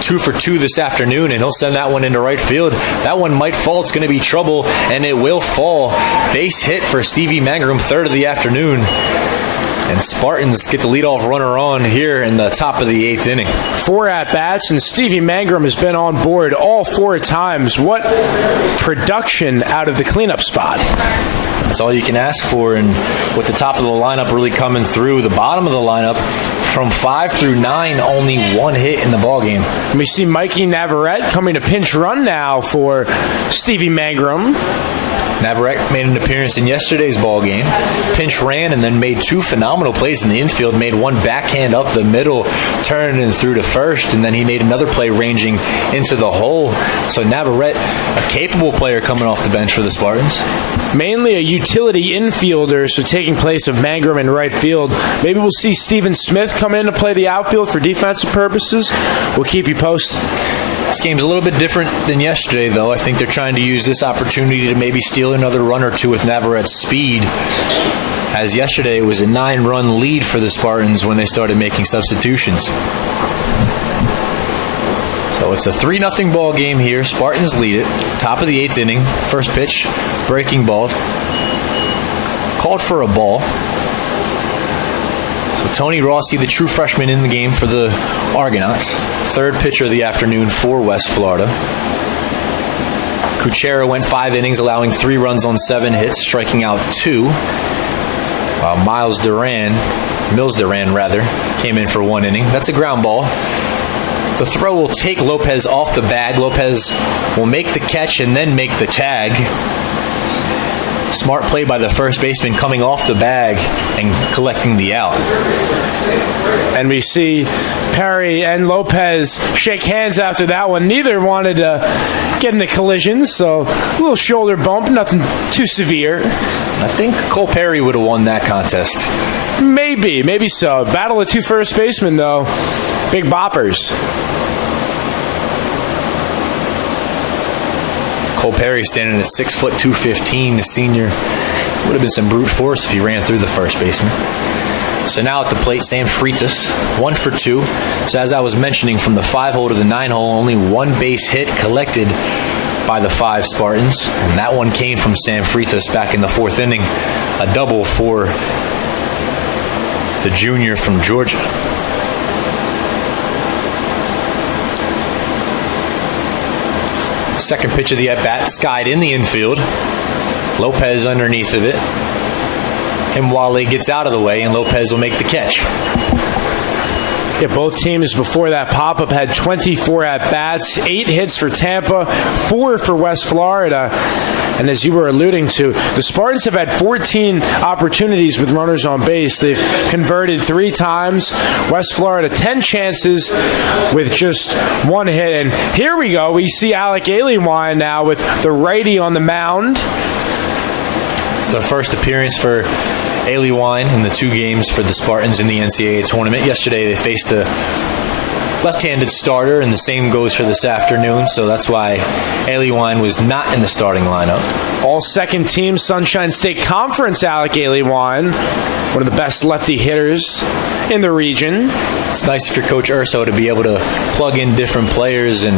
2 for 2 this afternoon, and he'll send that one into right field. That one might fall. It's going to be trouble, and it will fall. Base hit for Stevie Mangrum, 3rd of the afternoon. And Spartans get the leadoff runner on here in the top of the 8th inning. 4 at-bats, and Stevie Mangrum has been on board all 4 times. What production out of the cleanup spot. That's all you can ask for, and with the top of the lineup really coming through, the bottom of the lineup from 5 through 9, only 1 hit in the ballgame. And we see Mikey Navarrete coming to pinch run now for Stevie Mangrum. Navarrete made an appearance in yesterday's ball game. Pinch ran and then made 2 phenomenal plays in the infield. Made one backhand up the middle, turned and threw to first, and then he made another play ranging into the hole. So Navarrete, a capable player coming off the bench for the Spartans. Mainly a utility infielder, so taking place of Mangrum in right field. Maybe we'll see Steven Smith come in to play the outfield for defensive purposes. We'll keep you posted. This game's a little bit different than yesterday, though. I think they're trying to use this opportunity to maybe steal another run or two with Navarrette's speed. As yesterday, it was a 9-run lead for the Spartans when they started making substitutions. So it's a 3-0 ball game here. Spartans lead it. Top of the 8th inning. First pitch, breaking ball. Called for a ball. So Tony Rossi, the true freshman in the game for the Argonauts. Third pitcher of the afternoon for West Florida. Kuchera went 5 innings, allowing 3 runs on 7 hits, striking out 2. While Mills Duran, came in for 1 inning. That's a ground ball. The throw will take Lopez off the bag. Lopez will make the catch and then make the tag. Smart play by the first baseman coming off the bag and collecting the out. And we see Perry and Lopez shake hands after that one. Neither wanted to get in the collision, so a little shoulder bump, nothing too severe. I think Cole Perry would have won that contest. Maybe so. Battle of 2 first basemen, though. Big boppers. Cole Perry standing at 6'2", 215. The senior would have been some brute force if he ran through the first baseman. So now at the plate, Sam Freitas, 1 for 2. So as I was mentioning, from the 5-hole to the 9-hole, only 1 base hit collected by the 5 Spartans. And that one came from Sam Freitas back in the 4th inning. A double for the junior from Georgia. Second pitch of the at-bat, skied in the infield. Lopez underneath of it. Wale gets out of the way, and Lopez will make the catch. Yeah, both teams before that pop-up had 24 at-bats, 8 hits for Tampa, 4 for West Florida. And as you were alluding to, the Spartans have had 14 opportunities with runners on base. They've converted 3 times. West Florida, 10 chances with just 1 hit. And here we go. We see Alec Aliwine now with the righty on the mound. It's the first appearance for Aliwine in the 2 games for the Spartans in the NCAA tournament. Yesterday they faced a left-handed starter, and the same goes for this afternoon, so that's why Aliwine was not in the starting lineup. All second team Sunshine State Conference Alec Aliwine, one of the best lefty hitters in the region. It's nice for Coach Urso to be able to plug in different players and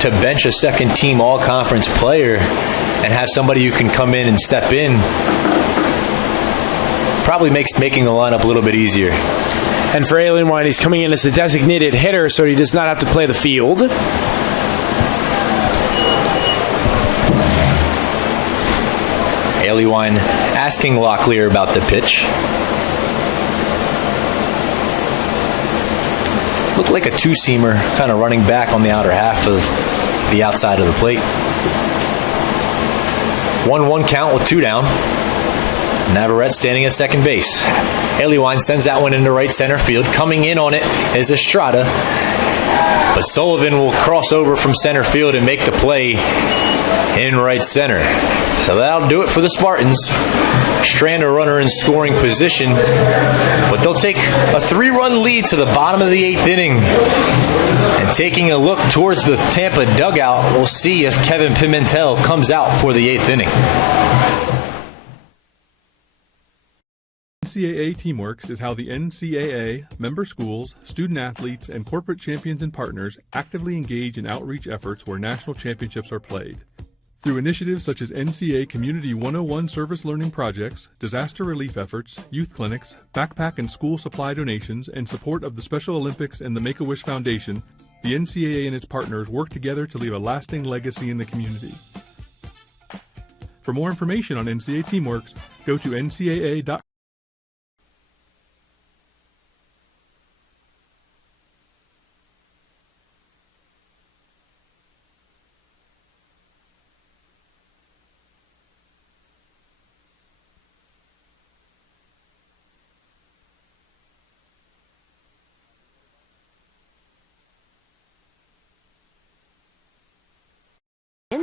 to bench a second team all-conference player and have somebody who can come in and step in. Probably makes making the lineup a little bit easier. And for Aliwine, he's coming in as the designated hitter, so he does not have to play the field. Aliwine asking Locklear about the pitch. Looked like a 2-seamer, kind of running back on the outer half of the outside of the plate. 1-1 count with 2 down. Navarrette standing at second base. Aliwine sends that one into right center field. Coming in on it is Estrada. But Sullivan will cross over from center field and make the play in right center. So that'll do it for the Spartans. Strand a runner in scoring position. But they'll take a 3-run lead to the bottom of the 8th inning. And taking a look towards the Tampa dugout, we'll see if Kevin Pimentel comes out for the 8th inning. NCAA Teamworks is how the NCAA, member schools, student athletes, and corporate champions and partners actively engage in outreach efforts where national championships are played. Through initiatives such as NCAA Community 101 service learning projects, disaster relief efforts, youth clinics, backpack and school supply donations, and support of the Special Olympics and the Make-A-Wish Foundation, the NCAA and its partners work together to leave a lasting legacy in the community. For more information on NCAA Teamworks, go to ncaa.com.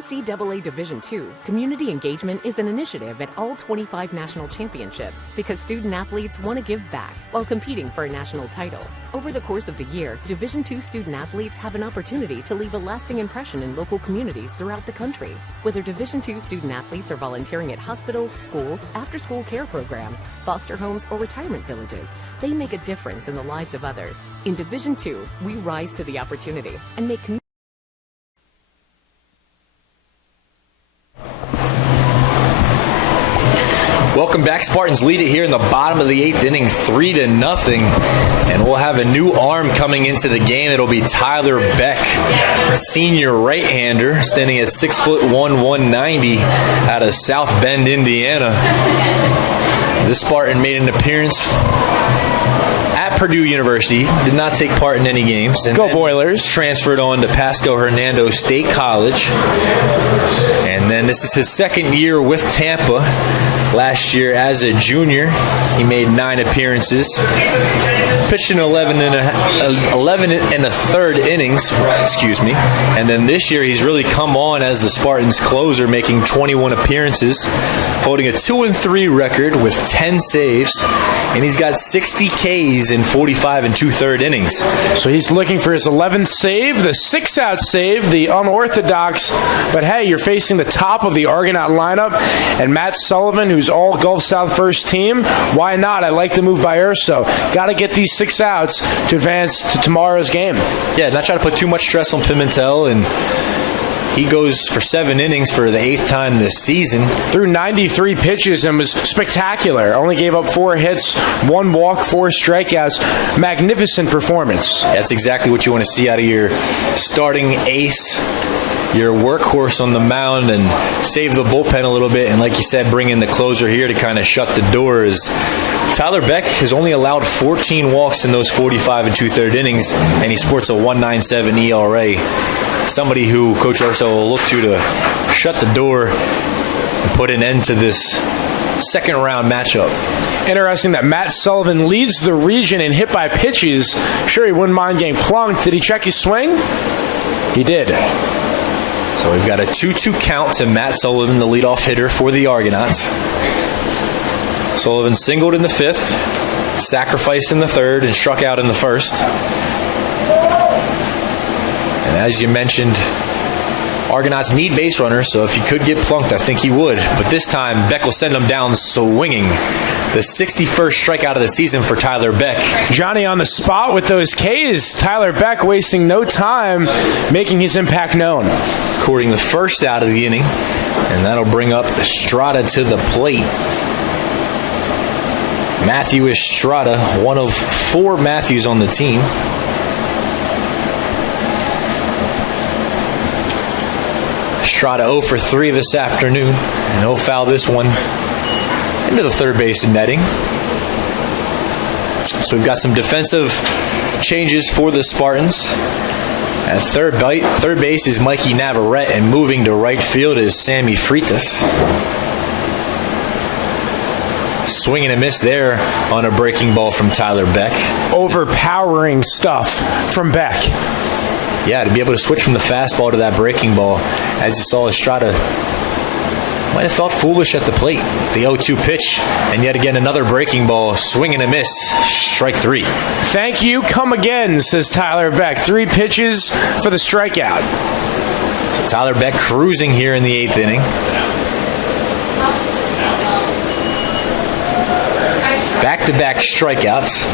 NCAA Division II, community engagement is an initiative at all 25 national championships because student-athletes want to give back while competing for a national title. Over the course of the year, Division II student-athletes have an opportunity to leave a lasting impression in local communities throughout the country. Whether Division II student-athletes are volunteering at hospitals, schools, after-school care programs, foster homes, or retirement villages, they make a difference in the lives of others. In Division II, we rise to the opportunity and make community. Welcome back. Spartans lead it here in the bottom of the 8th inning, 3-0. And we'll have a new arm coming into the game. It'll be Tyler Beck, senior right-hander, standing at 6'1", 190 out of South Bend, Indiana. This Spartan made an appearance at Purdue University, did not take part in any games. And Go Boilers. Transferred on to Pasco Hernando State College. And then this is his second year with Tampa. Last year as a junior, he made 9 appearances, pitched in 11 and a third innings, and then this year he's really come on as the Spartans closer, making 21 appearances, holding a 2-3 record with 10 saves, and he's got 60 Ks in 45 and 2/3 innings. So he's looking for his 11th save, the 6-out save, the unorthodox, but hey, you're facing the top of the Argonaut lineup, and Matt Sullivan, who's all Gulf South first team. Why not? I like the move by Urso. Got to get these 6 outs to advance to tomorrow's game. Yeah, not try to put too much stress on Pimentel, and he goes for 7 innings for the 8th time this season. Threw 93 pitches and was spectacular. Only gave up 4 hits, 1 walk, 4 strikeouts. Magnificent performance. That's exactly what you want to see out of your starting ace, your workhorse on the mound, and save the bullpen a little bit. And like you said, bring in the closer here to kind of shut the doors. Tyler Beck has only allowed 14 walks in those 45 and 2/3 innings, and he sports a 1.97 ERA. Somebody who Coach Urso will look to shut the door and put an end to this second round matchup. Interesting that Matt Sullivan leads the region in hit by pitches. Sure, he wouldn't mind getting plunked. Did he check his swing? He did. So we've got a 2-2 count to Matt Sullivan, the leadoff hitter for the Argonauts. Sullivan singled in the 5th, sacrificed in the 3rd, and struck out in the 1st. And as you mentioned, Argonauts need base runners, so if he could get plunked, I think he would. But this time, Beck will send him down swinging. The 61st strikeout of the season for Tyler Beck. Johnny on the spot with those Ks. Tyler Beck wasting no time, making his impact known. Recording the first out of the inning, and that'll bring up Estrada to the plate. Matthew Estrada, one of 4 Matthews on the team. Estrada 0 for 3 this afternoon, and he'll foul this one into the third base netting. So we've got some defensive changes for the Spartans. At third base is Mikey Navarrete, and moving to right field is Sammy Freitas. Swing and a miss there on a breaking ball from Tyler Beck. Overpowering stuff from Beck. Yeah, to be able to switch from the fastball to that breaking ball, as you saw, Estrada might have felt foolish at the plate. The 0-2 pitch, and yet again another breaking ball, swing and a miss, strike 3. Thank you, come again, says Tyler Beck. 3 pitches for the strikeout. So Tyler Beck cruising here in the 8th inning. Back-to-back strikeouts.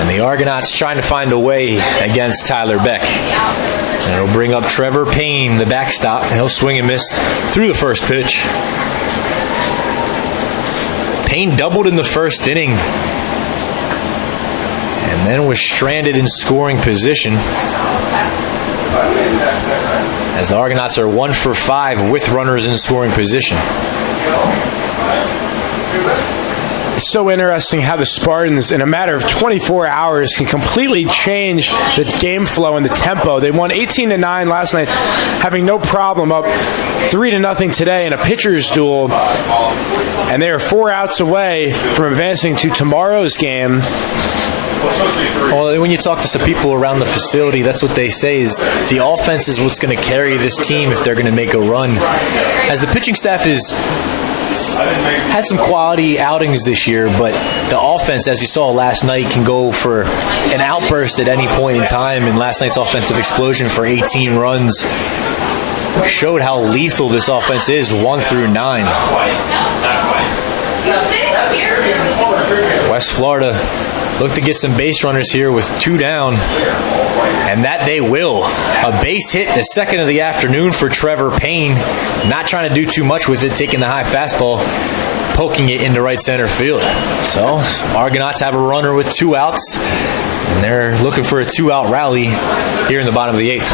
And the Argonauts trying to find a way against Tyler Beck. And it'll bring up Trevor Payne, the backstop. He'll swing and miss through the first pitch. Payne doubled in the first inning and then was stranded in scoring position, as the Argonauts are 1 for 5 with runners in scoring position. It's so interesting how the Spartans, in a matter of 24 hours, can completely change the game flow and the tempo. They won 18-9 last night, having no problem, up 3-0 today in a pitcher's duel. And they are 4 outs away from advancing to tomorrow's game. Well, when you talk to some people around the facility, that's what they say is the offense is what's going to carry this team if they're going to make a run. As the pitching staff is had some quality outings this year, but the offense, as you saw last night, can go for an outburst at any point in time, and last night's offensive explosion for 18 runs showed how lethal this offense is, 1 through 9. West Florida look to get some base runners here with 2 down, and that they will. A base hit, the second of the afternoon for Trevor Payne. Not trying to do too much with it, taking the high fastball, poking it into right center field. So Argonauts have a runner with 2 outs, and they're looking for a 2-out rally here in the bottom of the 8th.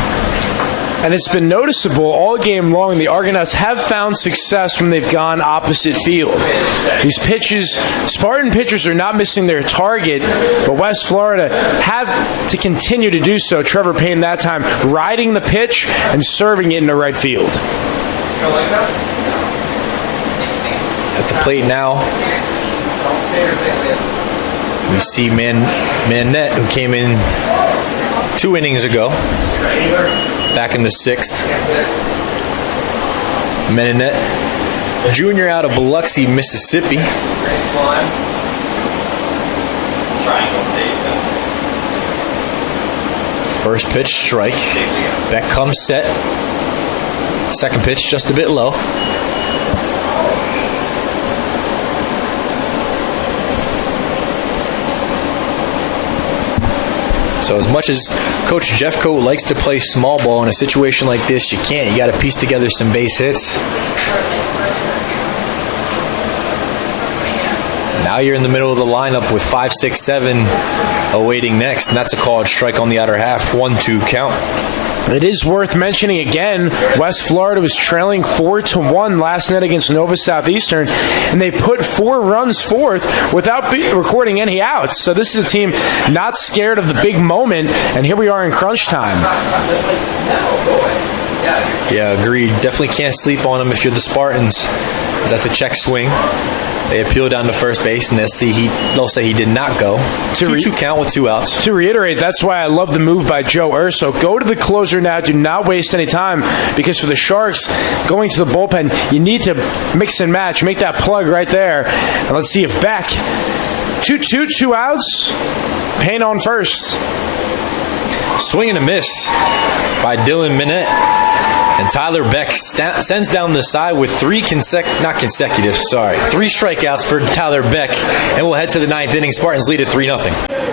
And it's been noticeable all game long. The Argonauts have found success when they've gone opposite field. These pitches, Spartan pitchers are not missing their target, but West Florida have to continue to do so. Trevor Payne that time riding the pitch and serving it into right field. At the plate now, we see Manette, who came in 2 innings ago, back in the 6th. Manette, junior out of Biloxi, Mississippi. First pitch, strike. Beck comes set. Second pitch, just a bit low. So as much as Coach Jeffcoat likes to play small ball in a situation like this, you can't. You got to piece together some base hits. Now you're in the middle of the lineup with 5, 6, 7 awaiting next, and that's a called strike on the outer half. 1-2 count. It is worth mentioning again, West Florida was trailing 4-1 last night against Nova Southeastern, and they put 4 runs forth without recording any outs. So this is a team not scared of the big moment, and here we are in crunch time. Yeah, agreed. Definitely can't sleep on them if you're the Spartans. That's a check swing. They appeal down to first base, and they'll say he did not go. 2-2 count with 2 outs. To reiterate, that's why I love the move by Joe Urso. Go to the closer now. Do not waste any time, because for the Sharks, going to the bullpen, you need to mix and match. Make that plug right there. And let's see if Beck, 2-2, 2 outs. Payne on first. Swing and a miss by Dylan Minette. And Tyler Beck sends down the side with 3 strikeouts for Tyler Beck. And we'll head to the 9th inning. Spartans lead at 3-0.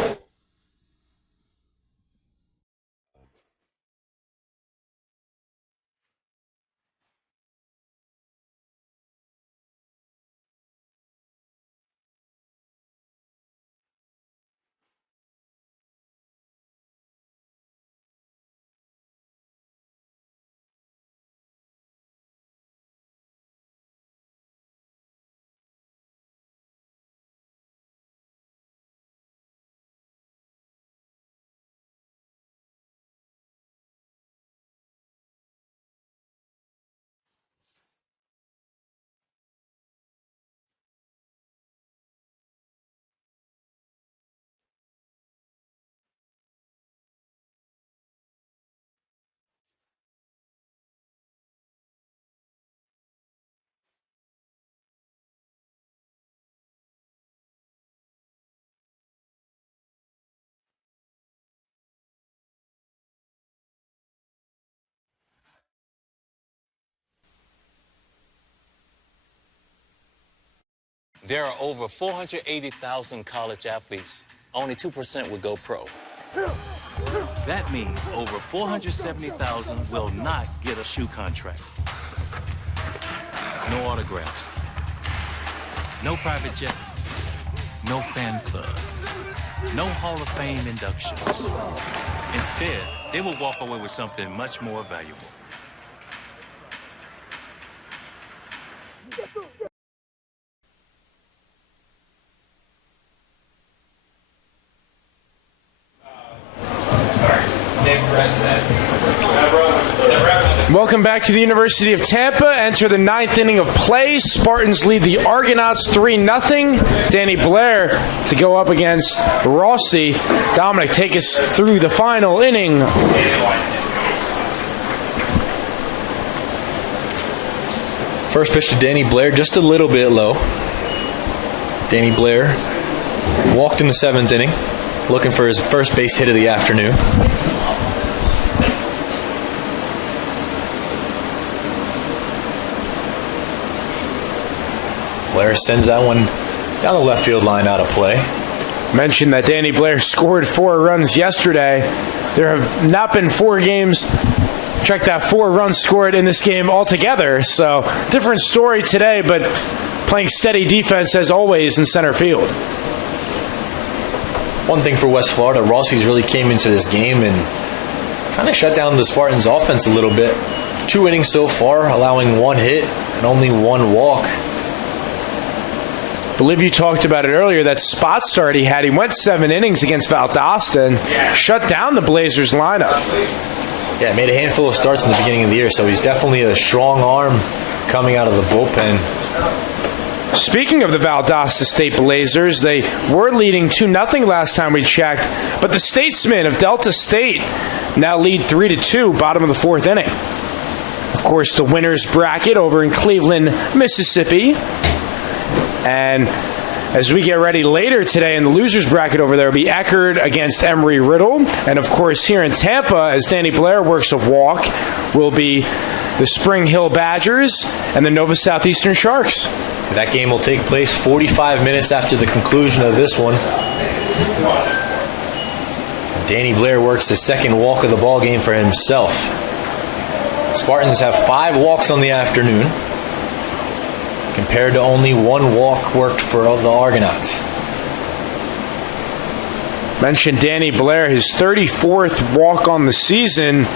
There are over 480,000 college athletes. Only 2% would go pro. That means over 470,000 will not get a shoe contract. No autographs. No private jets. No fan clubs. No Hall of Fame inductions. Instead, they will walk away with something much more valuable. Welcome back to the University of Tampa. Enter the 9th inning of play. Spartans lead the Argonauts 3-0. Danny Blair to go up against Rossi. Dominic, take us through the final inning. First pitch to Danny Blair, just a little bit low. Danny Blair walked in the 7th inning, looking for his first base hit of the afternoon. Blair sends that one down the left field line out of play. Mentioned that Danny Blair scored 4 runs yesterday. There have not been 4 games. Check that, 4 runs scored in this game altogether. So different story today, but playing steady defense as always in center field. One thing for West Florida, Rossi's really came into this game and kind of shut down the Spartans' offense a little bit. 2 innings so far, allowing 1 hit and only 1 walk. I believe you talked about it earlier, that spot start he had. He went 7 innings against Valdosta and shut down the Blazers lineup. Yeah, made a handful of starts in the beginning of the year, so he's definitely a strong arm coming out of the bullpen. Speaking of the Valdosta State Blazers, they were leading 2-0 last time we checked, but the Statesmen of Delta State now lead 3-2, bottom of the 4th inning. Of course, the winner's bracket over in Cleveland, Mississippi. And as we get ready later today in the loser's bracket over there, will be Eckerd against Emory-Riddle. And, of course, here in Tampa, as Danny Blair works a walk, will be the Spring Hill Badgers and the Nova Southeastern Sharks. That game will take place 45 minutes after the conclusion of this one. Danny Blair works the second walk of the ball game for himself. Spartans have 5 walks on the afternoon, compared to only 1 walk worked for the Argonauts. Mentioned Danny Blair, his 34th walk on the season.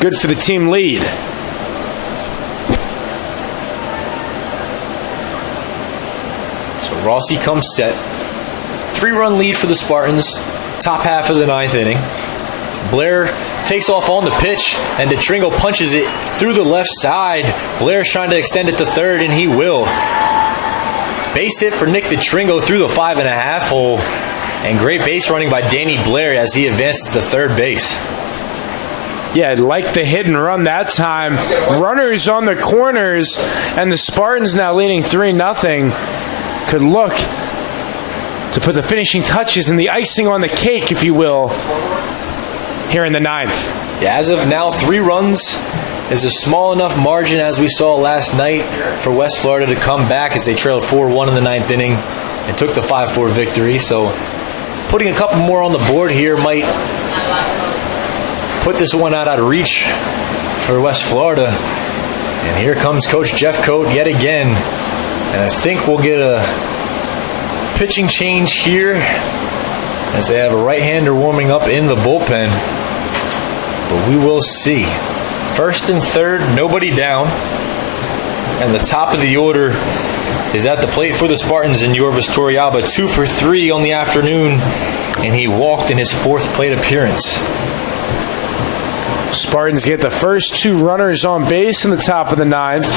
Good for the team lead. So Rossi comes set. 3-run lead for the Spartans, top half of the 9th inning. Blair takes off on the pitch, and DeTringo punches it through the left side. Blair's trying to extend it to third, and he will. Base hit for Nick DeTringo through the 5.5 hole, and great base running by Danny Blair as he advances to third base. Yeah, like the hit and run that time. Runners on the corners, and the Spartans now leading 3-0. Could look to put the finishing touches and the icing on the cake, if you will, here in the 9th. Yeah, as of now, 3 runs is a small enough margin, as we saw last night, for West Florida to come back as they trailed 4-1 in the 9th inning and took the 5-4 victory. So putting a couple more on the board here might put this one out of reach for West Florida. And here comes Coach Jeff Coate yet again. And I think we'll get a pitching change here as they have a right-hander warming up in the bullpen. But we will see. First and third, nobody down. And the top of the order is at the plate for the Spartans in Yorvis Torrealba, 2 for 3 on the afternoon, and he walked in his 4th plate appearance. Spartans get the first 2 runners on base in the top of the 9th.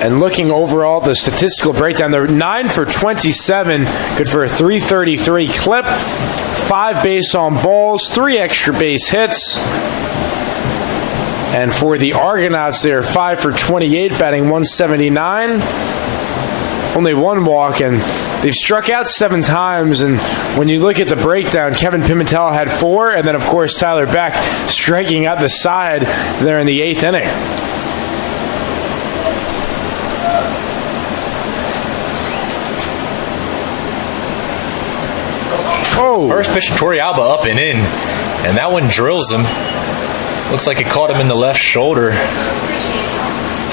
And looking overall at the statistical breakdown, they're 9 for 27, good for a 333 clip, 5 base on balls, 3 extra base hits. And for the Argonauts, they're 5 for 28, batting 179. Only 1 walk, and they've struck out 7 times. And when you look at the breakdown, Kevin Pimentel had 4, and then, of course, Tyler Beck striking out the side there in the 8th inning. Oh. First pitch to Torrealba up and in, and that one drills him. Looks like it caught him in the left shoulder.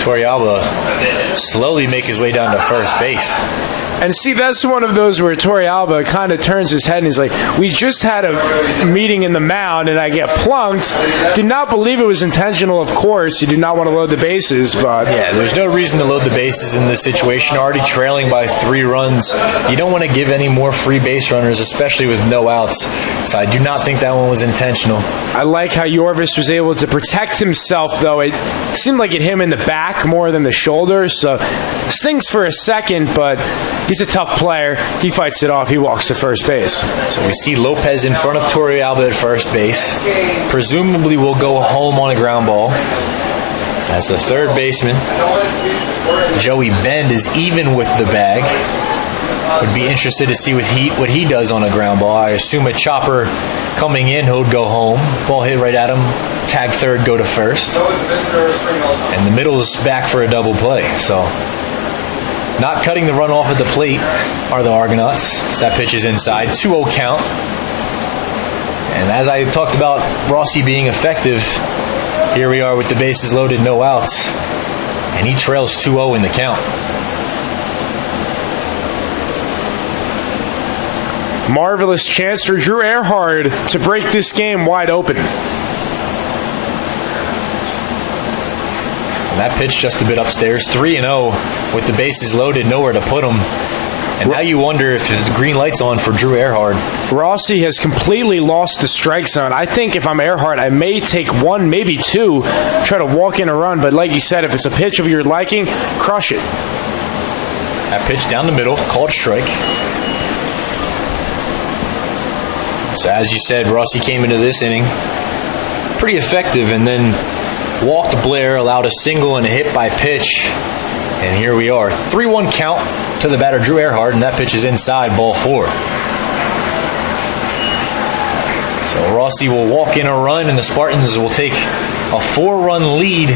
Torrealba slowly make his way down to first base. And see, that's one of those where Torrey Alba kind of turns his head and he's like, we just had a meeting in the mound and I get plunked. Did not believe it was intentional, of course. You do not want to load the bases, but... Yeah, there's no reason to load the bases in this situation. Already trailing by 3 runs. You don't want to give any more free base runners, especially with no outs. So I do not think that one was intentional. I like how Yorvis was able to protect himself, though. It seemed like it hit him in the back more than the shoulder, so stings for a second, but he's a tough player. He fights it off. He walks to first base. So we see Lopez in front of Torrey Alba at first base. Presumably will go home on a ground ball. As the third baseman, Joey Bend is even with the bag. Would be interested to see what he does on a ground ball. I assume a chopper coming in, he'll go home. Ball hit right at him. Tag third, go to first. And the middle's back for a double play. So not cutting the run off at the plate are the Argonauts. So that pitch is inside. 2-0 count. And as I talked about Rossi being effective, here we are with the bases loaded, no outs. And he trails 2-0 in the count. Marvelous chance for Drew Earhart to break this game wide open. And that pitch just a bit upstairs. 3-0 with the bases loaded, nowhere to put them. And now you wonder if there's green lights on for Drew Earhart. Rossi has completely lost the strike zone. I think if I'm Earhart, I may take 1, maybe 2, try to walk in a run. But like you said, if it's a pitch of your liking, crush it. That pitch down the middle, called strike. So as you said, Rossi came into this inning pretty effective and then walked Blair, allowed a single and a hit by pitch. And here we are. 3-1 count to the batter, Drew Earhart, and that pitch is inside, ball 4. So Rossi will walk in a run, and the Spartans will take a 4-run lead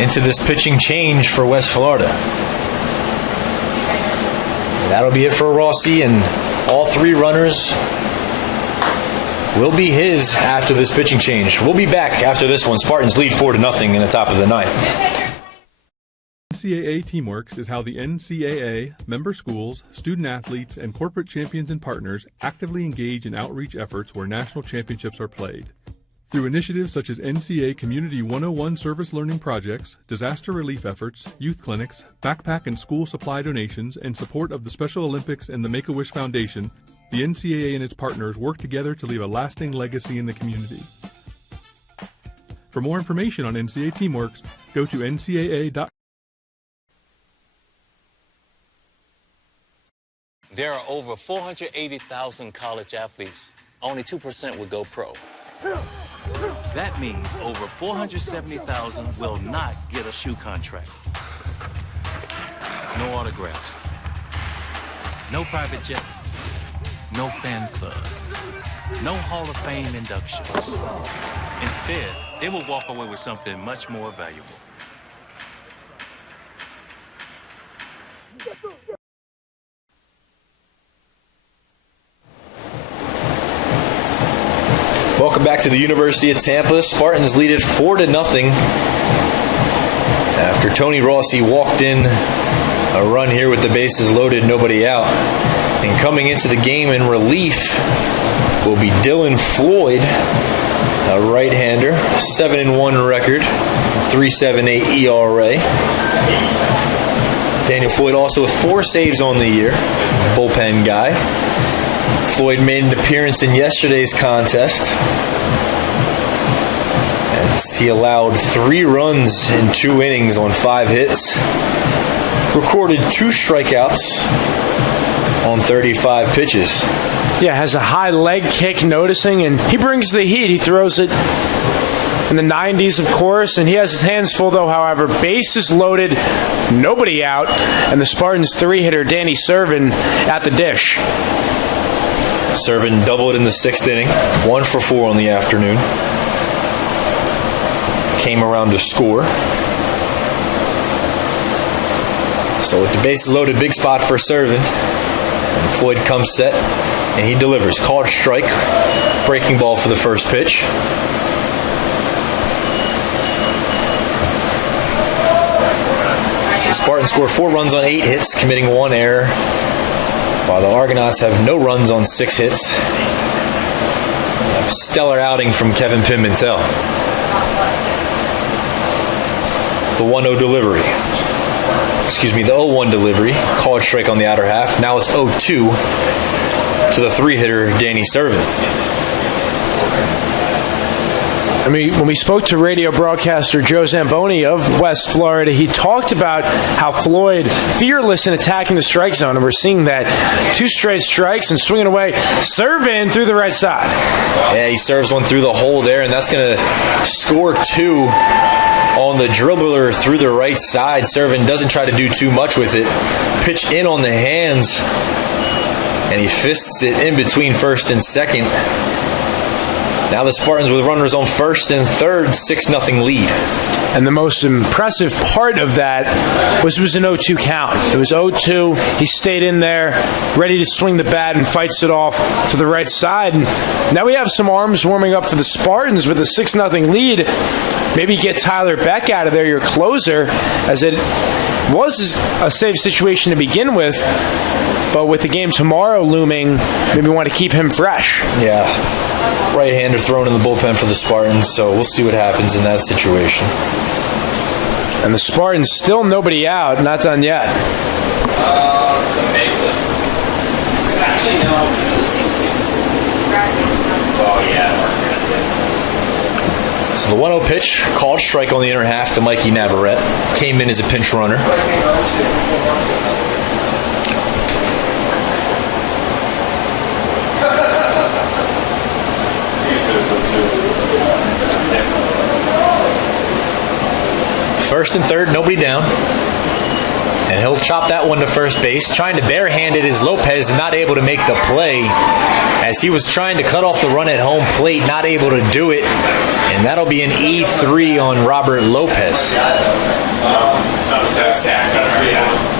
into this pitching change for West Florida. And that'll be it for Rossi, and all 3 runners will be his after this pitching change. We'll be back after this one. Spartans lead 4-0 in the top of the 9th. NCAA Teamworks is how the NCAA, member schools, student athletes, and corporate champions and partners actively engage in outreach efforts where national championships are played. Through initiatives such as NCAA Community 101 service learning projects, disaster relief efforts, youth clinics, backpack and school supply donations, and support of the Special Olympics and the Make-A-Wish Foundation, the NCAA and its partners work together to leave a lasting legacy in the community. For more information on NCAA Teamworks, go to ncaa.com. There are over 480,000 college athletes. Only 2% would go pro. That means over 470,000 will not get a shoe contract. No autographs. No private jets. No fan clubs. No Hall of Fame inductions. Instead, they will walk away with something much more valuable. Welcome back to the University of Tampa. Spartans lead it 4-0 after Tony Rossi walked in a run here with the bases loaded, nobody out. And coming into the game in relief will be Dylan Floyd, a right-hander, 7-1 record, 3.78 ERA. Daniel Floyd also with 4 saves on the year, bullpen guy. Floyd made an appearance in yesterday's contest as he allowed 3 runs in 2 innings on 5 hits. Recorded 2 strikeouts on 35 pitches. Yeah, has a high leg kick, noticing, and he brings the heat. He throws it in the 90s, of course, and he has his hands full, though, however. Bases loaded, nobody out, and the Spartans 3-hitter Danny Servin at the dish. Servin doubled in the 6th inning, 1 for 4 on the afternoon. Came around to score. So with the bases loaded, big spot for Servin. And Floyd comes set, and he delivers. Called strike, breaking ball for the first pitch. So The Spartans scored 4 runs on 8 hits, committing 1 error, while the Argonauts have no runs on 6 hits. A stellar outing from Kevin Pimentel. The 1-0 delivery. The 0-1 delivery. Called strike on the outer half. Now it's 0-2 to the 3-hitter, Danny Servin. I mean, when we spoke to radio broadcaster Joe Zamboni of West Florida, he talked about how Floyd fearless in attacking the strike zone, and we're seeing that 2 straight strikes and swinging away. Servin through the right side. Yeah, he serves one through the hole there, and that's going to score 2 on the dribbler through the right side. Servin doesn't try to do too much with it. Pitch in on the hands, and he fists it in between first and second. Now the Spartans with runners on first and third, 6-0 lead. And the most impressive part of that was it was an 0-2 count. It was 0-2. He stayed in there, ready to swing the bat, and fights it off to the right side. And now we have some arms warming up for the Spartans with a 6-0 lead. Maybe get Tyler Beck out of there, your closer, as it was a safe situation to begin with. But with the game tomorrow looming, maybe want to keep him fresh. Yeah. Right-hander thrown in the bullpen for the Spartans, so we'll see what happens in that situation. And the Spartans still nobody out, not done yet. So the 1-0 pitch, called strike on the inner half to Mikey Navarrete. Came in as a pinch runner. First and third, nobody down. And he'll chop that one to first base. Trying to barehand it is Lopez, and not able to make the play as he was trying to cut off the run at home plate, not able to do it. And that'll be an E3 on Robert Lopez.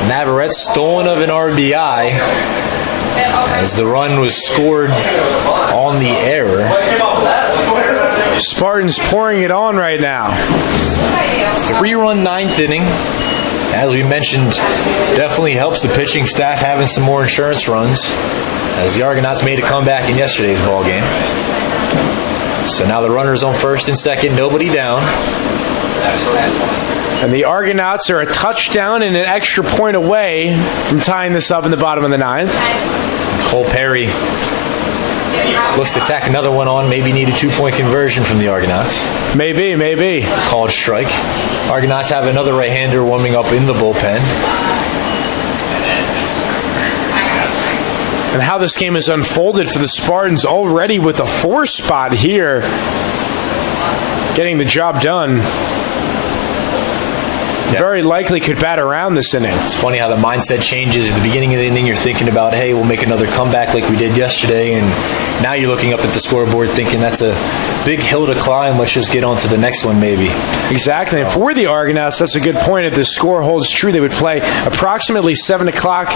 Navarrete stolen of an RBI as the run was scored on the error. Spartans pouring it on right now. 3-run 9th inning. As we mentioned, definitely helps the pitching staff having some more insurance runs, as the Argonauts made a comeback in yesterday's ball game. So now the runners on first and second, nobody down. And the Argonauts are a touchdown and an extra point away from tying this up in the bottom of the 9th. Cole Perry looks to tack another one on. Maybe need a 2-point conversion from the Argonauts. Maybe. Called strike. Argonauts have another right-hander warming up in the bullpen. And how this game has unfolded for the Spartans already with a 4 spot here. Getting the job done. Yeah. Very likely could bat around this inning. It's funny how the mindset changes. At the beginning of the inning, you're thinking about, hey, we'll make another comeback like we did yesterday. And now you're looking up at the scoreboard thinking that's a big hill to climb. Let's just get on to the next one maybe. Exactly. And for the Argonauts, that's a good point. If the score holds true, they would play approximately 7 o'clock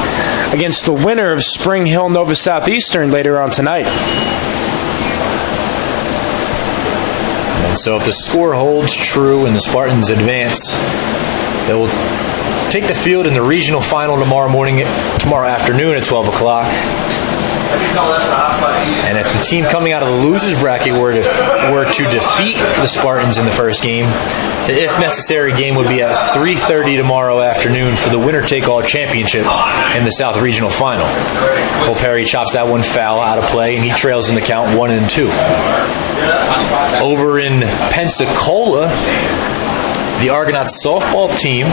against the winner of Spring Hill Nova Southeastern later on tonight. And so if the score holds true and the Spartans advance, they will take the field in the regional final tomorrow afternoon at 12 o'clock. And if the team coming out of the losers bracket were to defeat the Spartans in the first game, the if necessary game would be at 3:30 tomorrow afternoon for the winner-take-all championship in the South Regional Final. Cole Perry chops that one foul out of play, and he trails in the count 1-2. Over in Pensacola, the Argonauts softball team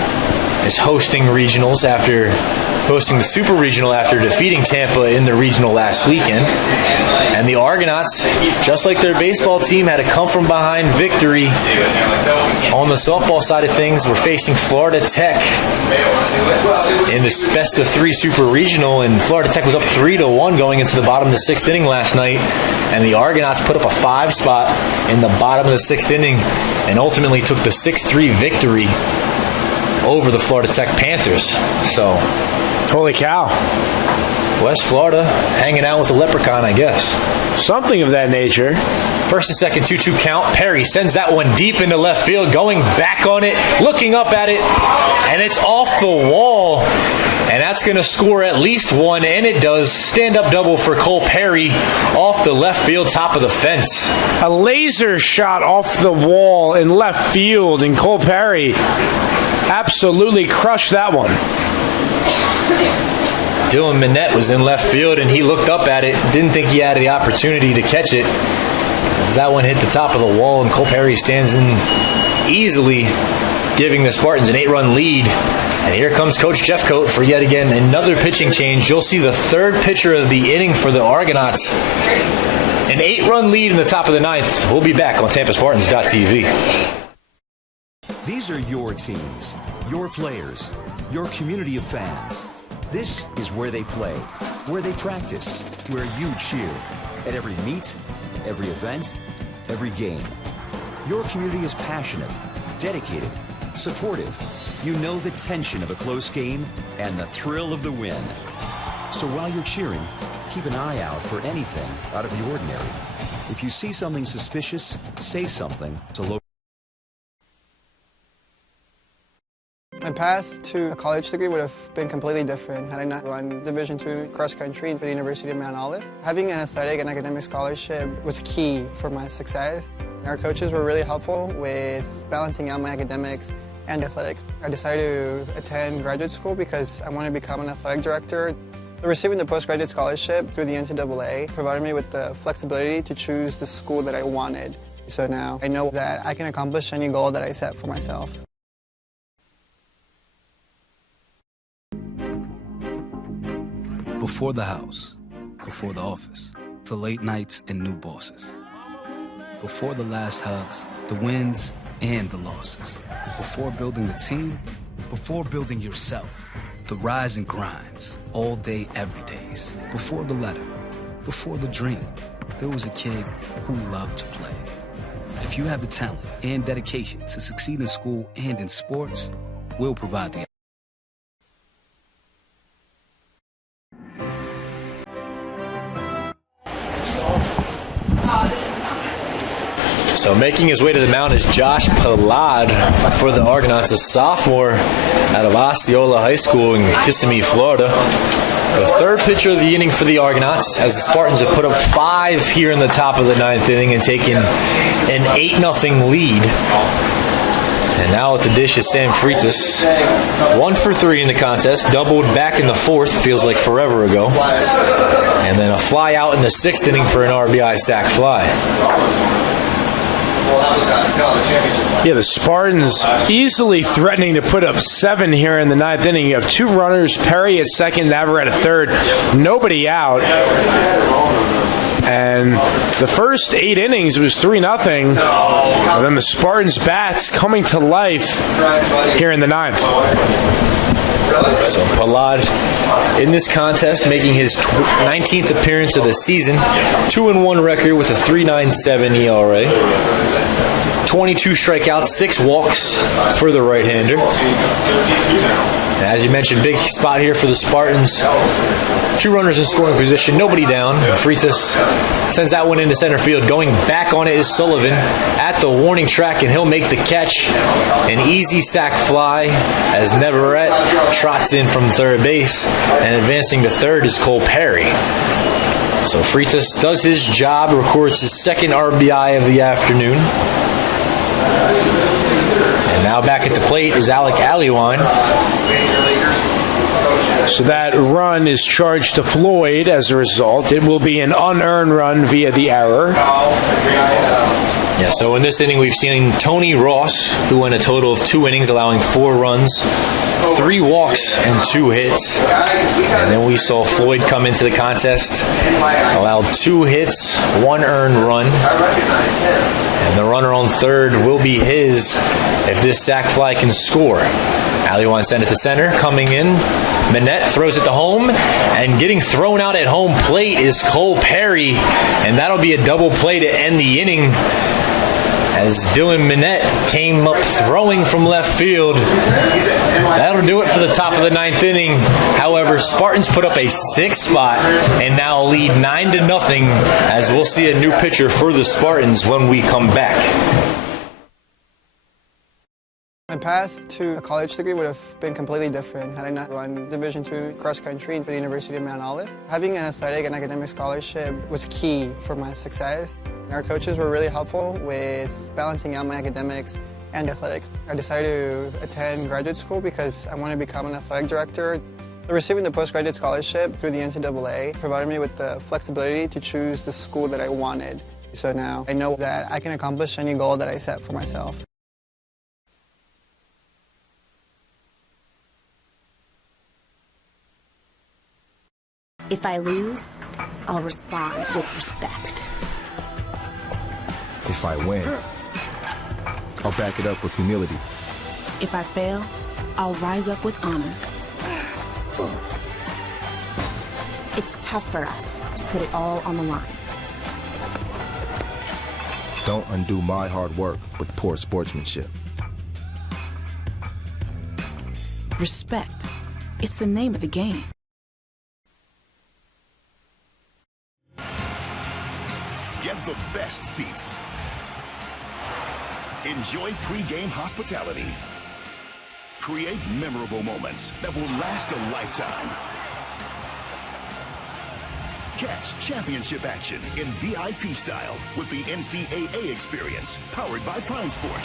is hosting the Super Regional after defeating Tampa in the regional last weekend. And the Argonauts, just like their baseball team, had a come-from-behind victory on the softball side of things. We're facing Florida Tech in the best-of-3 Super Regional, and Florida Tech was up 3-1 going into the bottom of the 6th inning last night. And the Argonauts put up a 5 spot in the bottom of the 6th inning and ultimately took the 6-3 victory over the Florida Tech Panthers. So, holy cow. West Florida hanging out with a leprechaun, I guess. Something of that nature. First and second, 2-2 count. Perry sends that one deep into left field, going back on it, looking up at it, and it's off the wall. And that's going to score at least one, and it does. Stand-up double for Cole Perry off the left field, top of the fence. A laser shot off the wall in left field, and Cole Perry absolutely crushed that one. Dylan Minette was in left field, and he looked up at it, didn't think he had the opportunity to catch it. As that one hit the top of the wall, and Cole Perry stands in easily, giving the Spartans an 8-run lead. And here comes Coach Jeffcoat for yet again another pitching change. You'll see the third pitcher of the inning for the Argonauts. An 8-run lead in the top of the ninth. We'll be back on TampaSpartans.tv. These are your teams, your players, your community of fans. This is where they play, where they practice, where you cheer. At every meet, every event, every game. Your community is passionate, dedicated, supportive. You know the tension of a close game and the thrill of the win. So while you're cheering, keep an eye out for anything out of the ordinary. If you see something suspicious, say something to local. My path to a college degree would have been completely different had I not run Division II cross country for the University of Mount Olive. Having an athletic and academic scholarship was key for my success. Our coaches were really helpful with balancing out my academics and athletics. I decided to attend graduate school because I wanted to become an athletic director. Receiving the postgraduate scholarship through the NCAA provided me with the flexibility to choose the school that I wanted. So now I know that I can accomplish any goal that I set for myself. Before the house, before the office, the late nights and new bosses. Before the last hugs, the wins and the losses. Before building the team, before building yourself. The rise and grinds, all day, every days. Before the letter, before the dream, there was a kid who loved to play. If you have the talent and dedication to succeed in school and in sports, we'll provide the So making his way to the mound is Josh Palad for the Argonauts, a sophomore out of Osceola High School in Kissimmee, Florida. The third pitcher of the inning for the Argonauts, as the Spartans have put up 5 here in the top of the ninth inning and taken an 8-0 lead. And now at the dish is Sam Freitas. 1 for 3 in the contest, doubled back in the 4th, feels like forever ago. And then a fly out in the 6th inning for an RBI sac fly. Yeah, the Spartans easily threatening to put up 7 here in the 9th inning. You have 2 runners, Perry at second, Navarrete at third, nobody out. And the first 8 innings was 3-0. And then the Spartans' bats coming to life here in the 9th. So Palad in this contest making his 19th appearance of the season. 2-1 record with a 3.97 ERA. 22 strikeouts, 6 walks for the right-hander. And as you mentioned, big spot here for the Spartans. 2 runners in scoring position, nobody down. Freitas sends that one into center field. Going back on it is Sullivan at the warning track, and he'll make the catch. An easy sac fly as Navarrete trots in from third base, and advancing to third is Cole Perry. So Freitas does his job, records his 2nd RBI of the afternoon. And now back at the plate is Alec Aliwine. So that run is charged to Floyd as a result. It will be an unearned run via the error. Yeah, so in this inning we've seen Tony Ross, who went a total of 2 innings, allowing 4 runs, 3 walks, and 2 hits. And then we saw Floyd come into the contest, allowed 2 hits, 1 earned run. And the runner on third will be his if this sac fly can score. Aliwine sent it to center, coming in. Minette throws it to home, and getting thrown out at home plate is Cole Perry, and that'll be a double play to end the inning. as Dylan Minette came up throwing from left field. That'll do it for the top of the ninth inning. However, Spartans put up a 6 spot and now lead 9-0, as we'll see a new pitcher for the Spartans when we come back. My path to a college degree would have been completely different had I not run Division II cross country for the University of Mount Olive. Having an athletic and academic scholarship was key for my success. Our coaches were really helpful with balancing out my academics and athletics. I decided to attend graduate school because I wanted to become an athletic director. Receiving the postgraduate scholarship through the NCAA provided me with the flexibility to choose the school that I wanted. So now I know that I can accomplish any goal that I set for myself. If I lose, I'll respond with respect. If I win, I'll back it up with humility. If I fail, I'll rise up with honor. It's tough for us to put it all on the line. Don't undo my hard work with poor sportsmanship. Respect. It's the name of the game. Get the best seats. Enjoy pre-game hospitality. Create memorable moments that will last a lifetime. Catch championship action in VIP style with the NCAA experience, powered by Prime Sport.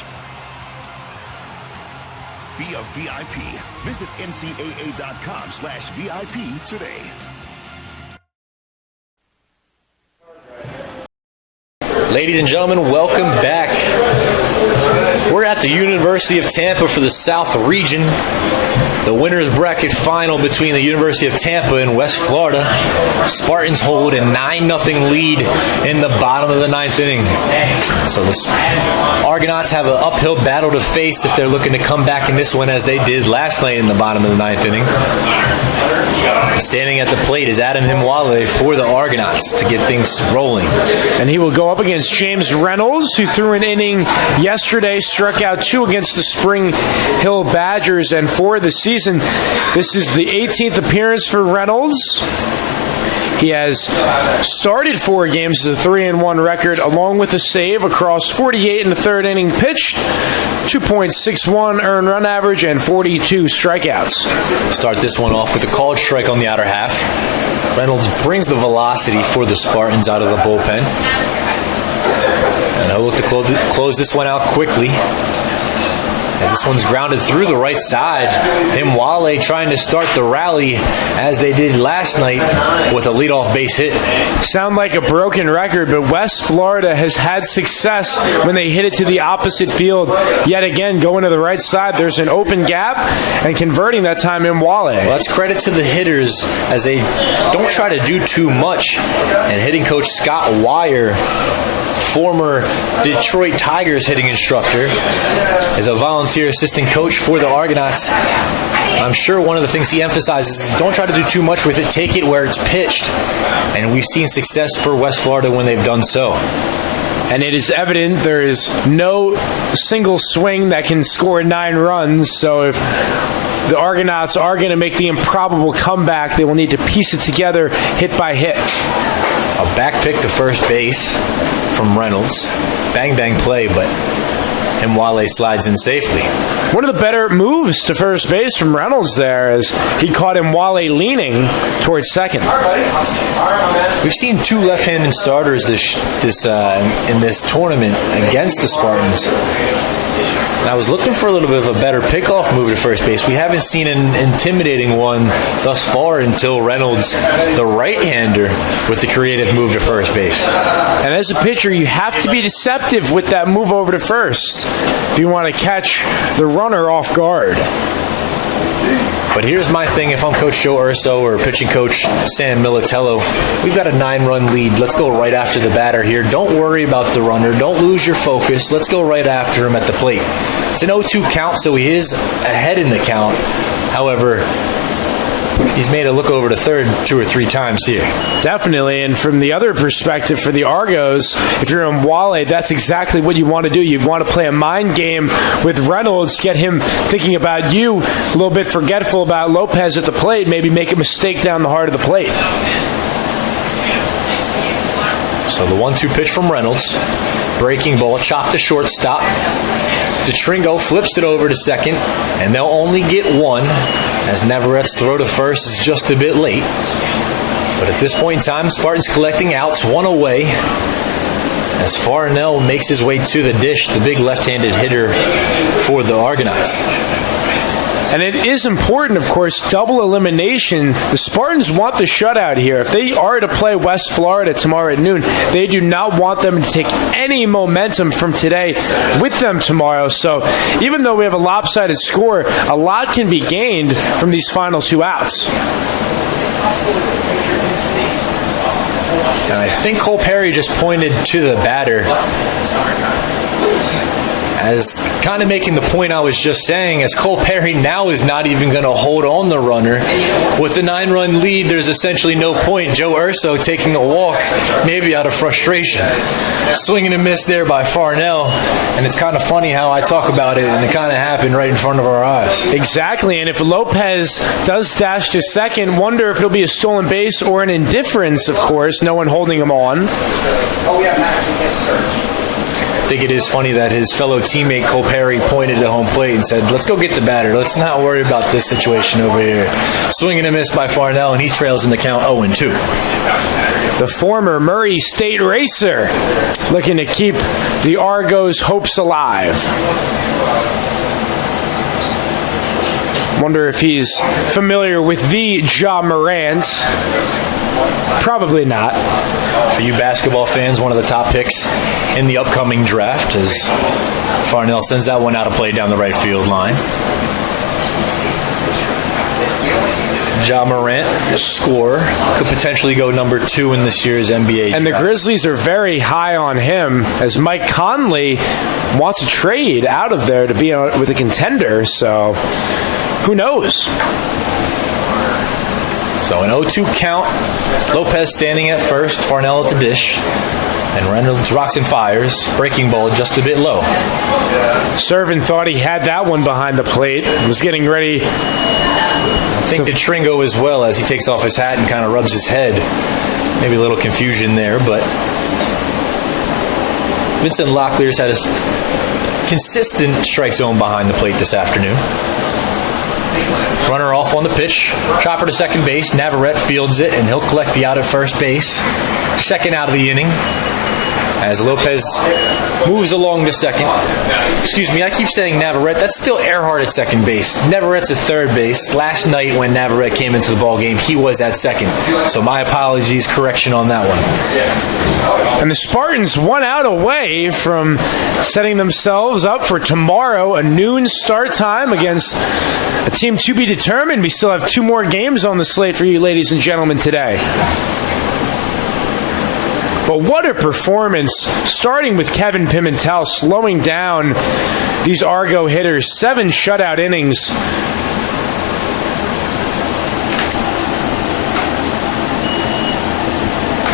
Be a VIP. Visit ncaa.com/VIP today. Ladies and gentlemen, welcome back. We're at the University of Tampa for the South Region. The winner's bracket final between the University of Tampa and West Florida. Spartans hold a 9-0 lead in the bottom of the ninth inning. So the Argonauts have an uphill battle to face if they're looking to come back in this one, as they did last night in the bottom of the ninth inning. Standing at the plate is Adam Imwale for the Argonauts to get things rolling. And he will go up against James Reynolds, who threw an inning yesterday, struck out 2 against the Spring Hill Badgers. And for the season, this is the 18th appearance for Reynolds. He has started 4 games as a 3-1 record, along with a save across 48 in the third inning pitched, 2.61 earned run average, and 42 strikeouts. Start this one off with a called strike on the outer half. Reynolds brings the velocity for the Spartans out of the bullpen. And he'll look to close this one out quickly, as this one's grounded through the right side. Imwale trying to start the rally as they did last night with a leadoff base hit. Sound like a broken record, but West Florida has had success when they hit it to the opposite field. Yet again, going to the right side, there's an open gap, and converting that time Imwale. Well, that's credit to the hitters, as they don't try to do too much. And hitting coach Scott Wire, former Detroit Tigers hitting instructor, is a volunteer assistant coach for the Argonauts. I'm sure one of the things he emphasizes is don't try to do too much with it, take it where it's pitched. And we've seen success for West Florida when they've done so. And it is evident there is no single swing that can score 9 runs, so if the Argonauts are going to make the improbable comeback, they will need to piece it together hit by hit. A back pick to first base from Reynolds. Bang, bang play, but Imwale slides in safely. One of the better moves to first base from Reynolds there, as he caught Imwale leaning towards second. We've seen 2 left-handed starters in this tournament against the Spartans. And I was looking for a little bit of a better pickoff move to first base. We haven't seen an intimidating one thus far until Reynolds, the right-hander, with the creative move to first base. And as a pitcher, you have to be deceptive with that move over to first if you want to catch the runner off guard. But here's my thing. If I'm Coach Joe Urso or pitching coach Sam Militello, we've got a 9-run lead. Let's go right after the batter here. Don't worry about the runner. Don't lose your focus. Let's go right after him at the plate. It's an 0-2 count, so he is ahead in the count. However, he's made it look over to third 2 or 3 times here. Definitely, and from the other perspective for the Argos, if you're in Wale, that's exactly what you want to do. You want to play a mind game with Reynolds, get him thinking about you, a little bit forgetful about Lopez at the plate, maybe make a mistake down the heart of the plate. So the 1-2 pitch from Reynolds. Breaking ball, chopped to shortstop. DeTringo flips it over to second, and they'll only get one, as Navarrette's throw to first is just a bit late. But at this point in time, Spartans collecting outs, 1 away, as Farnell makes his way to the dish, the big left-handed hitter for the Argonauts. And it is important, of course, double elimination. The Spartans want the shutout here. If they are to play West Florida tomorrow at noon, they do not want them to take any momentum from today with them tomorrow. So even though we have a lopsided score, a lot can be gained from these final 2 outs. And I think Cole Perry just pointed to the batter as kind of making the point I was just saying, as Cole Perry now is not even going to hold on the runner. With the 9-run lead, there's essentially no point. Joe Urso taking a walk, maybe out of frustration. Swing and a miss there by Farnell, and it's kind of funny how I talk about it, and it kind of happened right in front of our eyes. Exactly, and if Lopez does dash to second, wonder if it'll be a stolen base or an indifference, of course, no one holding him on. Oh, yeah, Max, we can search. I think it is funny that his fellow teammate Cole Perry pointed to home plate and said, let's go get the batter. Let's not worry about this situation over here. Swing and a miss by Farnell, and he trails in the count 0-2. The former Murray State racer looking to keep the Argos' hopes alive. Wonder if he's familiar with the Ja Morant. Probably not. For you basketball fans, one of the top picks in the upcoming draft, as Farnell sends that one out of play down the right field line. Ja Morant, scorer, could potentially go number 2 in this year's NBA draft. And the Grizzlies are very high on him, as Mike Conley wants a trade out of there to be with a contender, so who knows? So an 0-2 count. Lopez standing at first, Farnell at the dish. And Reynolds rocks and fires. Breaking ball just a bit low. Servin thought he had that one behind the plate. Was getting ready. I think DeTringo as well, as he takes off his hat and kind of rubs his head. Maybe a little confusion there, but Vincent Locklear's had a consistent strike zone behind the plate this afternoon. Runner off on the pitch. Chopper to second base. Navarrete fields it, and he'll collect the out at first base. Second out of the inning, as Lopez moves along to second. Excuse me, I keep saying Navarrete. That's still Earhart at second base. Navarrette's at third base. Last night when Navarrete came into the ball game, he was at second. So my apologies, correction on that one. And the Spartans 1 out away from setting themselves up for tomorrow, a noon start time against a team to be determined. We still have 2 more games on the slate for you, ladies and gentlemen, today. But what a performance, starting with Kevin Pimentel slowing down these Argo hitters. 7 shutout innings.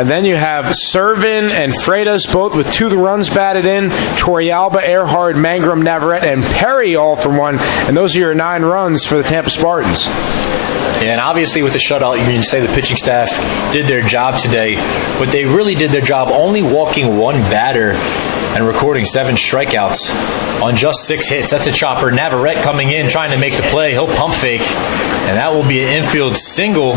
And then you have Servin and Freitas both with 2 runs batted in. Torrealba, Earhart, Mangrum, Navarrete, and Perry all for 1. And those are your 9 runs for the Tampa Spartans. Yeah, and obviously with the shutout, you can say the pitching staff did their job today, but they really did their job only walking 1 batter and recording 7 strikeouts on just 6 hits. That's a chopper. Navarrete coming in, trying to make the play. He'll pump fake, and that will be an infield single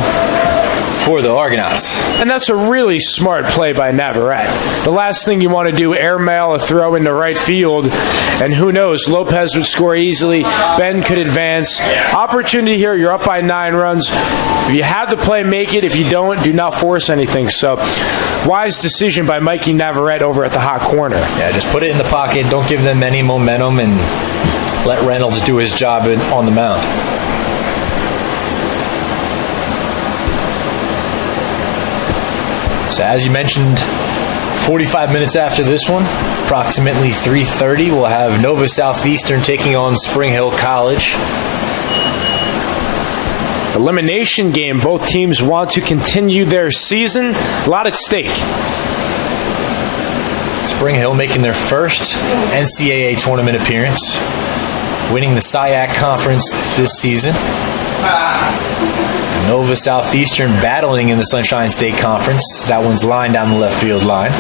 for the Argonauts. And that's a really smart play by Navarrete. The last thing you want to do, airmail a throw into right field, and who knows, Lopez would score easily, Ben could advance. Opportunity here, you're up by 9 runs. If you have the play, make it. If you don't, do not force anything. So, wise decision by Mikey Navarrete over at the hot corner. Yeah, just put it in the pocket, don't give them any momentum, and let Reynolds do his job on the mound. So as you mentioned, 45 minutes after this one, approximately 3:30, we'll have Nova Southeastern taking on Spring Hill College. elimination game. Both teams want to continue their season. A lot at stake. Spring Hill making their first NCAA tournament appearance, winning the SIAC Conference this season. Nova Southeastern battling in the Sunshine State Conference. That one's lined down the left field line.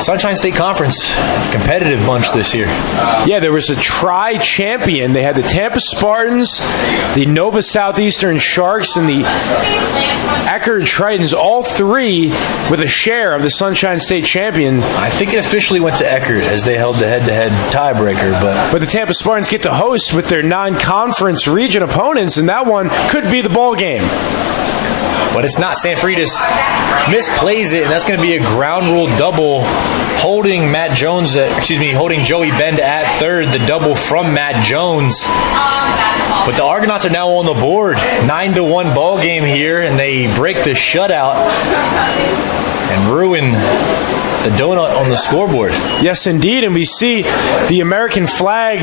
Sunshine State Conference, competitive bunch this year. Yeah, there was a tri-champion. They had the Tampa Spartans, the Nova Southeastern Sharks, and the Eckerd Tritons, all three with a share of the Sunshine State champion. I think it officially went to Eckerd as they held the head-to-head tiebreaker. But the Tampa Spartans get to host with their non-conference region opponents, and that one could be the ball game. But it's not. Sanfridas misplays it, and that's going to be a ground rule double, holding holding Joey Bend at third, the double from Matt Jones. But the Argonauts are now on the board, 9-1 ball game here, and they break the shutout and ruin the donut on the scoreboard. Yes, indeed, and we see the American flag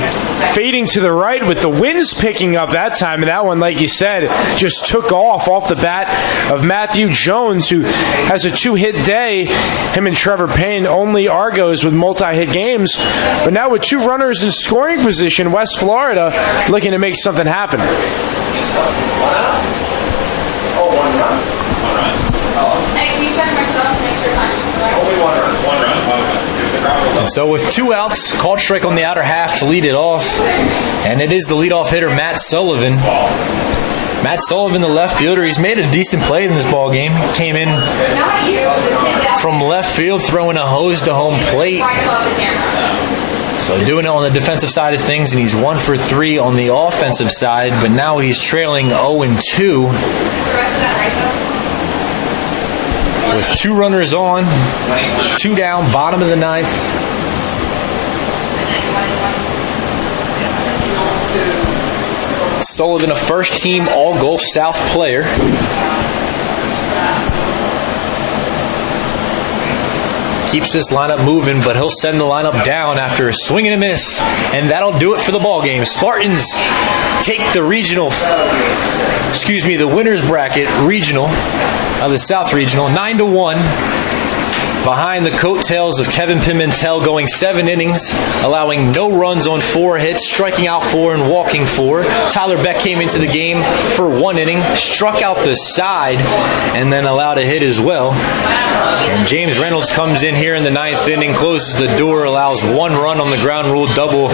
fading to the right with the winds picking up that time, and that one, like you said, just took off the bat of Matthew Jones, who has a 2-hit day. Him and Trevor Payne, only Argos with multi-hit games, but now with 2 runners in scoring position, West Florida looking to make something happen. And so with 2 outs, called strike on the outer half to lead it off, and it is the leadoff hitter, Matt Sullivan. Matt Sullivan, the left fielder, he's made a decent play in this ball game. Came in from left field, throwing a hose to home plate. So doing it on the defensive side of things, and he's 1 for 3 on the offensive side, but now he's trailing 0-2. With 2 runners on, 2 down, bottom of the 9th. Sullivan, a first-team All-Gulf South player. Keeps this lineup moving, but he'll send the lineup down after a swing and a miss, and that'll do it for the ball game. Spartans take the the winners bracket regional of the South Regional, 9-1, behind the coattails of Kevin Pimentel, going 7 innings, allowing no runs on 4 hits, striking out 4 and walking 4. Tyler Beck came into the game for 1 inning, struck out the side, and then allowed a hit as well. And James Reynolds comes in here in the 9th inning, closes the door, allows 1 run on the ground rule double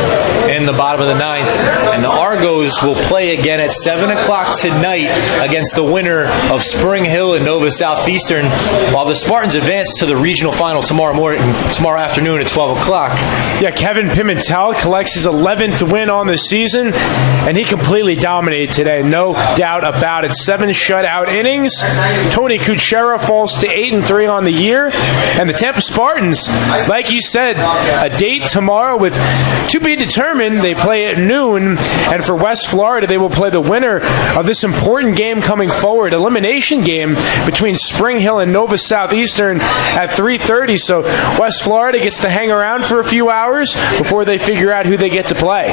in the bottom of the 9th. And the Argos will play again at 7 o'clock tonight against the winner of Spring Hill and Nova Southeastern, while the Spartans advance to the regional final tomorrow afternoon at 12 o'clock. Yeah, Kevin Pimentel collects his 11th win on the season, and he completely dominated today, no doubt about it. 7 shutout innings. Tony Kuchera falls to 8-3 on the year, and the Tampa Spartans, like you said, a date tomorrow with to be determined. They play at noon, and for West Florida, they will play the winner of this important game coming forward, elimination game between Spring Hill and Nova Southeastern at 3:30. So West Florida gets to hang around for a few hours before they figure out who they get to play.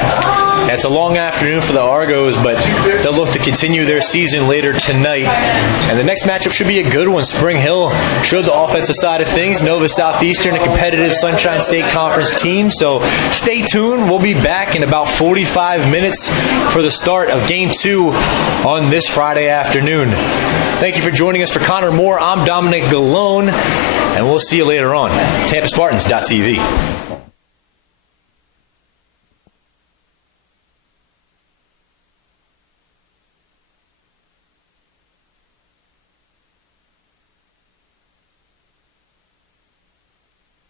It's a long afternoon for the Argos, but they'll look to continue their season later tonight. And the next matchup should be a good one. Spring Hill showed the offensive side of things. Nova Southeastern, a competitive Sunshine State Conference team. So stay tuned. We'll be back in about 45 minutes for the start of Game 2 on this Friday afternoon. Thank you for joining us. For Connor Moore, I'm Dominic Galone, and we'll see you later on. TampaSpartans.tv.